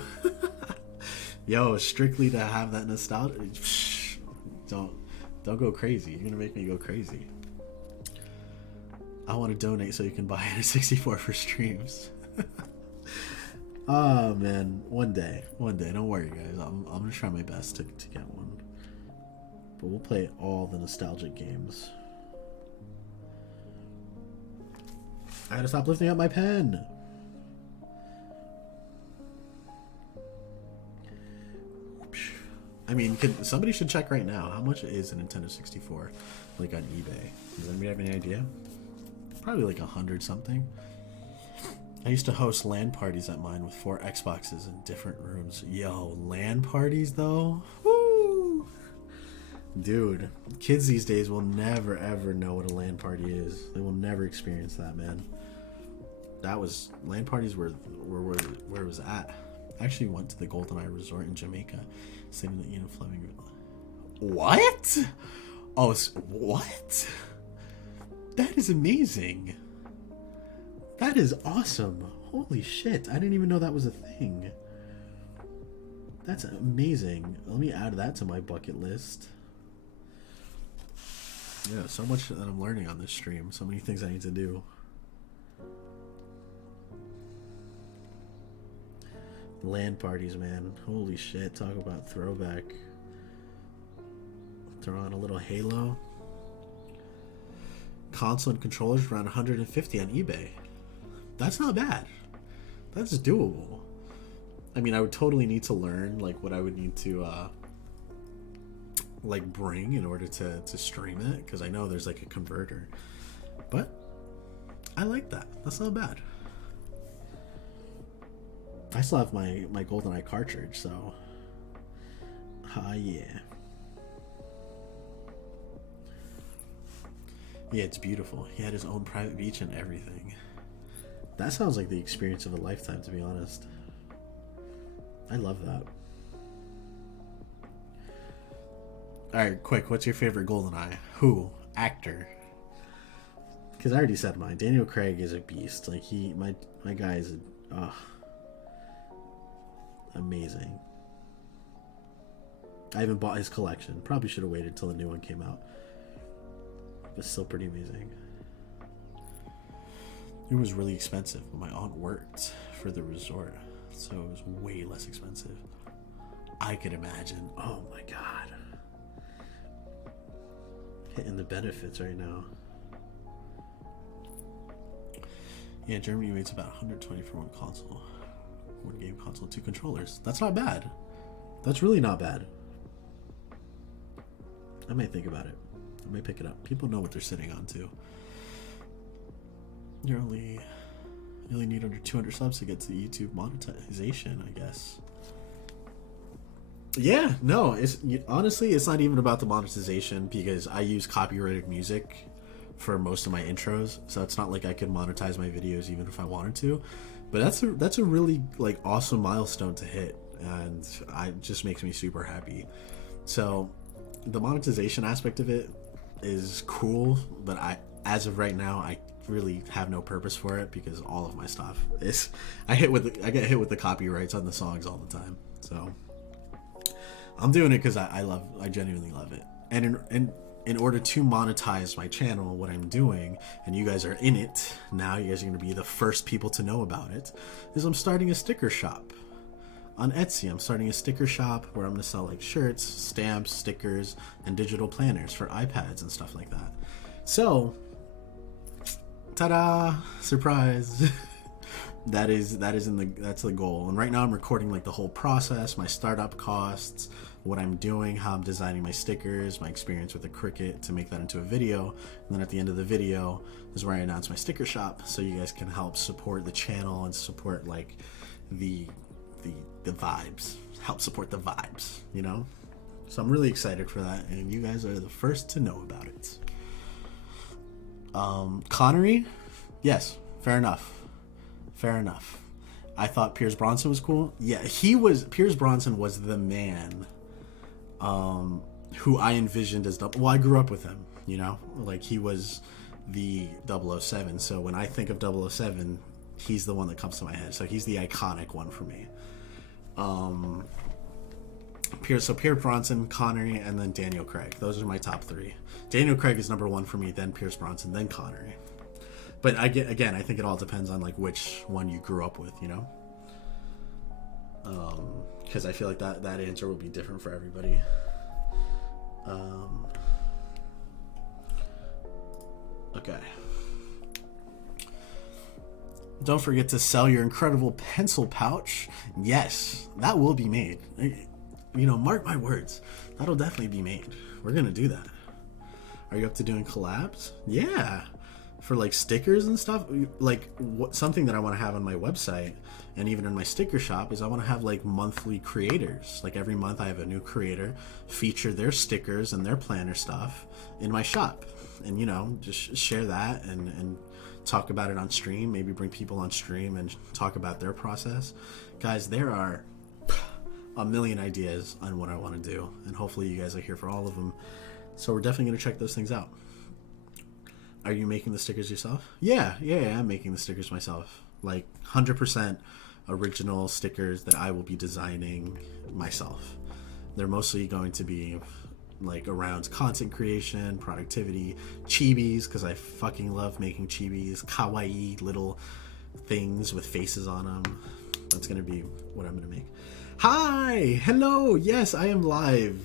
Yo, strictly to have that nostalgia. Don't go crazy. You're gonna make me go crazy. I want to donate so you can buy a 64 for streams. Oh man, one day. Don't worry, guys. I'm gonna try my best to get one. But we'll play all the nostalgic games. I gotta stop lifting up my pen. I mean, somebody should check right now. How much is a Nintendo 64, like, on eBay? Does anybody have any idea? Probably like 100 something. I used to host LAN parties at mine with 4 Xboxes in different rooms. Yo, LAN parties though? Woo! Dude, kids these days will never ever know what a LAN party is. They will never experience that, man. That was, LAN parties were where it was at. I actually went to the GoldenEye Resort in Jamaica, sitting at Ian Fleming. What? Oh, what? That is amazing. That is awesome. Holy shit. I didn't even know that was a thing. That's amazing. Let me add that to my bucket list. Yeah, so much that I'm learning on this stream. So many things I need to do. LAN parties, man. Holy shit. Talk about throwback. Throw on a little Halo. Console and controllers around 150 on eBay. That's not bad. That's doable. I mean, I would totally need to learn, like, what I would need to like, bring in order to stream it, because I know there's like a converter. But I like that. That's not bad. I still have my GoldenEye cartridge, so yeah. Yeah, it's beautiful. He had his own private beach and everything. That sounds like the experience of a lifetime, to be honest. I love that. Alright, quick, what's your favorite GoldenEye? Who? Actor? Because I already said mine. Daniel Craig is a beast. Like, my guy is amazing. I haven't bought his collection. Probably should have waited till the new one came out. But still pretty amazing. It was really expensive, but my aunt worked for the resort, so it was way less expensive. I could imagine. Oh my god. Hitting the benefits right now. Yeah, Germany weighs about 120 for one console. One game console, 2 controllers. That's not bad. That's really not bad. I might think about it. I might pick it up. People know what they're sitting on too. You only need under 200 subs to get to YouTube monetization, I guess. Yeah, no, honestly, it's not even about the monetization because I use copyrighted music for most of my intros, so it's not like I could monetize my videos even if I wanted to. But that's a really like awesome milestone to hit, and it just makes me super happy. So the monetization aspect of it is cool, but as of right now, I really have no purpose for it because all of my stuff is I get hit with the copyrights on the songs all the time. So I'm doing it because I genuinely love it, and in order to monetize my channel, what I'm doing, and you guys are in it now, you guys are going to be the first people to know about it, is I'm starting a sticker shop on Etsy. I'm starting a sticker shop where I'm going to sell like shirts, stamps, stickers, and digital planners for iPads and stuff like that. So, ta-da! Surprise! that's the goal. And right now I'm recording like the whole process, my startup costs, what I'm doing, how I'm designing my stickers, my experience with the Cricut to make that into a video. And then at the end of the video is where I announce my sticker shop, so you guys can help support the channel and support like the vibes, help support the vibes, you know? So I'm really excited for that, and you guys are the first to know about it. Connery, yes, fair enough. I thought Pierce Bronson was cool. Yeah, Pierce Bronson was the man who I envisioned as well, I grew up with him, you know? Like, he was the 007, so when I think of 007, he's the one that comes to my head. So he's the iconic one for me. Pierce Bronson, Connery, and then Daniel Craig. Those are my top 3. Daniel Craig is number 1 for me, then Pierce Bronson, then Connery. But I think it all depends on like which one you grew up with, you know? Because I feel like that answer will be different for everybody. Okay. Don't forget to sell your incredible pencil pouch. Yes, that will be made. You know, mark my words. That'll definitely be made. We're gonna do that. Are you up to doing collabs? Yeah. For like stickers and stuff, like something that I want to have on my website and even in my sticker shop is I want to have like monthly creators. Like every month I have a new creator feature their stickers and their planner stuff in my shop, and you know, just share that and talk about it on stream. Maybe bring people on stream and talk about their process. Guys, there are a million ideas on what I want to do, and hopefully you guys are here for all of them. So we're definitely going to check those things out. Are you making the stickers yourself? Yeah, I'm making the stickers myself. Like 100% original stickers that I will be designing myself. They're mostly going to be like around content creation, productivity, chibis, because I fucking love making chibis, kawaii little things with faces on them. That's going to be what I'm going to make. Hi! Hello! Yes, I am live.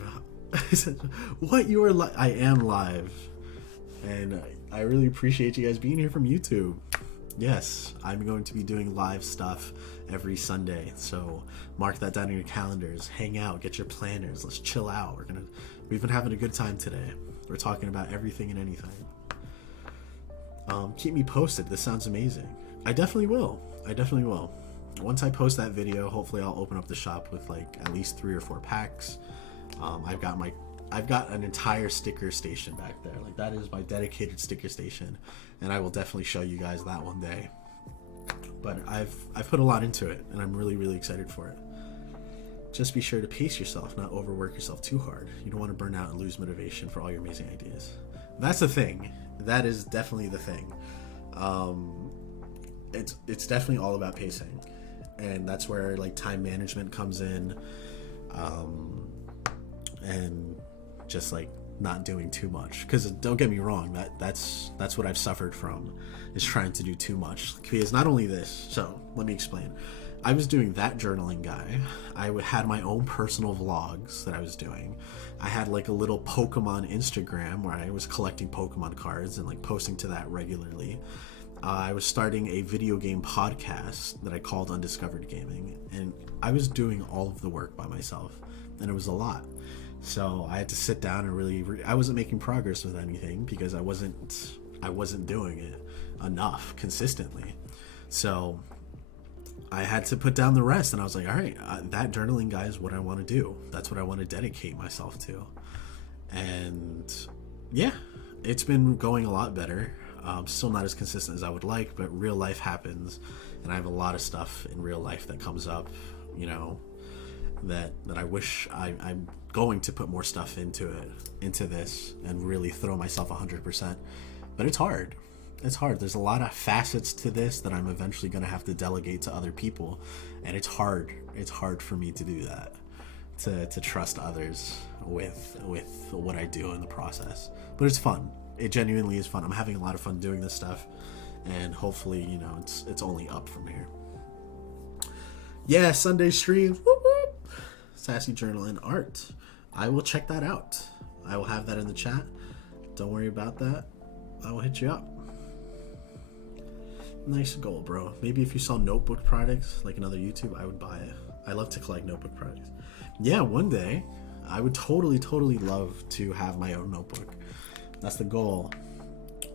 I said, what? You are live? I am live. And I really appreciate you guys being here from YouTube. Yes, I'm going to be doing live stuff every Sunday, so mark that down in your calendars. Hang out, get your planners, let's chill out. We've been having a good time today. We're talking about everything and anything. Keep me posted. This sounds amazing. I definitely will. Once I post that video, hopefully I'll open up the shop with like at least 3 or 4 packs. I've got an entire sticker station back there. Like, that is my dedicated sticker station, and I will definitely show you guys that one day. But I've put a lot into it, and I'm really, really excited for it. Just be sure to pace yourself, not overwork yourself too hard. You don't want to burn out and lose motivation for all your amazing ideas. That's the thing. That is definitely the thing. It's definitely all about pacing, and that's where like time management comes in, and just like not doing too much. Because don't get me wrong, that's what I've suffered from, is trying to do too much. Because not only this, so let me explain. I was doing that journaling guy. I had my own personal vlogs that I was doing. I had like a little Pokemon Instagram where I was collecting Pokemon cards and like posting to that regularly. I was starting a video game podcast that I called Undiscovered Gaming, and I was doing all of the work by myself, and it was a lot. So I had to sit down and really I wasn't making progress with anything because I wasn't doing it enough consistently. So I had to put down the rest, and I was like, all right, that journaling, guy, is what I want to do. That's what I want to dedicate myself to. And yeah, it's been going a lot better. Still not as consistent as I would like, but real life happens, and I have a lot of stuff in real life that comes up, you know, that I wish I'm going to put more stuff into this and really throw myself 100%. But it's hard. It's hard. There's a lot of facets to this that I'm eventually going to have to delegate to other people, and it's hard. It's hard for me to do that, to trust others with what I do in the process. But it's fun. It genuinely is fun. I'm having a lot of fun doing this stuff, and hopefully, you know, it's only up from here. Yeah, Sunday stream. Whoop, whoop. Sassy Journal and Art. I will check that out. I will have that in the chat. Don't worry about that. I will hit you up. Nice goal, bro. Maybe if you saw notebook products like another YouTube, I would buy it. I love to collect notebook products. Yeah, one day I would totally love to have my own notebook. That's the goal.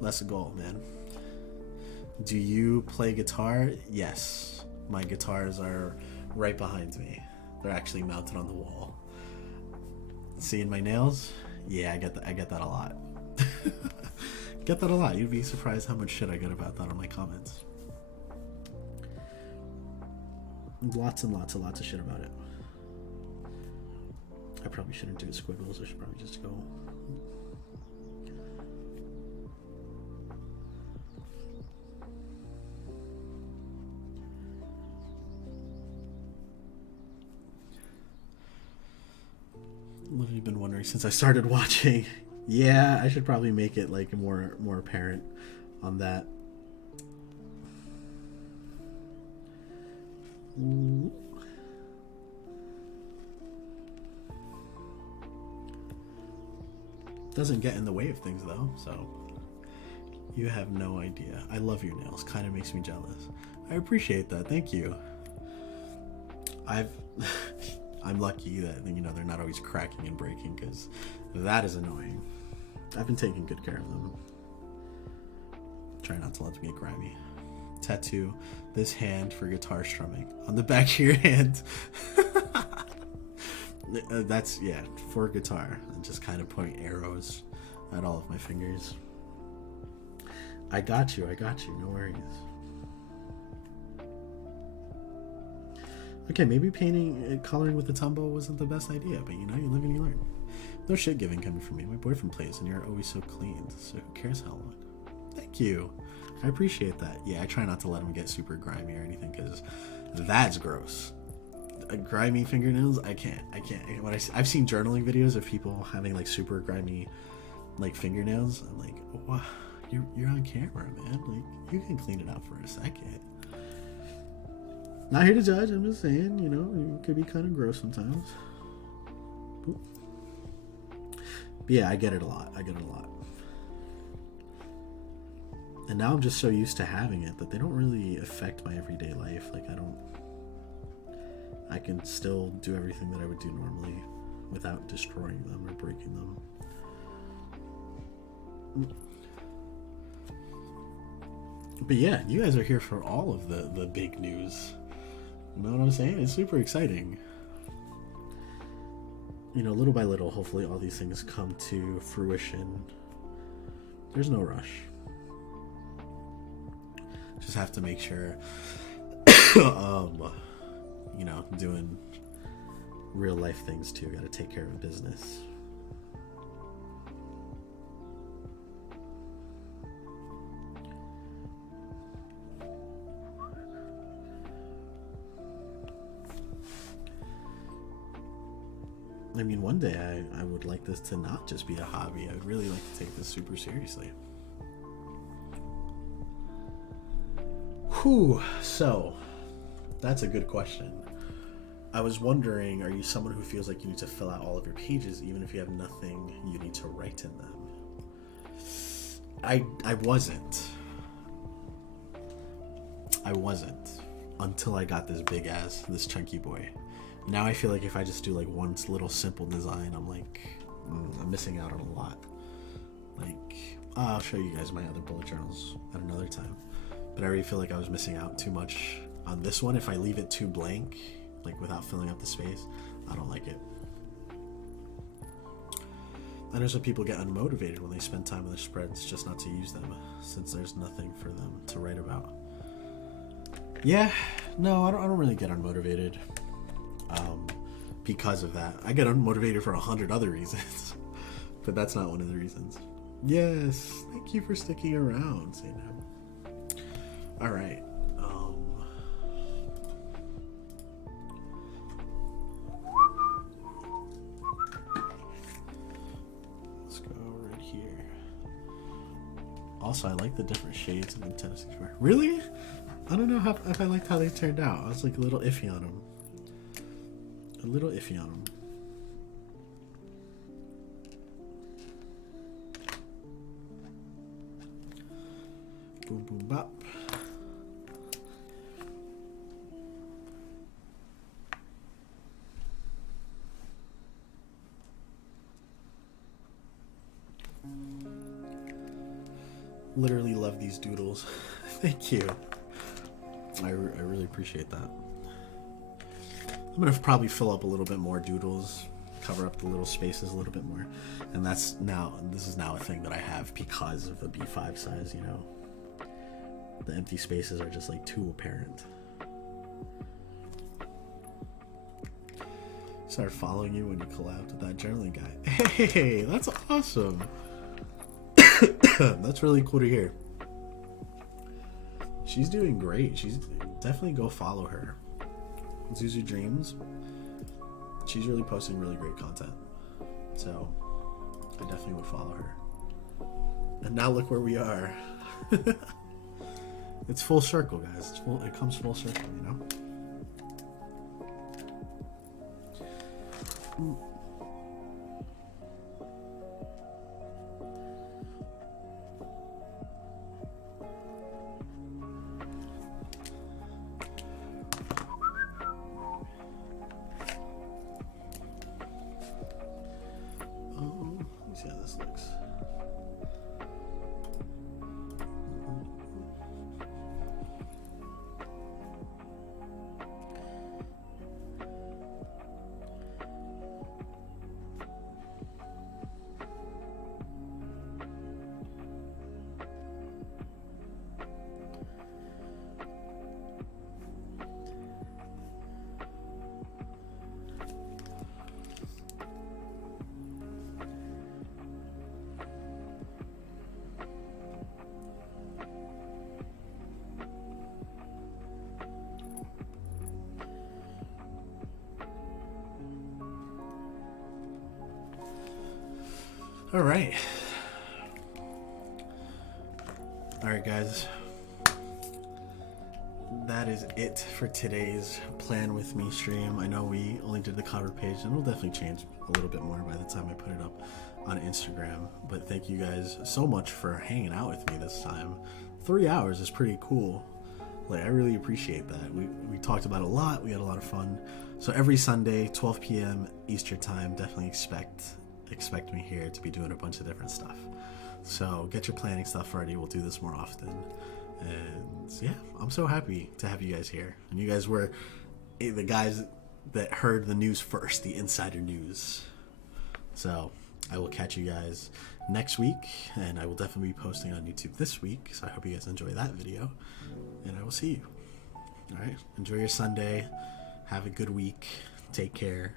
That's the goal, man. Do you play guitar? Yes. My guitars are right behind me. They're actually mounted on the wall. Seeing my nails? Yeah, I get that a lot. Get that a lot. You'd be surprised how much shit I get about that on my comments. Lots and lots of shit about it. I probably shouldn't do squiggles. I should probably just go. What have you been wondering since I started watching? Yeah, I should probably make it like more apparent on that. Ooh. Doesn't get in the way of things though, so you have no idea. I love your nails. Kind of makes me jealous. I appreciate that. Thank you. I'm lucky that, you know, they're not always cracking and breaking, because that is annoying. I've been taking good care of them. Try not to let them get grimy. Tattoo this hand for guitar strumming on the back of your hand. That's, yeah, for guitar. And just kind of point arrows at all of my fingers. I got you. No worries. Okay, maybe coloring with the Tumbo wasn't the best idea, but you know, you live and you learn. No shit giving coming from me. My boyfriend plays, and you're always so clean, so who cares how long? Thank you. I appreciate that. Yeah, I try not to let him get super grimy or anything, because that's gross. Grimy fingernails, I can't. When I've seen journaling videos of people having like super grimy like fingernails, I'm like, wow, you're on camera, man. Like, you can clean it out for a second. Not here to judge, I'm just saying, you know, it could be kind of gross sometimes. But yeah, I get it a lot. And now I'm just so used to having it that they don't really affect my everyday life. Like, I can still do everything that I would do normally without destroying them or breaking them. But yeah, you guys are here for all of the big news. You know what I'm saying? It's super exciting. You know, little by little, hopefully all these things come to fruition. There's no rush. Just have to make sure, you know, doing real life things too. Got to take care of business. I mean, one day I would like this to not just be a hobby. I would really like to take this super seriously. Whew. So, that's a good question. I was wondering, are you someone who feels like you need to fill out all of your pages even if you have nothing you need to write in them? I wasn't. I wasn't until I got this big ass, this chunky boy. Now I feel like if I just do like one little simple design, I'm like, I'm missing out on a lot. Like, I'll show you guys my other bullet journals at another time. But I already feel like I was missing out too much on this one. If I leave it too blank, like without filling up the space, I don't like it. I know some people get unmotivated when they spend time on their spreads just not to use them, since there's nothing for them to write about. Yeah, no, I don't really get unmotivated because of that. I get unmotivated for 100 other reasons, but that's not one of the reasons. Yes, thank you for sticking around, Zainab. All right. Let's go right here. Also, I like the different shades of the Tennessee Square. Really? I don't know if I liked how they turned out. I was like a little iffy on them. A little iffy on them. Boom, boom, bop. Literally love these doodles. Thank you. I really appreciate that. I'm gonna probably fill up a little bit more doodles, cover up the little spaces a little bit more, and this is now a thing that I have because of the B5 size. You know, the empty spaces are just like too apparent. Start following you when you collab with that journaling guy. Hey, that's awesome. That's really cool to hear. She's doing great. She's definitely go follow her. Zuzu Dreams. She's really posting really great content. So I definitely would follow her. And now look where we are. It's full circle, guys. It comes full circle, you know? Let me see how this looks. All right. All right, guys. That is it for today's Plan With Me stream. I know we only did the cover page, and it'll definitely change a little bit more by the time I put it up on Instagram. But thank you guys so much for hanging out with me this time. 3 hours is pretty cool. Like, I really appreciate that. We talked about it a lot. We had a lot of fun. So every Sunday, 12 p.m. Eastern time, definitely expect me here to be doing a bunch of different stuff. So get your planning stuff ready. We'll do this more often. And yeah, I'm so happy to have you guys here. And you guys were the guys that heard the news first, the insider news. So I will catch you guys next week, and I will definitely be posting on YouTube this week. So I hope you guys enjoy that video, and I will see you. All right, enjoy your Sunday. Have a good week. Take care.